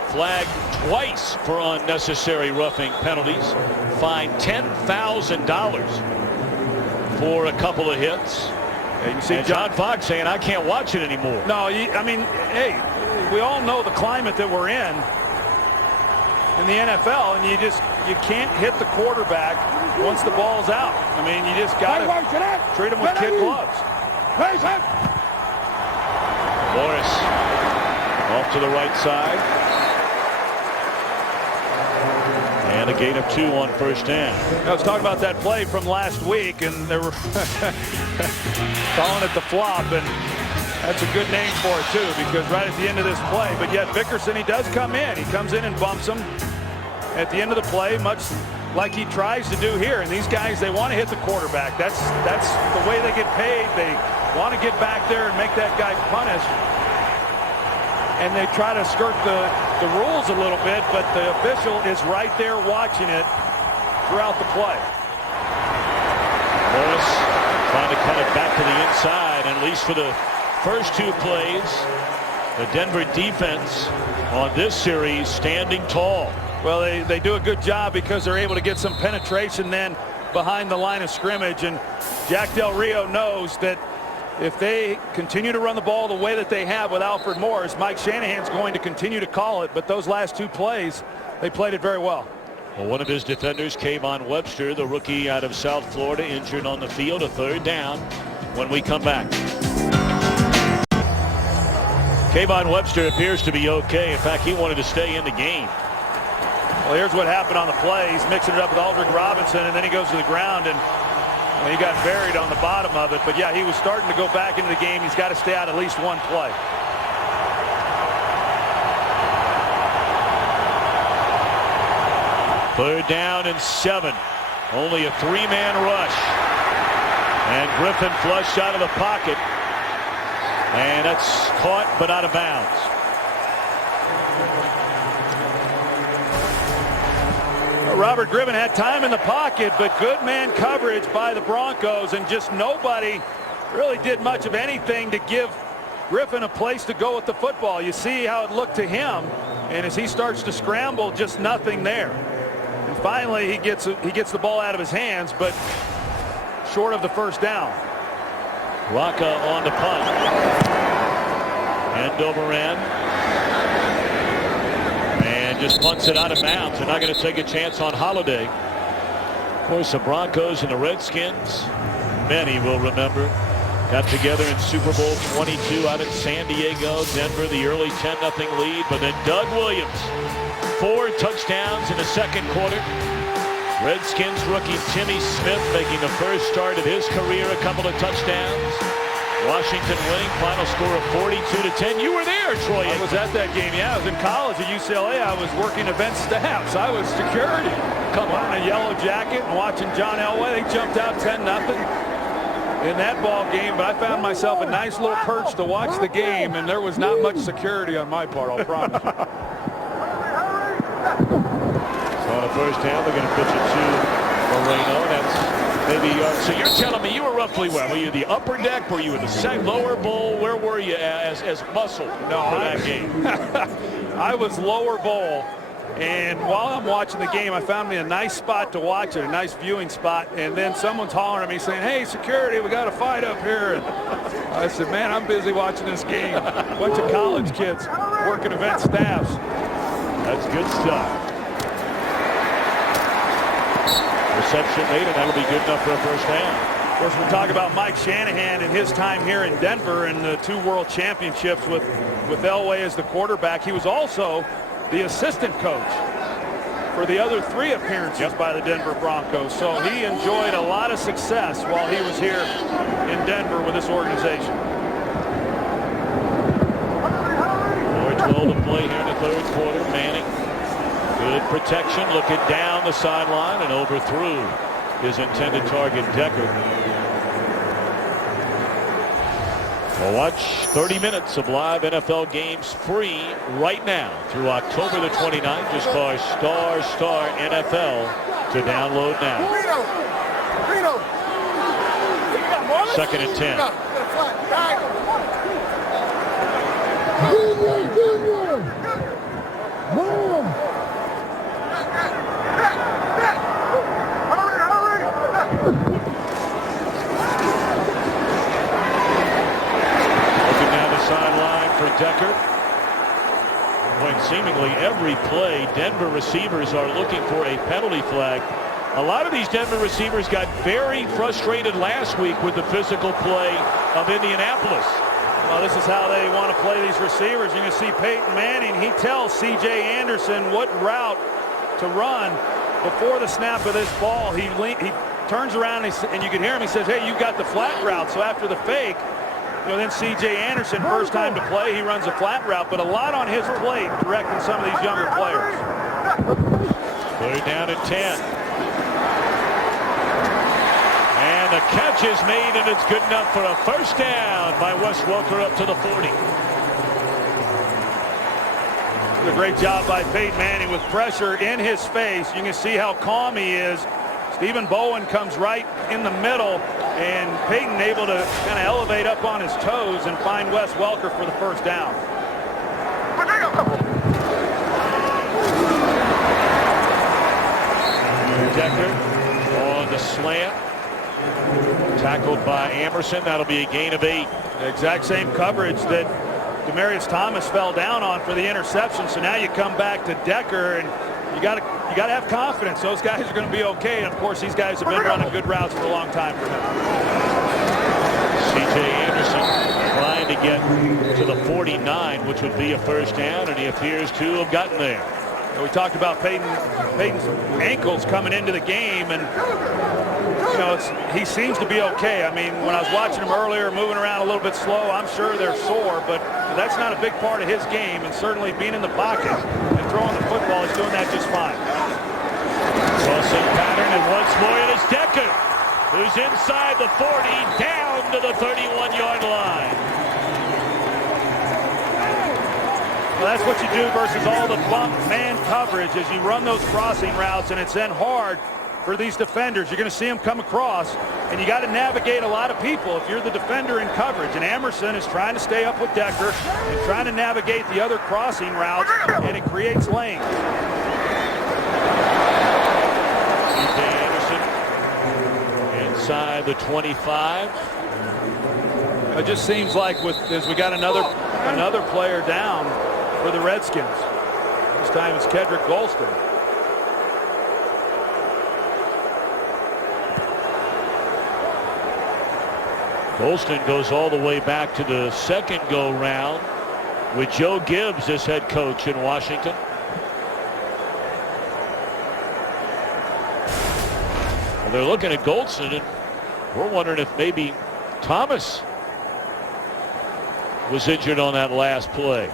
flagged twice for unnecessary roughing penalties, fined $10,000 for a couple of hits. Yeah, you see John Fox saying, I can't watch it anymore. No, I mean, hey, we all know the climate that we're in the NFL, and you can't hit the quarterback once the ball's out. I mean, you just got to treat them with kid gloves. Morris off to the right side. And a gain of 2 on 1st down. I was talking about that play from last week, and they were calling it the flop, and that's a good name for it too, because right at the end of this play, but yet Vickerson, he does come in. He comes in and bumps him at the end of the play, much like he tries to do here. And these guys, they want to hit the quarterback. That's the way they get paid. They want to get back there and make that guy punished. And they try to skirt the rules a little bit, but the official is right there watching it throughout the play. Morris trying to cut it back to the inside, and at least for the first 2 plays, the Denver defense on this series standing tall. Well, they do a good job because they're able to get some penetration then behind the line of scrimmage, and Jack Del Rio knows that if they continue to run the ball the way that they have with Alfred Morris, Mike Shanahan's going to continue to call it. But those last 2 plays, they played it very well. Well, one of his defenders, Kayvon Webster, the rookie out of South Florida, injured on the field. A 3rd down when we come back. Kayvon Webster appears to be okay. In fact, he wanted to stay in the game. Well, here's what happened on the play. He's mixing it up with Aldrick Robinson, and then he goes to the ground, and he got buried on the bottom of it. But yeah, he was starting to go back into the game. He's got to stay out at least 1 play. Third down and 7. Only a 3-man rush. And Griffin flushed out of the pocket. And that's caught but out of bounds. Robert Griffin had time in the pocket, but good man coverage by the Broncos, and just nobody really did much of anything to give Griffin a place to go with the football. You see how it looked to him, and as he starts to scramble, just nothing there. And finally, he gets the ball out of his hands, but short of the first down. Rocca on the punt. End over end. And just punts it out of bounds. They're not going to take a chance on Holiday. Of course, the Broncos and the Redskins, many will remember, got together in Super Bowl 22 out in San Diego. Denver, the early 10-0 lead. But then Doug Williams, 4 touchdowns in the second quarter. Redskins rookie Timmy Smith making the first start of his career, a couple of touchdowns. Washington winning, final score of 42-10. You were there, Troy. I was at that game. Yeah, I was in college at UCLA. I was working event staffs. I was security. Come on, a yellow jacket and watching John Elway. They jumped out 10-0 in that ball game, but I found myself a nice little perch to watch the game, and there was not much security on my part, I'll promise you. On the first down, they're going to pitch it to Moreno. That's maybe. So you're telling me you were roughly where? Were you the upper deck? Were you in the lower bowl? Where were you as muscle for that game? I was lower bowl, and while I'm watching the game, I found me a nice spot to watch it, a nice viewing spot, and then someone's hollering at me saying, "Hey, security, we got a fight up here." And I said, "Man, I'm busy watching this game." A bunch of college kids working event staffs. That's good stuff. Reception made, and that'll be good enough for a first down. Of course, we're talking about Mike Shanahan and his time here in Denver and the 2 world championships with Elway as the quarterback. He was also the assistant coach for the other 3 appearances by the Denver Broncos. So he enjoyed a lot of success while he was here in Denver with this organization. 4:12 to play here in the third quarter. Manning. Good protection, looking down the sideline and overthrew his intended target, Decker. Well, watch 30 minutes of live NFL games free right now through October the 29th. Just call star NFL to download now. 2nd and 10. Decker. When seemingly every play, Denver receivers are looking for a penalty flag. A lot of these Denver receivers got very frustrated last week with the physical play of Indianapolis. Well, this is how they want to play these receivers. You can see Peyton Manning, he tells C.J. Anderson what route to run before the snap of this ball. He turns around and you can hear him. He says, "Hey, you got the flat route." So after the fake, then C.J. Anderson, first time to play, he runs a flat route, but a lot on his plate directing some of these younger players. 3rd down at 10. And the catch is made, and it's good enough for a first down by Wes Welker up to the 40. A great job by Peyton Manning with pressure in his face. You can see how calm he is. Stephen Bowen comes right in the middle, and Peyton able to kind of elevate up on his toes and find Wes Welker for the first down. Decker on the slant. Tackled by Emerson. That'll be a gain of 8. The exact same coverage that Demaryius Thomas fell down on for the interception. So now you come back to Decker, and you got to have confidence. Those guys are going to be okay. And of course, these guys have been running good routes for a long time for him. C.J. Anderson trying to get to the 49, which would be a first down, and he appears to have gotten there. We talked about Peyton's ankles coming into the game, and you know, he seems to be okay. I mean, when I was watching him earlier, moving around a little bit slow, I'm sure they're sore, but that's not a big part of his game, and certainly being in the pocket and throwing the football, he's doing that just fine. Crossing pattern, and once more it is Decker, who's inside the 40, down to the 31-yard line. Well, that's what you do versus all the bump man coverage as you run those crossing routes, and it's then hard for these defenders. You're going to see them come across, and you got to navigate a lot of people if you're the defender in coverage. And Emerson is trying to stay up with Decker and trying to navigate the other crossing routes, and it creates lanes. C.J. Anderson inside the 25. It just seems like as we got another player down for the Redskins. This time it's Kedrick Golston. Golston goes all the way back to the second go-round with Joe Gibbs as head coach in Washington. Well, they're looking at Golston, and we're wondering if maybe Thomas was injured on that last play.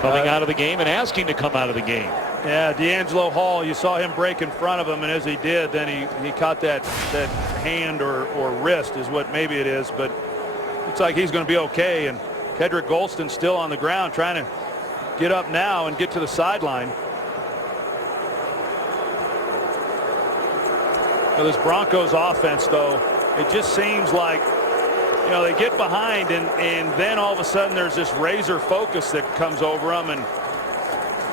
Coming out of the game and asking to come out of the game. Yeah, DeAngelo Hall, you saw him break in front of him, and as he did, then he caught that hand or wrist is what maybe it is, but looks like he's going to be okay. And Kedrick Golston still on the ground trying to get up now and get to the sideline. Now, this Broncos offense, though, it just seems like, you know, they get behind, and then all of a sudden there's this razor focus that comes over them, and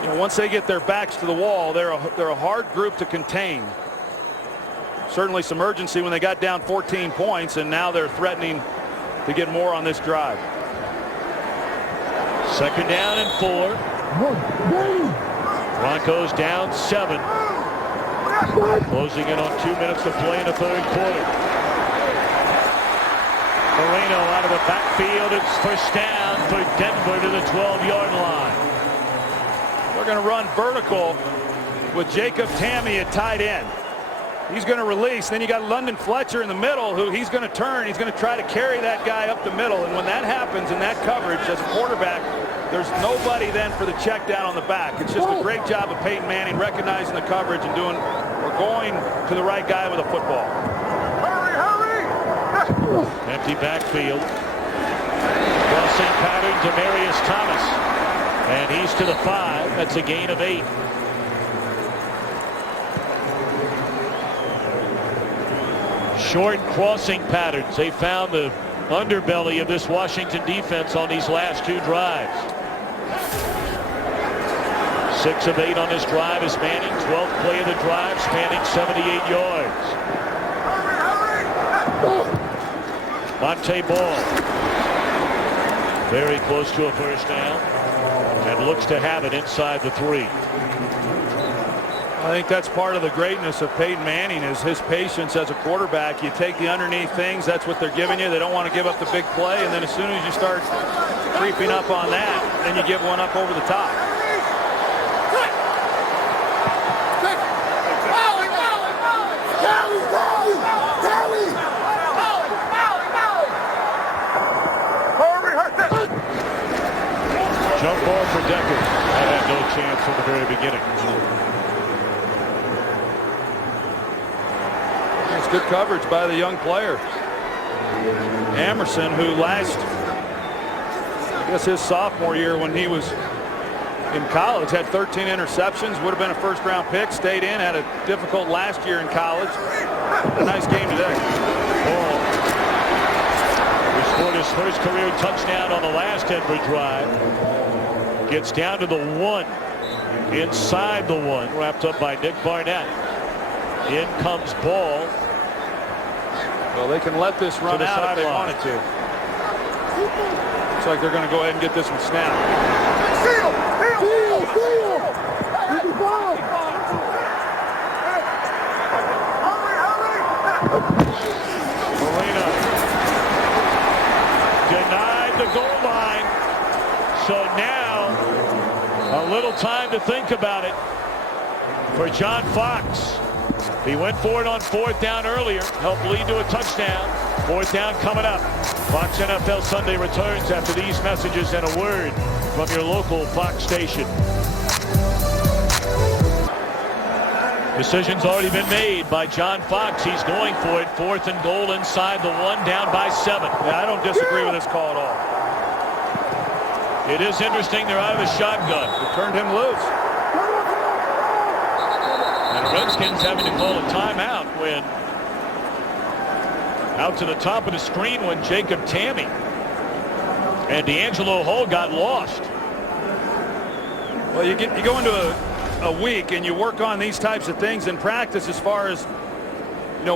you know, once they get their backs to the wall, they're a hard group to contain. Certainly some urgency when they got down 14 points, and now they're threatening to get more on this drive. Second down and 4. Broncos down 7. Closing in on 2 minutes to play in the third quarter. Moreno out of the backfield. It's first down for Denver to the 12-yard line. We're going to run vertical with Jacob Tamme at tight end. He's going to release. Then you got London Fletcher in the middle, who he's going to turn. He's going to try to carry that guy up the middle. And when that happens in that coverage as a quarterback, there's nobody then for the check down on the back. It's just a great job of Peyton Manning recognizing the coverage and going to the right guy with a football. Empty backfield. Crossing pattern, Demaryius Thomas. And he's to the 5. That's a gain of 8. Short crossing patterns. They found the underbelly of this Washington defense on these last 2 drives. 6 of 8 on this drive is Manning. 12th play of the drive, spanning 78 yards. Montee Ball. Very close to a first down. And looks to have it inside the 3. I think that's part of the greatness of Peyton Manning is his patience as a quarterback. You take the underneath things, that's what they're giving you. They don't want to give up the big play, and then as soon as you start creeping up on that, then you give one up over the top. Jump ball for Decker. That had no chance from the very beginning. It's good coverage by the young player. Emerson, who I guess his sophomore year when he was in college, had 13 interceptions, would have been a first-round pick, stayed in, had a difficult last year in college. A nice game today. Ball, who scored his first career touchdown on the last Denver drive, gets down to the 1, inside the 1, wrapped up by Nick Barnett. In comes Ball. Well, they can let this run out if they wanted to. Looks like they're going to go ahead and get this one snapped. Seal! Moreno denied the goal line. So now a little time to think about it for John Fox. He went for it on 4th down earlier, helped lead to a touchdown. 4th down coming up. Fox NFL Sunday returns after these messages and a word from your local Fox station. Decision's already been made by John Fox. He's going for it. 4th and goal inside the 1, down by 7. Yeah, I don't disagree with this call at all. It is interesting they're out of the shotgun. It turned him loose. And the Redskins having to call a timeout when out to the top of the screen when Jacob Tamme and DeAngelo Hall got lost. Well, you go into a week and you work on these types of things in practice as far as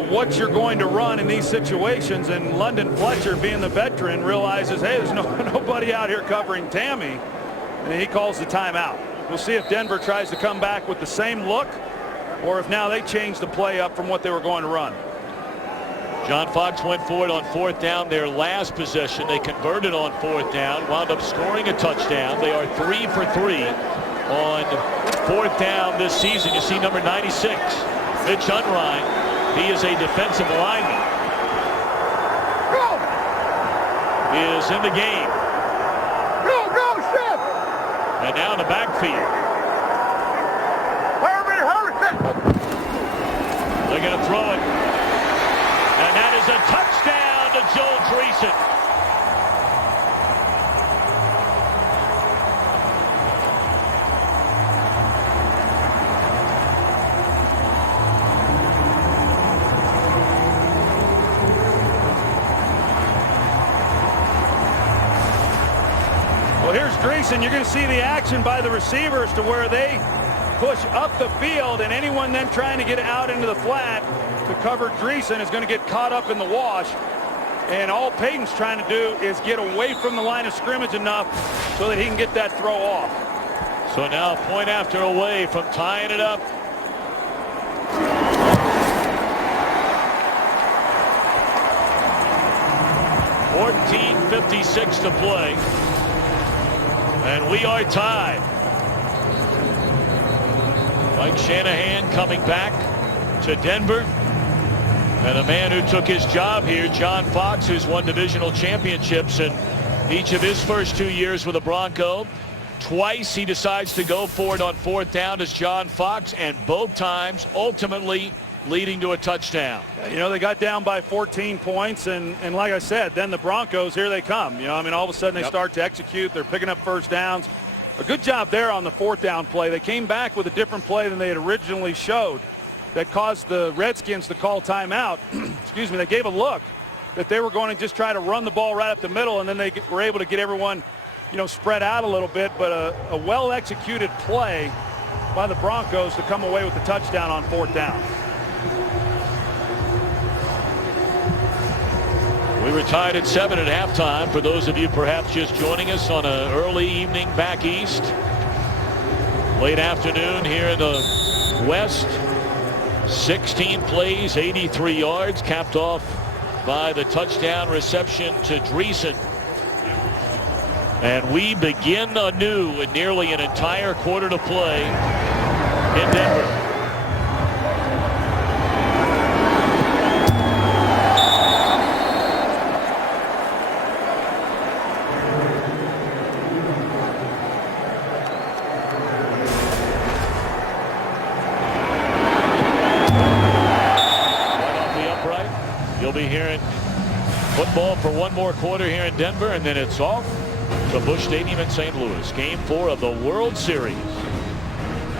what you're going to run in these situations, and London Fletcher, being the veteran, realizes, hey, there's nobody out here covering Tamme, and he calls the timeout. We'll see if Denver tries to come back with the same look or if now they change the play up from what they were going to run. John Fox went for it on 4th down, their last possession. They converted on 4th down, wound up scoring a touchdown. They are 3 for 3 on 4th down this season. You see number 96, Mitch Unrein. He is a defensive lineman. He is in the game. Go, Chef! And now in the backfield. They're going to throw it. And that is a touchdown to Joel Dreessen. Well, here's Dreessen. You're going to see the action by the receivers to where they push up the field, and anyone then trying to get out into the flat to cover Dreessen is going to get caught up in the wash. And all Peyton's trying to do is get away from the line of scrimmage enough so that he can get that throw off. So now a point after away from tying it up. .14:56 to play. And we are tied. Mike Shanahan coming back to Denver. And a man who took his job here, John Fox, who's won divisional championships in each of his first 2 years with the Broncos. Twice he decides to go for it on 4th down as John Fox, and both times ultimately leading to a touchdown. They got down by 14 points, and like I said, then the Broncos, here they come. All of a sudden they start to execute. They're picking up first downs. A good job there on the 4th down play. They came back with a different play than they had originally showed that caused the Redskins to call timeout. Excuse me. They gave a look that they were going to just try to run the ball right up the middle, and then they were able to get everyone, spread out a little bit. But a well-executed play by the Broncos to come away with the touchdown on 4th down. We were tied at 7 at halftime. For those of you perhaps just joining us on an early evening back east, late afternoon here in the West. 16 plays, 83 yards, capped off by the touchdown reception to Dreessen. And we begin anew with nearly an entire quarter to play in Denver. You'll be hearing football for one more quarter here in Denver, and then it's off to Busch Stadium in St. Louis. Game 4 of the World Series.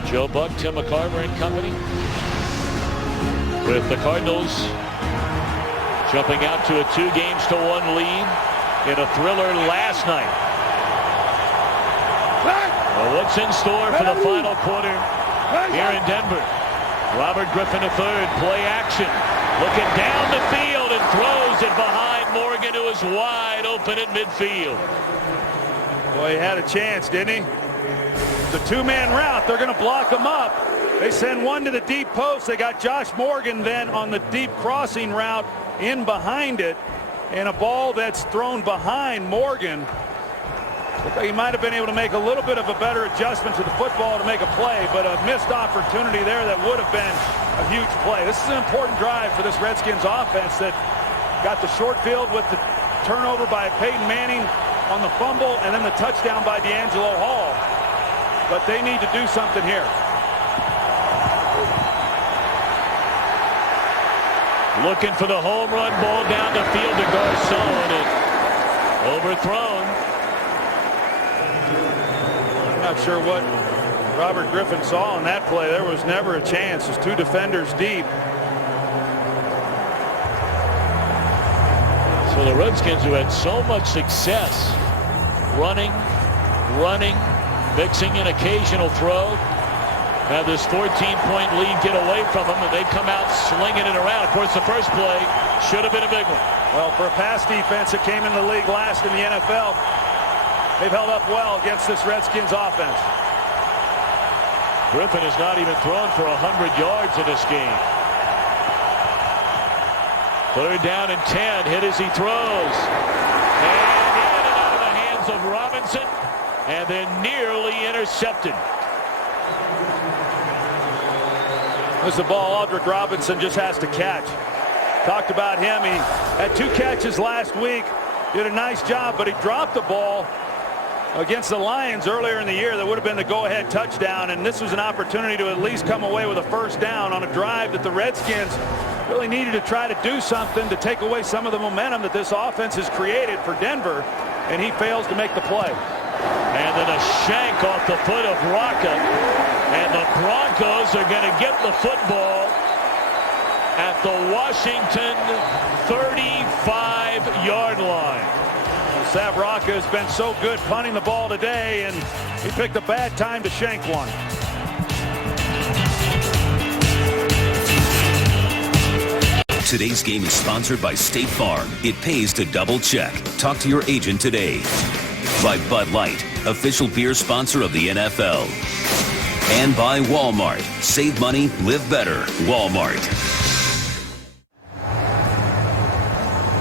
Joe Buck, Tim McCarver and company, with the Cardinals jumping out to a 2-1 lead in a thriller last night. Well, what's in store for the final quarter here in Denver? Robert Griffin III, play action. Looking down the field and throws it behind Morgan, who is wide open at midfield. Boy, he had a chance, didn't he? The two-man route, they're going to block him up. They send one to the deep post. They got Josh Morgan then on the deep crossing route in behind it. And a ball that's thrown behind Morgan. Looked like he might have been able to make a little bit of a better adjustment to the football to make a play, but a missed opportunity there that would have been a huge play. This is an important drive for this Redskins offense that got the short field with the turnover by Peyton Manning on the fumble and then the touchdown by DeAngelo Hall. But they need to do something here. Looking for the home run ball down the field to Garcon and overthrown. I'm not sure what Robert Griffin saw on that play. There was never a chance. There's two defenders deep. So the Redskins, who had so much success running, mixing an occasional throw, have this 14-point lead get away from them, and they come out slinging it around. Of course, the first play should have been a big one. Well, for a pass defense that came in the league last in the NFL, they've held up well against this Redskins offense. Griffin has not even thrown for 100 yards in this game. Third down and 10. Hit as he throws. And in and out of the hands of Robinson. And then nearly intercepted. This is a ball Aldrick Robinson just has to catch. Talked about him. He had 2 catches last week. Did a nice job, but he dropped the ball against the Lions earlier in the year. That would have been the go-ahead touchdown, and this was an opportunity to at least come away with a first down on a drive that the Redskins really needed to try to do something to take away some of the momentum that this offense has created for Denver, and he fails to make the play. And then a shank off the foot of Rocca, and the Broncos are going to get the football at the Washington 35-yard line. Sav Rocca has been so good punting the ball today, and he picked a bad time to shank one. Today's game is sponsored by State Farm. It pays to double check. Talk to your agent today. By Bud Light, official beer sponsor of the NFL. And by Walmart. Save money, live better. Walmart.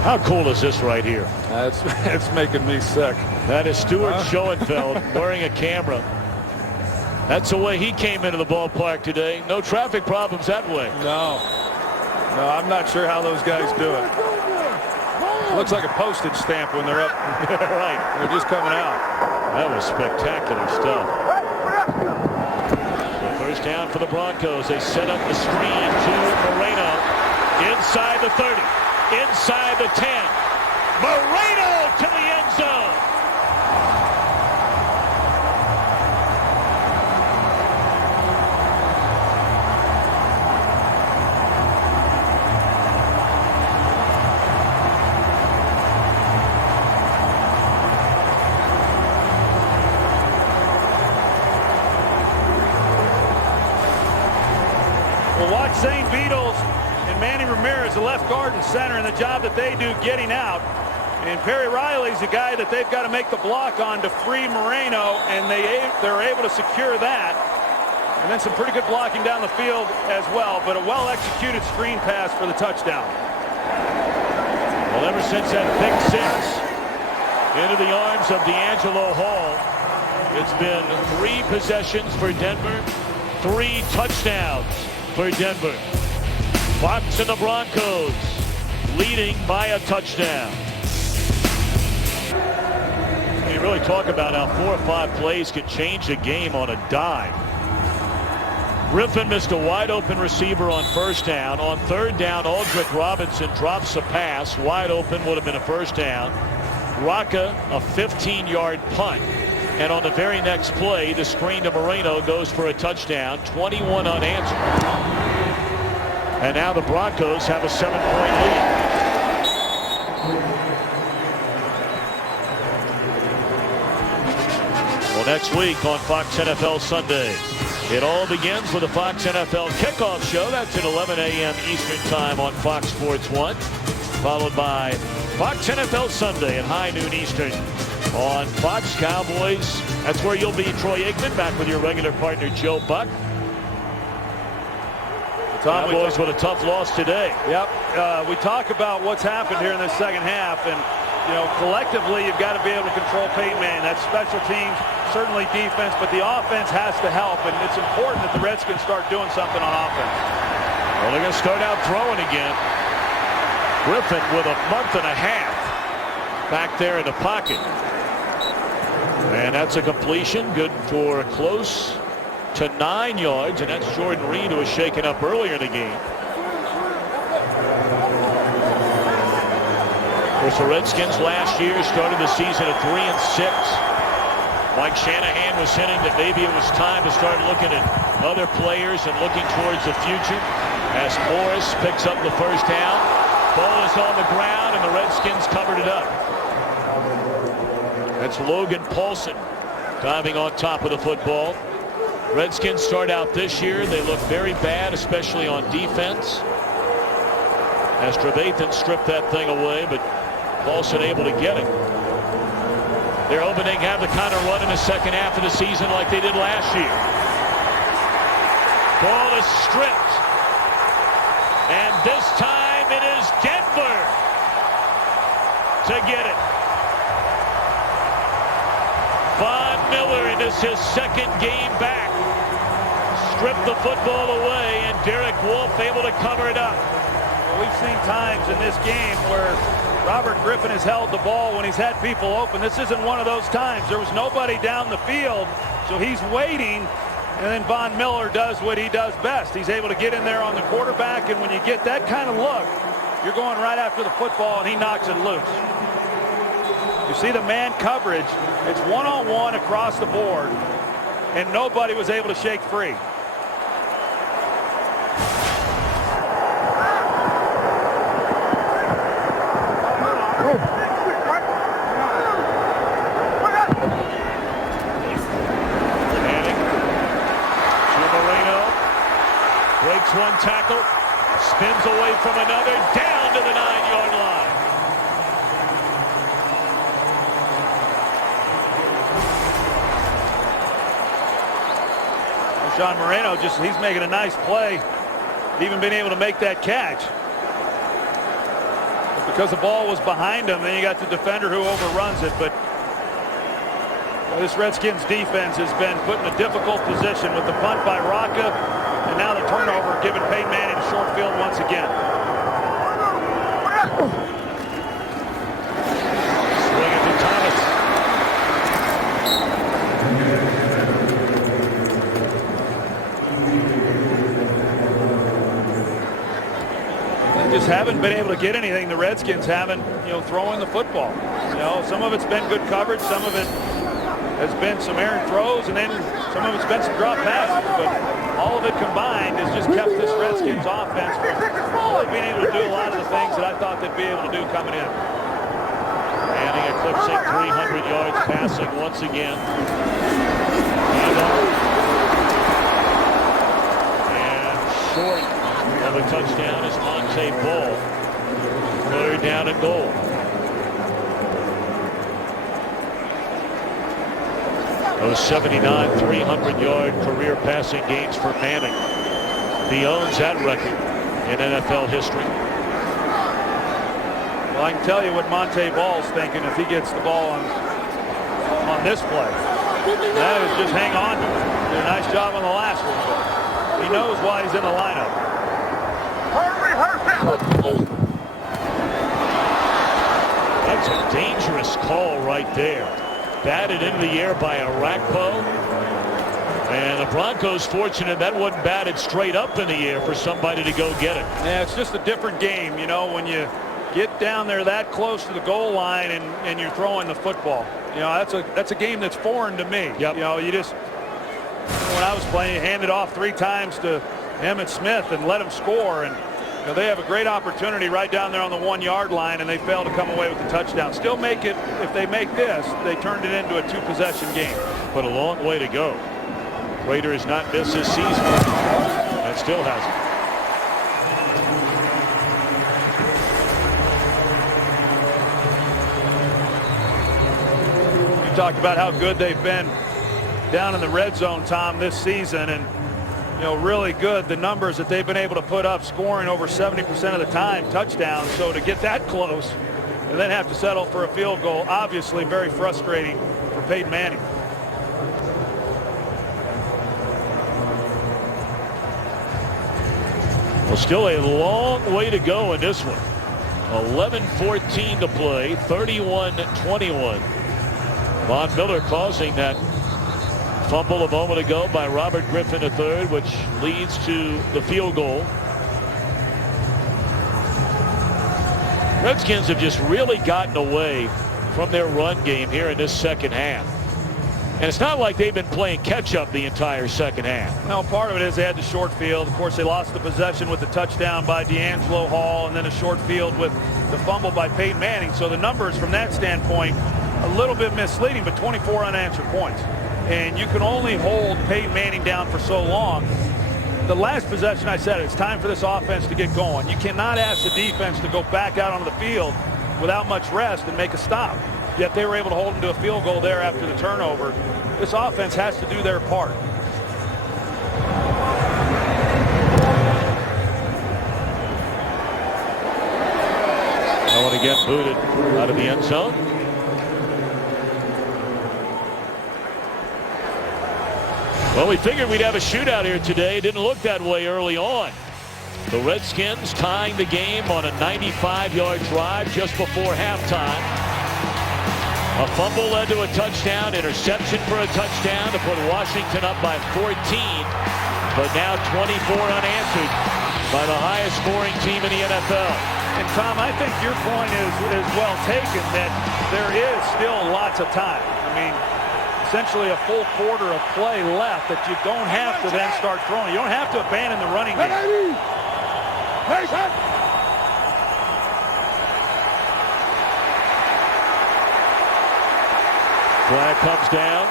How cool is this right here? It's making me sick. That is Stuart Schoenfeld wearing a camera. That's the way he came into the ballpark today. No traffic problems that way. No, I'm not sure how those guys do it. Looks like a postage stamp when they're up. Right. They're just coming out. That was spectacular stuff. So first down for the Broncos. They set up the screen to Moreno. Inside the 30. Inside the 10. Moreno to the end zone. Well, watch Zane Beadles and Manny Ramirez, the left guard and center, and the job that they do getting out. And Perry Riley's the guy that they've got to make the block on to free Moreno, and they're able to secure that. And then some pretty good blocking down the field as well, but a well-executed screen pass for the touchdown. Well, ever since that pick six into the arms of DeAngelo Hall, it's been 3 possessions for Denver, 3 touchdowns for Denver. Fox and the Broncos leading by a touchdown. You really talk about how 4 or 5 plays can change a game on a dime. Griffin missed a wide open receiver on first down. On third down, Aldrick Robinson drops a pass. Wide open, would have been a first down. Rocca, a 15-yard punt. And on the very next play, the screen to Moreno goes for a touchdown. 21 unanswered. And now the Broncos have a 7-point lead. Well, next week on Fox NFL Sunday, It all begins with the Fox NFL kickoff show. That's at 11 a.m. Eastern time on Fox Sports 1. Followed by Fox NFL Sunday at high noon Eastern on Fox. Cowboys. That's where you'll be, Troy Aikman, back with your regular partner, Joe Buck. Cowboys with a tough loss today. Yep. We talk about what's happened here in the second half, and collectively you've got to be able to control Peyton Manning. That's special teams, certainly defense, but the offense has to help, and it's important that the Redskins start doing something on offense. Well, they're going to start out throwing again. Griffin with a month and a half back there in the pocket. And that's a completion, good for close to 9 yards, and that's Jordan Reed, who was shaken up earlier in the game. Of course, the Redskins last year started the season at 3-6. Mike Shanahan was hinting that maybe it was time to start looking at other players and looking towards the future as Morris picks up the first down. Ball is on the ground, and the Redskins covered it up. That's Logan Paulson diving on top of the football. Redskins start out this year. They look very bad, especially on defense, as Trevathan stripped that thing away, but Paulson able to get it. They're hoping they have the kind of run in the second half of the season like they did last year. Ball is stripped, and this time it is Denver to get it. Von Miller, and this is his second game back, stripped the football away, and Derek Wolfe able to cover it up. Well, we've seen times in this game where Robert Griffin has held the ball when he's had people open. This isn't one of those times. There was nobody down the field, so he's waiting, and then Von Miller does what he does best. He's able to get in there on the quarterback, and when you get that kind of look, you're going right after the football, and he knocks it loose. You see the man coverage. It's one-on-one across the board, and nobody was able to shake free. Manning to Moreno. Breaks one tackle. Spins away from another. Down to the 9-yard line. Knowshon Moreno, he's making a nice play, even being able to make that catch. But because the ball was behind him, then you got the defender who overruns it. But this Redskins defense has been put in a difficult position with the punt by Rocca, and now the turnover giving Peyton Manning a short field once again. Swing it to Thomas. Just haven't been able to get anything. The Redskins haven't, throwing the football. Some of it's been good coverage, some of it has been some errant throws, and then some of it's been some drop passes. But all of it combined has just kept this Redskins offense from really being able to do a lot of the things that I thought they'd be able to do coming in. Manning eclipsing 300 yards passing once again. And short of a touchdown is Montee Ball. 3rd down and goal. Those 79 300-yard career passing games for Manning. He owns that record in NFL history. Well, I can tell you what Montee Ball's thinking if he gets the ball on this play. That is just hang on to it. Did a nice job on the last one, but he knows why he's in the lineup. That's a dangerous call right there. Batted into the air by Arakpo. And the Broncos fortunate that wasn't batted straight up in the air for somebody to go get it. Yeah, it's just a different game, when you get down there that close to the goal line and you're throwing the football. That's a game that's foreign to me. Yep. When I was playing, you hand it off 3 times to Emmitt Smith and let him score, and they have a great opportunity right down there on the 1-yard line, and they fail to come away with the touchdown. Still make it, if they make this, they turned it into a 2-possession game. But a long way to go. Prater has not missed this season and still hasn't. You talked about how good they've been down in the red zone, Tom, this season, and really good, the numbers that they've been able to put up, scoring over 70% of the time, touchdowns. So to get that close and then have to settle for a field goal, obviously very frustrating for Peyton Manning. Well, still a long way to go in this one. 11:14 to play, 31-21. Von Miller causing that fumble a moment ago by Robert Griffin III, which leads to the field goal. Redskins have just really gotten away from their run game here in this second half. And it's not like they've been playing catch-up the entire second half. Well, part of it is they had the short field. Of course, they lost the possession with the touchdown by DeAngelo Hall and then a short field with the fumble by Peyton Manning. So the numbers from that standpoint, a little bit misleading, but 24 unanswered points. And you can only hold Peyton Manning down for so long. The last possession, I said, it's time for this offense to get going. You cannot ask the defense to go back out onto the field without much rest and make a stop. Yet they were able to hold them to a field goal there after the turnover. This offense has to do their part. I want to get booted out of the end zone. Well, we figured we'd have a shootout here today. Didn't look that way early on. The Redskins tying the game on a 95-yard drive just before halftime. A fumble led to a touchdown, interception for a touchdown to put Washington up by 14. But now 24 unanswered by the highest scoring team in the NFL. And Tom, I think your point is well taken, that there is still lots of time. I mean, essentially a full quarter of play left that you don't have to then start throwing. You don't have to abandon the running game. Flag comes down.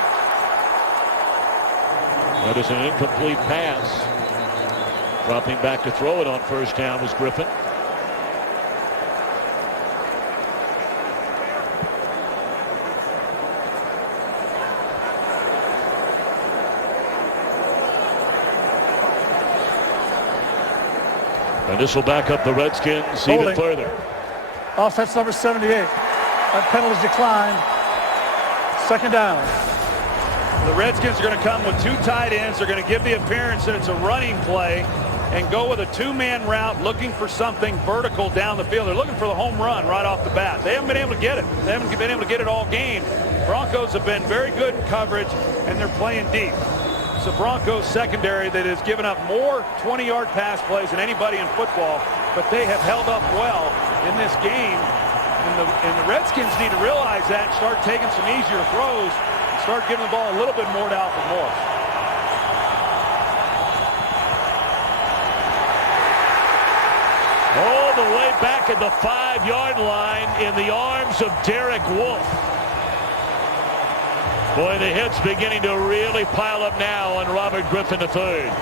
That is an incomplete pass. Dropping back to throw it on first down was Griffin. And this will back up the Redskins even further. Offense number 78. That penalty's declined. Second down. The Redskins are going to come with two tight ends. They're going to give the appearance that it's a running play and go with a two-man route, looking for something vertical down the field. They're looking for the home run right off the bat. They haven't been able to get it. They haven't been able to get it all game. Broncos have been very good in coverage, and they're playing deep. It's a Broncos secondary that has given up more 20-yard pass plays than anybody in football, but they have held up well in this game. And the Redskins need to realize that and start taking some easier throws, start giving the ball a little bit more to Alfred Morris. All the way back at the 5-yard line in the arms of Derek Wolfe. Boy, the hits beginning to really pile up now on Robert Griffin III.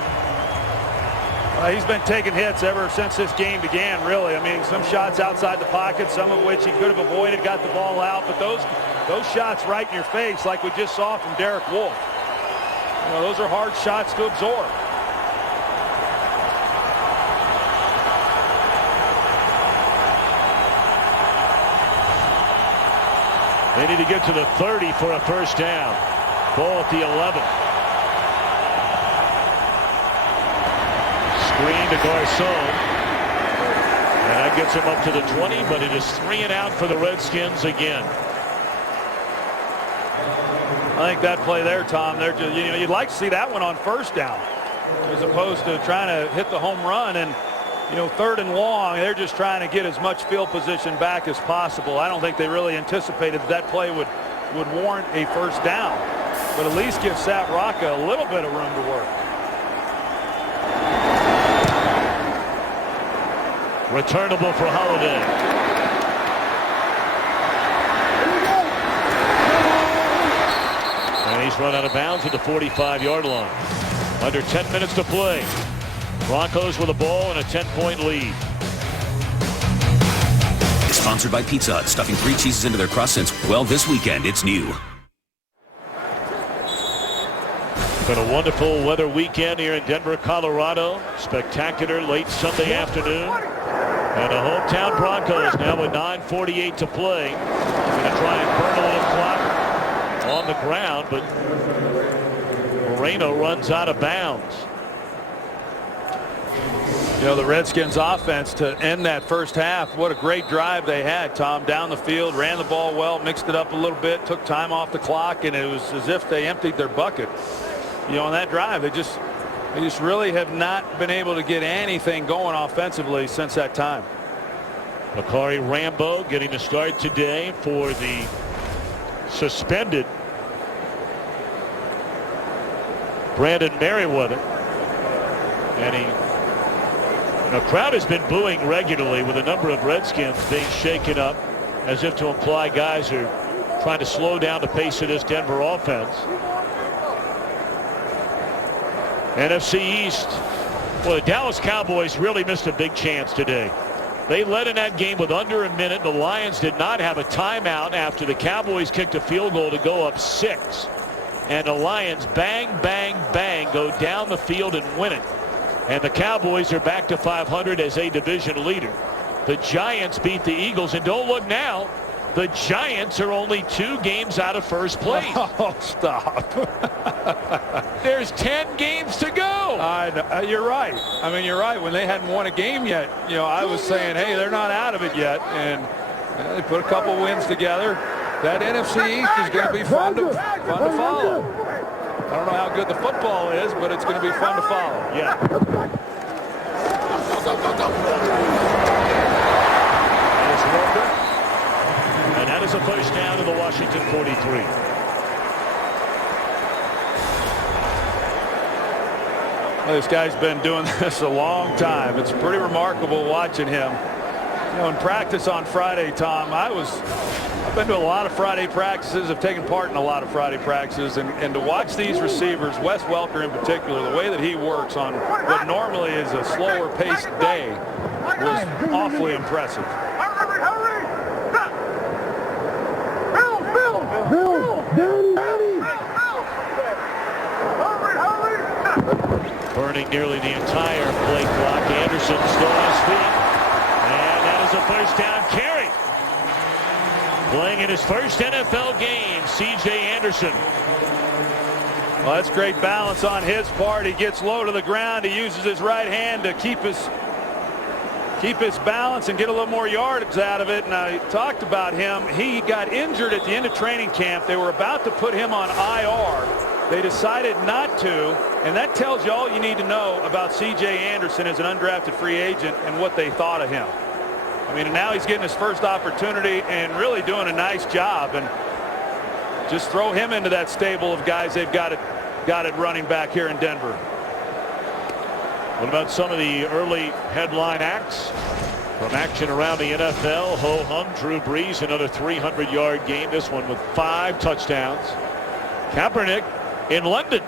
He's been taking hits ever since this game began, really. I mean, some shots outside the pocket, some of which he could have avoided, got the ball out. But those shots right in your face, like we just saw from Derek Wolfe, those are hard shots to absorb. They need to get to the 30 for a first down. Ball at the 11. Screen to Garcon. And that gets him up to the 20, but it is 3 and out for the Redskins again. I think that play there, Tom, they're just, you'd like to see that one on first down as opposed to trying to hit the home run. And third and long, they're just trying to get as much field position back as possible. I don't think they really anticipated that play would warrant a first down, but at least give Sav Rocca a little bit of room to work. Returnable for Holiday. And he's run out of bounds at the 45-yard line. Under 10 minutes to play. Broncos with a ball and a 10-point lead. Sponsored by Pizza Hut, stuffing 3 cheeses into their croissants. Well, this weekend, it's new. Been a wonderful weather weekend here in Denver, Colorado. Spectacular late Sunday afternoon. And the hometown Broncos now with 9:48 to play. Going to try and burn a little clock on the ground, but Moreno runs out of bounds. You know, the Redskins offense to end that first half, what a great drive they had, Tom. Down the field, ran the ball well, mixed it up a little bit, took time off the clock, and it was as if they emptied their bucket. You know, on that drive, they just really have not been able to get anything going offensively since that time. Bakari Rambo getting the start today for the suspended Brandon Merriweather. And the crowd has been booing regularly, with a number of Redskins being shaken up as if to imply guys are trying to slow down the pace of this Denver offense. NFC East. Well, the Dallas Cowboys really missed a big chance today. They led in that game with under a minute. The Lions did not have a timeout after the Cowboys kicked a field goal to go up 6. And the Lions bang, bang, bang go down the field and win it. And the Cowboys are back to 500 as a division leader. The Giants beat the Eagles, and don't look now, the Giants are only 2 games out of first place. Oh, stop. There's 10 games to go. I know, you're right. I mean, you're right. When they hadn't won a game yet, you know, I was saying, hey, they're not out of it yet. And they put a couple wins together. That NFC East is going to be fun to follow. I don't know how good the football is, but it's going to be fun to follow. Yeah. There's Welker. And that is a first down to the Washington 43. Well, this guy's been doing this a long time. It's pretty remarkable watching him. You know, in practice on Friday, Tom, I've been to a lot of Friday practices. I've taken part in a lot of Friday practices, and to watch these receivers, Wes Welker in particular, the way that he works on what normally is a slower paced day was awfully impressive. Burning nearly the entire play clock. Anderson still on his feet. And that is a first down carry. Playing in his first NFL game, C.J. Anderson. Well, that's great balance on his part. He gets low to the ground. He uses his right hand to keep his balance and get a little more yardage out of it. And I talked about him. He got injured at the end of training camp. They were about to put him on IR. They decided not to, and that tells you all you need to know about C.J. Anderson as an undrafted free agent and what they thought of him. I mean, now he's getting his first opportunity and really doing a nice job. And just throw him into that stable of guys they've got it running back here in Denver. What about some of the early headline acts from action around the NFL? Ho-hum, Drew Brees, another 300-yard game. This one with 5 touchdowns. Kaepernick in London.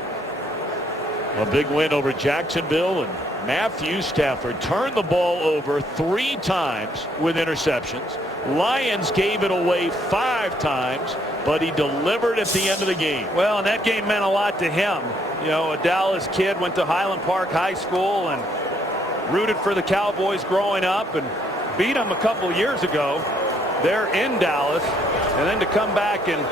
A big win over Jacksonville, and Matthew Stafford turned the ball over 3 times with interceptions. Lions gave it away 5 times, but he delivered at the end of the game. Well, and that game meant a lot to him. You know, a Dallas kid, went to Highland Park High School and rooted for the Cowboys growing up and beat them a couple years ago. They're in Dallas, and then to come back and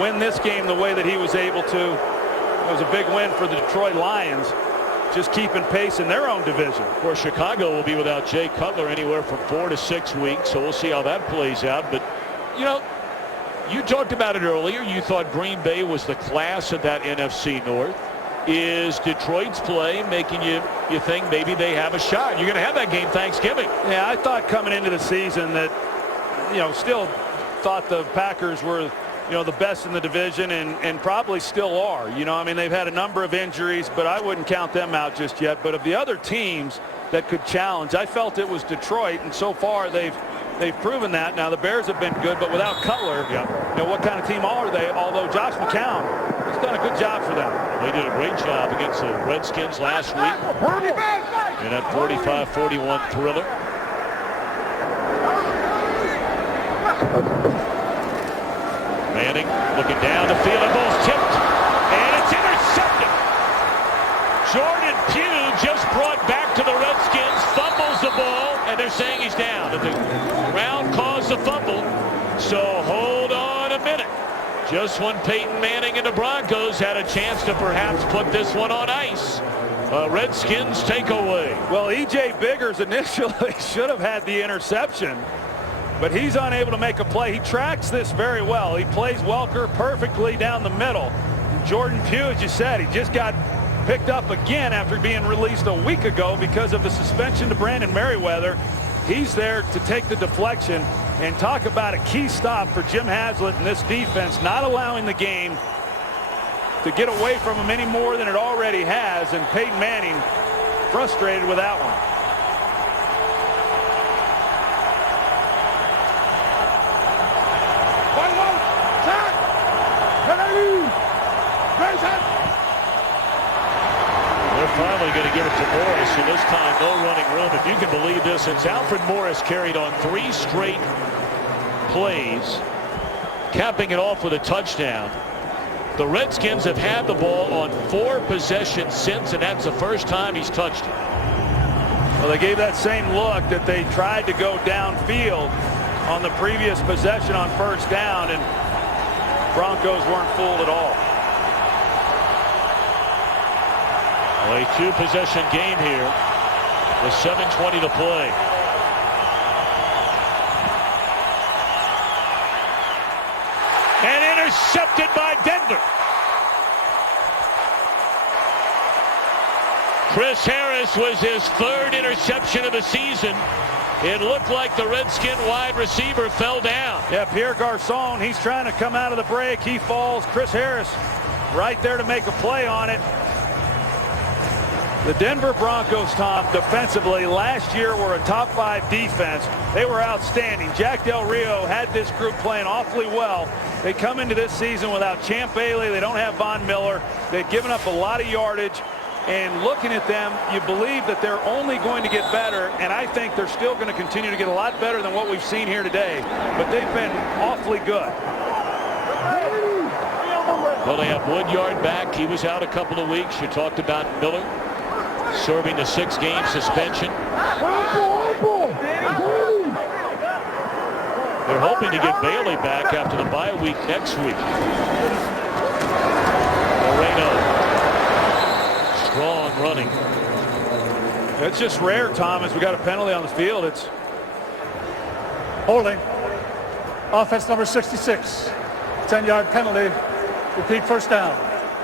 win this game the way that he was able to, it was a big win for the Detroit Lions, just keeping pace in their own division. Of course, Chicago will be without Jay Cutler anywhere from 4 to 6 weeks, so we'll see how that plays out. But, you know, you talked about it earlier. You thought Green Bay was the class of that NFC North. Is Detroit's play making you think maybe they have a shot? You're going to have that game Thanksgiving. Yeah, I thought coming into the season that, you know, still thought the Packers were, you know, the best in the division, and probably still are. You know, I mean, they've had a number of injuries, but I wouldn't count them out just yet. But of the other teams that could challenge, I felt it was Detroit, and so far they've proven that. Now the Bears have been good, but without Cutler, you know, what kind of team are they? Although Josh McCown has done a Good job for them. They did a great job against the Redskins last week in that 45-41 thriller. Manning looking down the field. The ball's tipped, and it's intercepted. Jordan Pugh just brought back to the Redskins, fumbles the ball, and they're saying he's down. The ground caused the fumble, so hold on a minute. Just when Peyton Manning and the Broncos had a chance to perhaps put this one on ice. Redskins takeaway. Well, E.J. Biggers initially should have had the interception, but he's unable to make a play. He tracks this very well. He plays Welker perfectly down the middle. Jordan Pugh, as you said, he just got picked up again after being released a week ago because of the suspension to Brandon Merriweather. He's there to take the deflection, and talk about a key stop for Jim Haslett in this defense, not allowing the game to get away from him any more than it already has, and Peyton Manning frustrated with that one. They're finally going to give it to Morris, and this time no running room. If you can believe this, since Alfred Morris carried on 3 straight plays, capping it off with a touchdown. The Redskins have had the ball on 4 possessions since, and that's the first time he's touched it. Well, they gave that same look that they tried to go downfield on the previous possession on first down, and Broncos weren't fooled at all. Well, a 2-possession game here with 7:20 to play. And intercepted by Denver. Chris Harris was his 3rd interception of the season. It looked like the Redskin wide receiver fell down. Yeah, Pierre Garçon, he's trying to come out of the break. He falls. Chris Harris right there to make a play on it. The Denver Broncos, Tom, defensively last year were a top 5 defense. They were outstanding. Jack Del Rio had this group playing awfully well. They come into this season without Champ Bailey. They don't have Von Miller. They've given up a lot of yardage. And looking at them, you believe that they're only going to get better. And I think they're still going to continue to get a lot better than what we've seen here today. But they've been awfully good. Well, they have Woodyard back. He was out a couple of weeks. You talked about Miller serving the 6-game suspension. They're hoping to get Bailey back after the bye week next week. Moreno, strong running. It's just rare, Thomas. We got a penalty on the field. It's Holding. Offense number 66. 10-yard penalty. Repeat first down.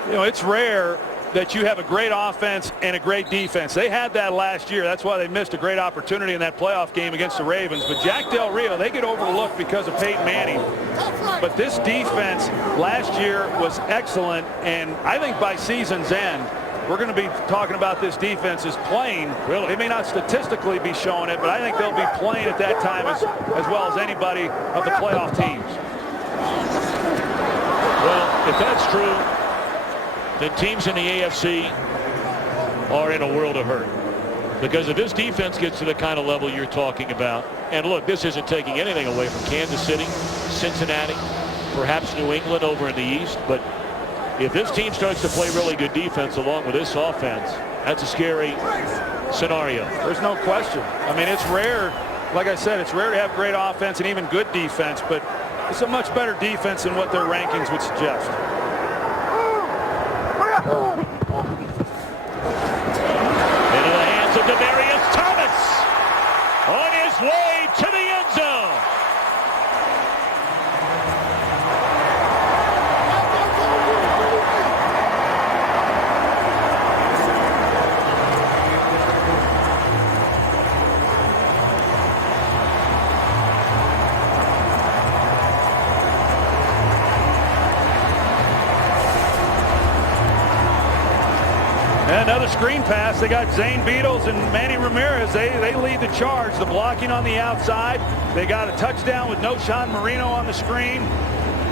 You know, it's rare that you have a great offense and a great defense. They had that last year. That's why they missed a great opportunity in that playoff game against the Ravens. But Jack Del Rio, they get overlooked because of Peyton Manning. But this defense last year was excellent, and I think by season's end, we're going to be talking about this defense as playing. Really? They may not statistically be showing it, but I think they'll be playing at that time as well as anybody of the playoff teams. Well, if that's true, then teams in the AFC are in a world of hurt. Because if this defense gets to the kind of level you're talking about, and look, this isn't taking anything away from Kansas City, Cincinnati, perhaps New England over in the East, but if this team starts to play really good defense along with this offense, that's a scary scenario. There's no question. I mean, it's rare, like I said, it's rare to have great offense and even good defense, but it's a much better defense than what their rankings would suggest. Into the hands of Demaryius Thomas on his way to the end zone. Another screen pass. They got Zane Beadles and Manny Ramirez. They lead the charge. The blocking on the outside. They got a touchdown with Knowshon Moreno on the screen.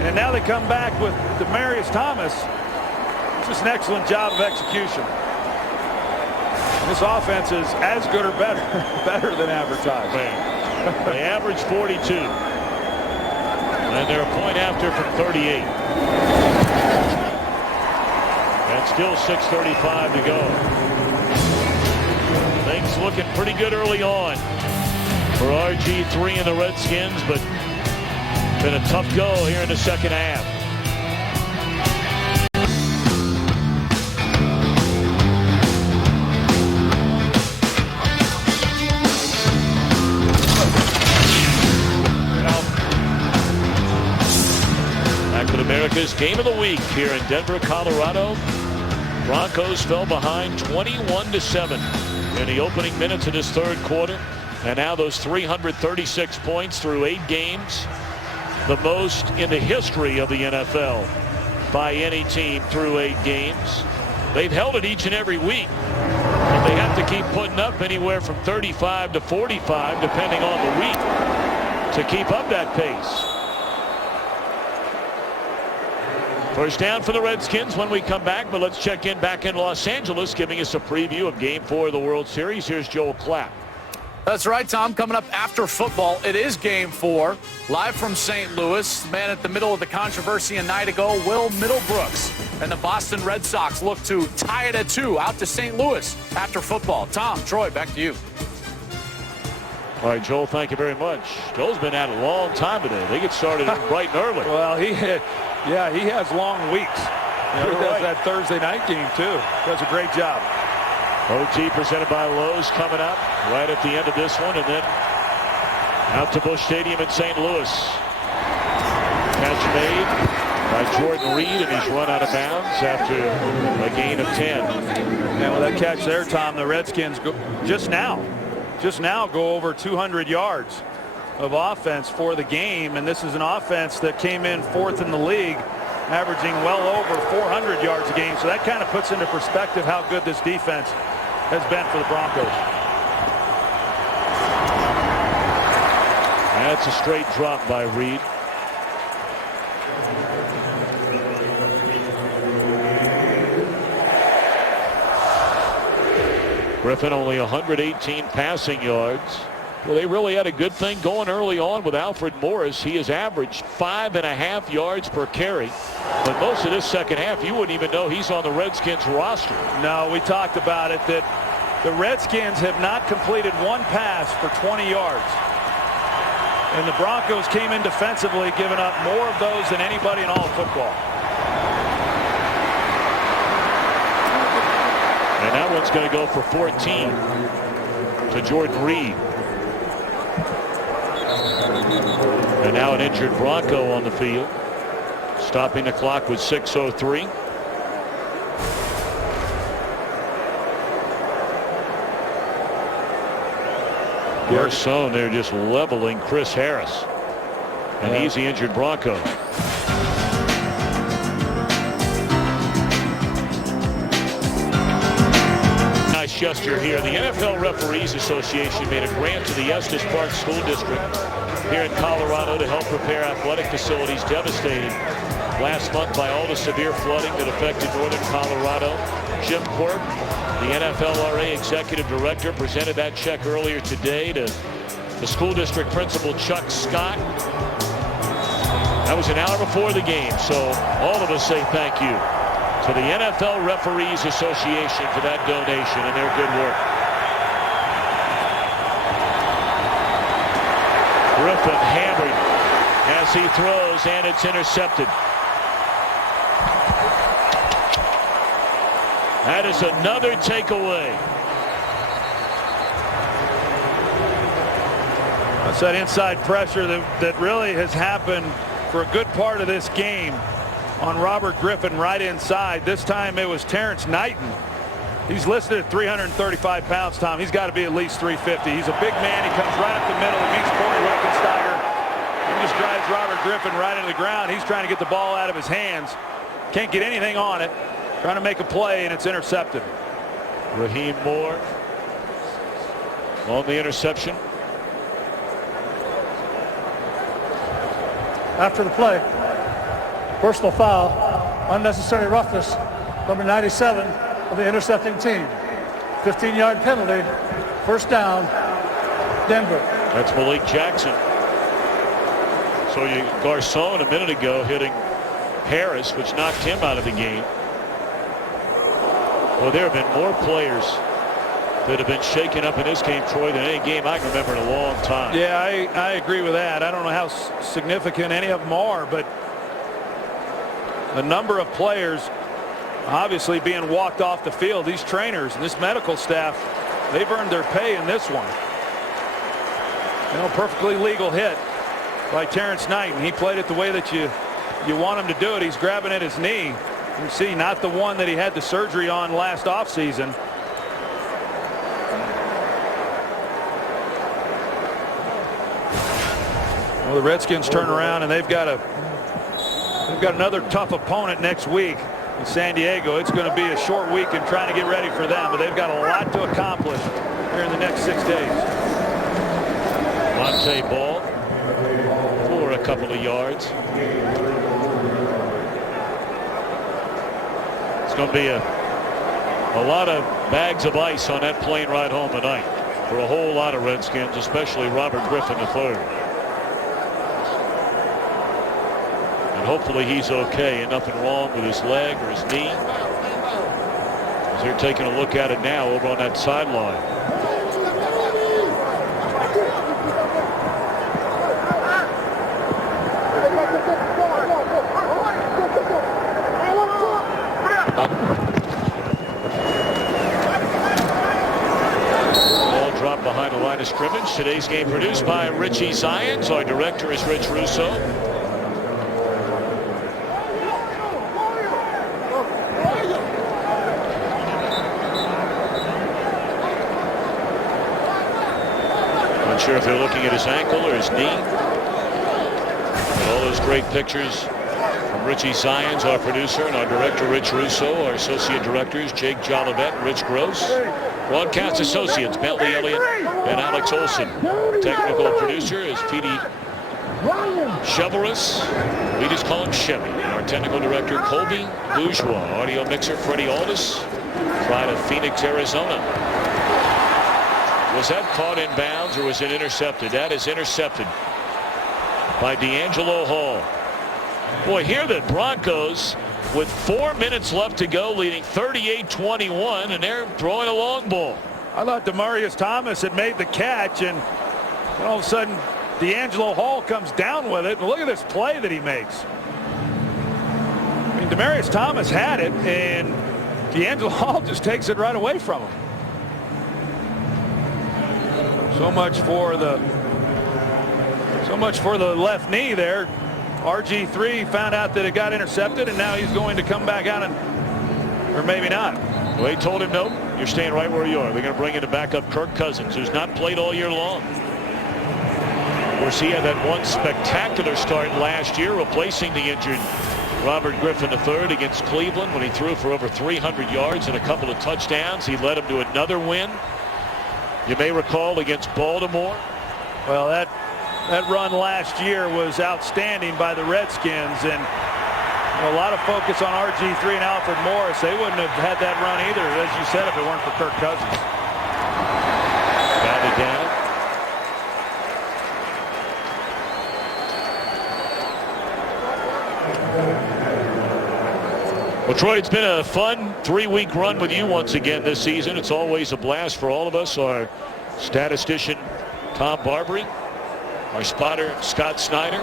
And now they come back with Demaryius Thomas. just an excellent job of execution. This offense is as good or better, better than advertised. They average 42. And they're a point after from 38. And still 6:35 to go. Things looking pretty good early on for RG3 and the Redskins, but been a tough go here in the second half. America's game of the week here in Denver, Colorado. Broncos fell behind 21-7 in the opening minutes of this third quarter. And now those 336 points through 8 games. The most in the history of the NFL by any team through 8 games. They've held it each and every week. But they have to keep putting up anywhere from 35 to 45 depending on the week to keep up that pace. First down for the Redskins when we come back, but let's check in back in Los Angeles, giving us a preview of Game 4 of the World Series. Here's Joel Klatt. That's right, Tom. Coming up after football, it is Game 4. Live from St. Louis, the man at the middle of the controversy a night ago, Will Middlebrooks. And the Boston Red Sox look to tie it at 2 out to St. Louis after football. Tom, Troy, back to you. All right, Joel, thank you very much. Joel's been at it a long time today. They get started bright and early. Well, he has long weeks. He does that Thursday night game, too. Does a great job. OT presented by Lowe's coming up right at the end of this one, and then out to Busch Stadium in St. Louis. Catch made by Jordan Reed, and he's run out of bounds after a gain of 10. And with that catch there, Tom, the Redskins just now go over 200 yards of offense for the game, and this is an offense that came in 4th in the league, averaging well over 400 yards a game. So that kind of puts into perspective how good this defense has been for the Broncos. That's a straight drop by Reed. Griffin only 118 passing yards. Well, they really had a good thing going early on with Alfred Morris. He has averaged 5.5 yards per carry. But most of this second half, you wouldn't even know he's on the Redskins roster. No, we talked about it, that the Redskins have not completed one pass for 20 yards. And the Broncos came in defensively, giving up more of those than anybody in all of football. And that one's going to go for 14 to Jordan Reed. And now an injured Bronco on the field. Stopping the clock with 6:03. Garcon, they're just leveling Chris Harris. And he's the injured Bronco. Nice gesture here. The NFL Referees Association made a grant to the Estes Park School District here in Colorado to help repair athletic facilities devastated last month by all the severe flooding that affected northern Colorado. Jim Quirk, the NFLRA executive director, presented that check earlier today to the school district principal Chuck Scott. That was an hour before the game, so all of us say thank you to the NFL Referees Association for that donation and their good work. Griffin hammered as he throws, and it's intercepted. That is another takeaway. That's that inside pressure that really has happened for a good part of this game on Robert Griffin right inside. This time it was Terrence Knighton. He's listed at 335 pounds, Tom. He's got to be at least 350. He's a big man. He comes right up the middle. He meets Corey Weckensteiger. He just drives Robert Griffin right into the ground. He's trying to get the ball out of his hands. Can't get anything on it. Trying to make a play, and it's intercepted. Raheem Moore on the interception. After the play, personal foul, unnecessary roughness number 97 of the intercepting team. 15-yard penalty, first down, Denver. That's Malik Jackson. So Garcon a minute ago hitting Harris, which knocked him out of the game. Well, there have been more players that have been shaken up in this game, Troy, than any game I can remember in a long time. Yeah, I agree with that. I don't know how significant any of them are, but the number of players obviously being walked off the field, these trainers and this medical staff, they've earned their pay in this one. You know, perfectly legal hit by Terrence Knight, and he played it the way that you want him to do it. He's grabbing at his knee. You see, not the one that he had the surgery on last offseason. Well, the Redskins turn around and they've got another tough opponent next week in San Diego. It's going to be a short week in trying to get ready for them, but they've got a lot to accomplish here in the next 6 days. Montee Ball for a couple of yards. It's going to be a lot of bags of ice on that plane ride home tonight for a whole lot of Redskins, especially Robert Griffin III. And hopefully he's okay and nothing wrong with his leg or his knee. As they're taking a look at it now over on that sideline. Behind the line of scrimmage. Today's game produced by Richie Zions. Our director is Rich Russo. Not sure if they're looking at his ankle or his knee. But all those great pictures from Richie Zions, our producer, and our director Rich Russo. Our associate directors Jake Jolivet and Rich Gross. Broadcast associates Bentley Elliott and Alex Olson. Technical producer is Petey Cheverus. We just call him Chevy. Our technical director Colby Bourgeois. Audio mixer Freddie Aldis. Pride of Phoenix, Arizona. Was that caught in bounds or was it intercepted? That is intercepted by DeAngelo Hall. Boy, here the Broncos with 4 minutes left to go, leading 38-21, and they're throwing a long ball. I thought Demaryius Thomas had made the catch, and all of a sudden DeAngelo Hall comes down with it. And look at this play that he makes. I mean, Demaryius Thomas had it, and DeAngelo Hall just takes it right away from him. So much for the left knee there. RG3 found out that it got intercepted, and now he's going to come back out, or maybe not. Well, they told him, nope, you're staying right where you are. They're going to bring in the backup Kirk Cousins, who's not played all year long. Of course, he had that one spectacular start last year, replacing the injured Robert Griffin III against Cleveland when he threw for over 300 yards and a couple of touchdowns. He led them to another win. You may recall against Baltimore. Well, that run last year was outstanding by the Redskins, and a lot of focus on RG3 and Alfred Morris. They wouldn't have had that run either, as you said, if it weren't for Kirk Cousins. Batted down. Well, Troy, it's been a fun 3-week run with you once again this season. It's always a blast for all of us. Our statistician, Tom Barbary, our spotter, Scott Snyder,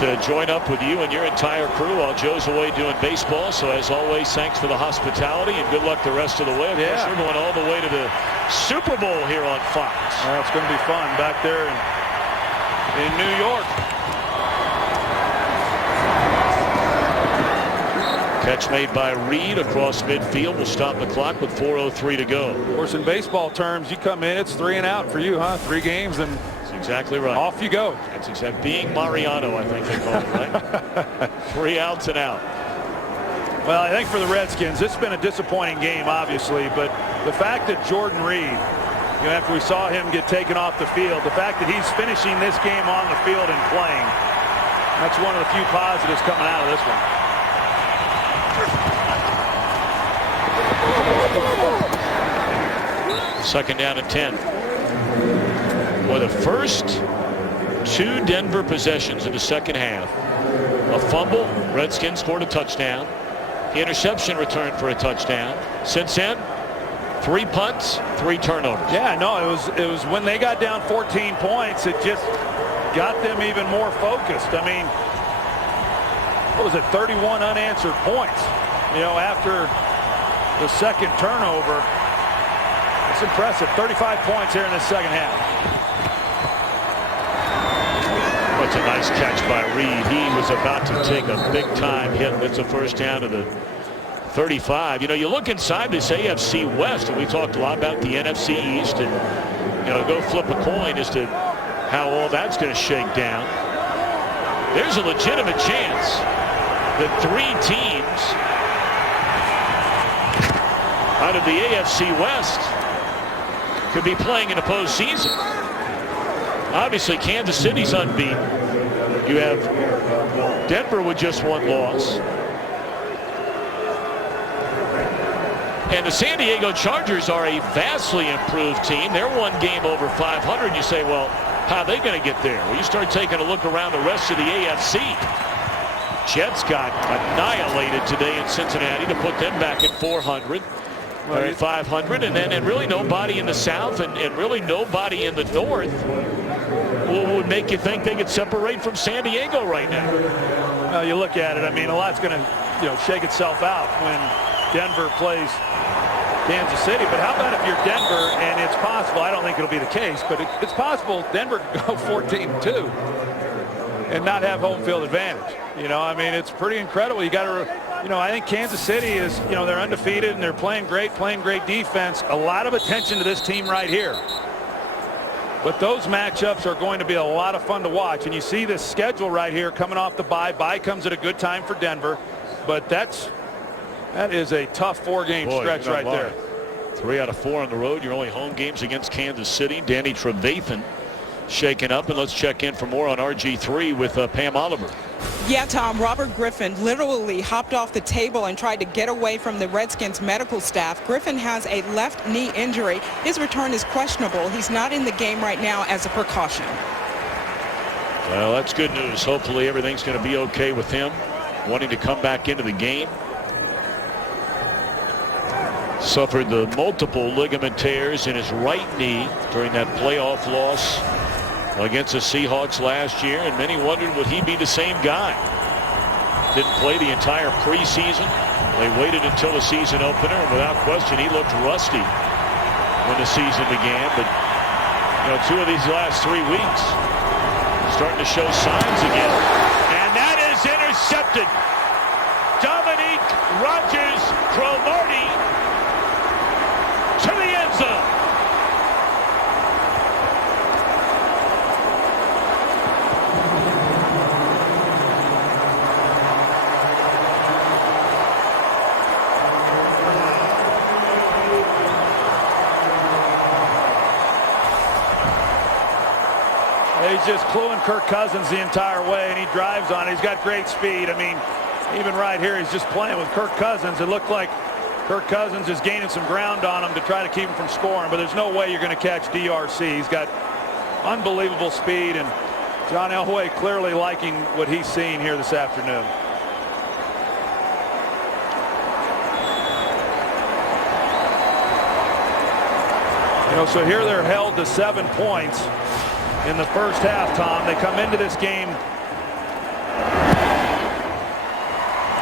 to join up with you and your entire crew while Joe's away doing baseball. So, as always, thanks for the hospitality and good luck the rest of the way. Of course, we're going all the way to the Super Bowl here on Fox. Well, it's going to be fun back there in New York. Catch made by Reed across midfield will stop the clock with 4:03 to go. Of course, in baseball terms, you come in, it's 3 and out for you, huh? 3 games and that's exactly right. Off you go. That's exactly being Mariano, I think they call it, right? 3 outs and out. Well, I think for the Redskins, it's been a disappointing game, obviously, but the fact that Jordan Reed, after we saw him get taken off the field, the fact that he's finishing this game on the field and playing, that's one of the few positives coming out of this one. Second down and 10. For the first 2 Denver possessions in the second half, a fumble, Redskins scored a touchdown. Interception returned for a touchdown. Since then, 3 punts, 3 turnovers. Yeah, no, it was when they got down 14 points, it just got them even more focused. I mean, what was it, 31 unanswered points, you know, after the second turnover. It's impressive. 35 points here in the second half. That's a nice catch by Reed. He was about to take a big-time hit. It's a first down to the 35. You know, you look inside this AFC West, and we talked a lot about the NFC East, and, you know, go flip a coin as to how all that's going to shake down. There's a legitimate chance that 3 teams out of the AFC West could be playing in the postseason. Obviously, Kansas City's unbeaten. You have Denver with just 1 loss. And the San Diego Chargers are a vastly improved team. They're 1 game over 500. You say, well, how are they going to get there? Well, you start taking a look around the rest of the AFC. Jets got annihilated today in Cincinnati to put them back at 400. They're at 500, and then really nobody in the South and really nobody in the North would make you think they could separate from San Diego right now. Well, you look at it, I mean, a lot's going to, you know, shake itself out when Denver plays Kansas City. But how about if you're Denver, and it's possible, I don't think it'll be the case, but it's possible Denver could go 14-2 and not have home field advantage. You know, I mean, it's pretty incredible. You got to, you know, I think Kansas City is, you know, they're undefeated and they're playing great defense. A lot of attention to this team right here. But those matchups are going to be a lot of fun to watch. And you see this schedule right here coming off the bye. Bye comes at a good time for Denver. But that is a tough 4-game stretch right there. 3 out of 4 on the road. Your only home games against Kansas City. Danny Trevathan shaken up. And let's check in for more on RG3 with Pam Oliver. Yeah, Tom, Robert Griffin literally hopped off the table and tried to get away from the Redskins medical staff. Griffin has a left knee injury. His return is questionable. He's not in the game right now as a precaution. Well, that's good news. Hopefully everything's going to be okay with him wanting to come back into the game. Suffered the multiple ligament tears in his right knee during that playoff loss against the Seahawks last year, and many wondered would he be the same guy. Didn't play the entire preseason. They waited until the season opener, and without question he looked rusty when the season began. But you know, 2 of these last 3 weeks starting to show signs again, and that is intercepted. Dominique Rodgers-Cromartie to the end zone. He's just cluing Kirk Cousins the entire way, and he drives on it. He's got great speed. I mean, even right here, he's just playing with Kirk Cousins. It looked like Kirk Cousins is gaining some ground on him to try to keep him from scoring, but there's no way you're going to catch DRC. He's got unbelievable speed, and John Elway clearly liking what he's seeing here this afternoon. You know, so here they're held to 7 points in the first half, Tom. They come into this game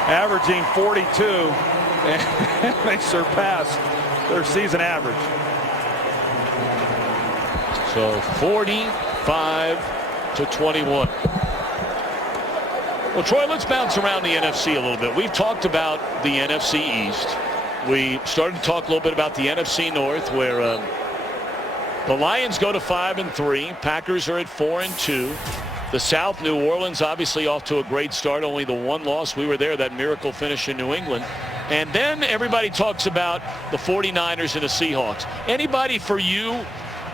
averaging 42, and they surpass their season average. So 45-21. Well, Troy, let's bounce around the NFC a little bit. We've talked about the NFC East. We started to talk a little bit about the NFC North, where the Lions go to 5-3. Packers are at 4-2. The South, New Orleans, obviously off to a great start. Only the 1 loss. We were there, that miracle finish in New England. And then everybody talks about the 49ers and the Seahawks. Anybody for you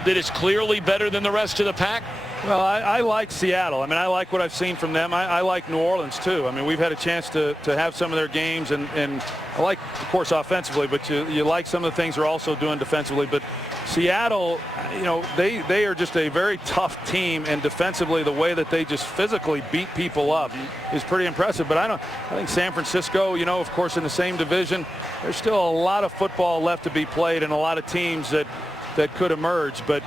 that is clearly better than the rest of the pack? Well, I like Seattle. I mean, I like what I've seen from them. I like New Orleans, too. I mean, we've had a chance to have some of their games, and I like, of course, offensively, but you like some of the things they're also doing defensively. But Seattle, you know, they are just a very tough team, and defensively, the way that they just physically beat people up is pretty impressive. But I think San Francisco, you know, of course, in the same division, there's still a lot of football left to be played and a lot of teams that could emerge. But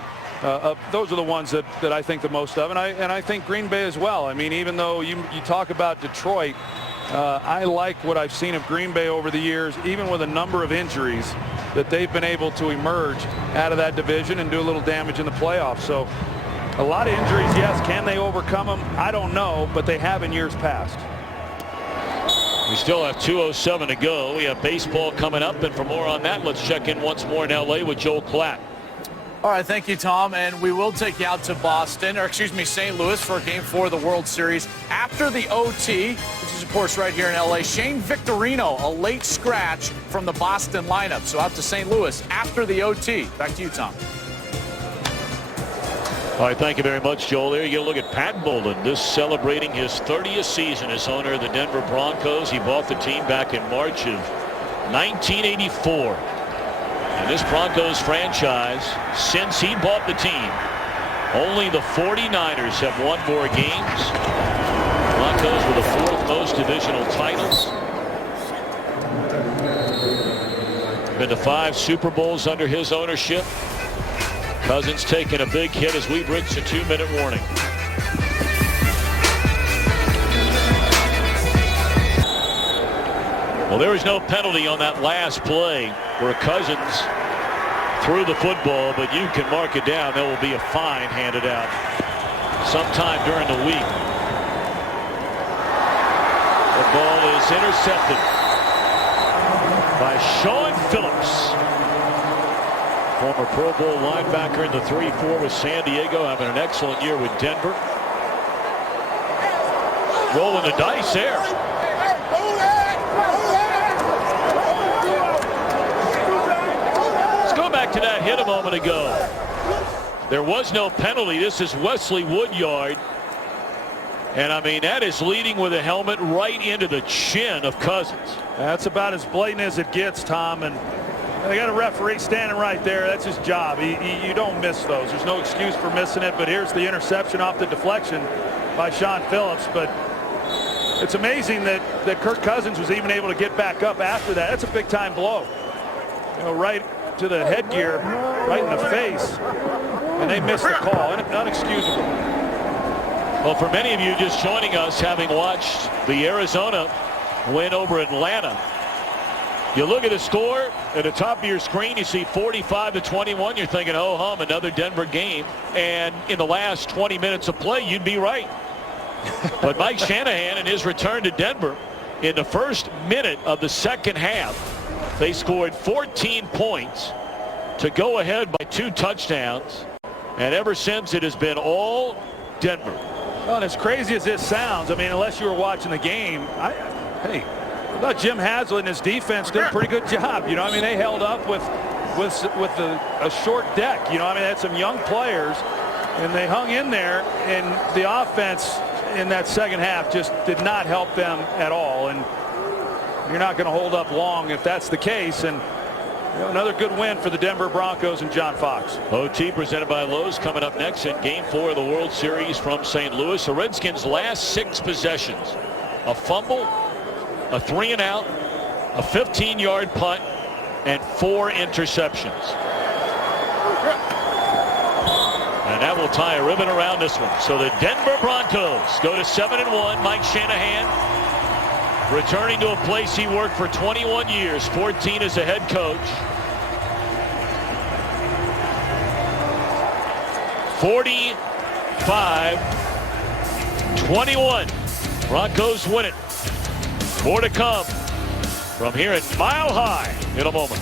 those are the ones that I think the most of, and I think Green Bay as well. I mean, even though you talk about Detroit, I like what I've seen of Green Bay over the years, even with a number of injuries, that they've been able to emerge out of that division and do a little damage in the playoffs. So a lot of injuries, yes. Can they overcome them? I don't know, but they have in years past. We still have 2:07 to go. We have baseball coming up, and for more on that, let's check in once more in L.A. with Joel Klatt. All right, thank you, Tom, and we will take you out to St. Louis for Game 4 of the World Series. After the OT, which is, of course, right here in L.A., Shane Victorino, a late scratch from the Boston lineup. So out to St. Louis after the OT. Back to you, Tom. All right, thank you very much, Joel. There you go. Look at Pat Bowlen, this celebrating his 30th season as owner of the Denver Broncos. He bought the team back in March of 1984. And this Broncos franchise, since he bought the team, only the 49ers have won more games. Broncos with the 4th most divisional titles. Been to 5 Super Bowls under his ownership. Cousins taking a big hit as we reach a 2-minute warning. Well, there was no penalty on that last play where Cousins threw the football, but you can mark it down. There will be a fine handed out sometime during the week. The ball is intercepted by Shawn Phillips. Former Pro Bowl linebacker in the 3-4 with San Diego, having an excellent year with Denver. Rolling the dice there. Let's go back to that hit a moment ago. There was no penalty. This is Wesley Woodyard. And I mean, that is leading with a helmet right into the chin of Cousins. That's about as blatant as it gets, Tom. And they got a referee standing right there. That's his job. You don't miss those. There's no excuse for missing it. But here's the interception off the deflection by Shawn Phillips. But it's amazing that Kirk Cousins was even able to get back up after that. That's a big-time blow. You know, right to the headgear, right in the face. And they missed the call. Unexcusable. Well, for many of you just joining us, having watched the Arizona win over Atlanta, you look at the score at the top of your screen, you see 45-21. You're thinking, oh hum, another Denver game. And in the last 20 minutes of play, you'd be right. But Mike Shanahan, in his return to Denver, in the first minute of the second half, they scored 14 points to go ahead by 2 touchdowns. And ever since, it has been all Denver. Well, and as crazy as this sounds, I mean, unless you were watching the game, I thought Jim Haslett and his defense did a pretty good job. You know, I mean, they held up with a short deck. You know, I mean, they had some young players, and they hung in there. And the offense in that second half just did not help them at all. And you're not going to hold up long if that's the case. And you know, another good win for the Denver Broncos and John Fox. OT presented by Lowe's coming up next in Game 4 of the World Series from St. Louis. The Redskins' last 6 possessions: a fumble, a 3-and-out, a 15-yard punt, and 4 interceptions. And that will tie a ribbon around this one. So the Denver Broncos go to 7-1. Mike Shanahan returning to a place he worked for 21 years, 14 as a head coach. 45-21. Broncos win it. More to come from here at Mile High in a moment.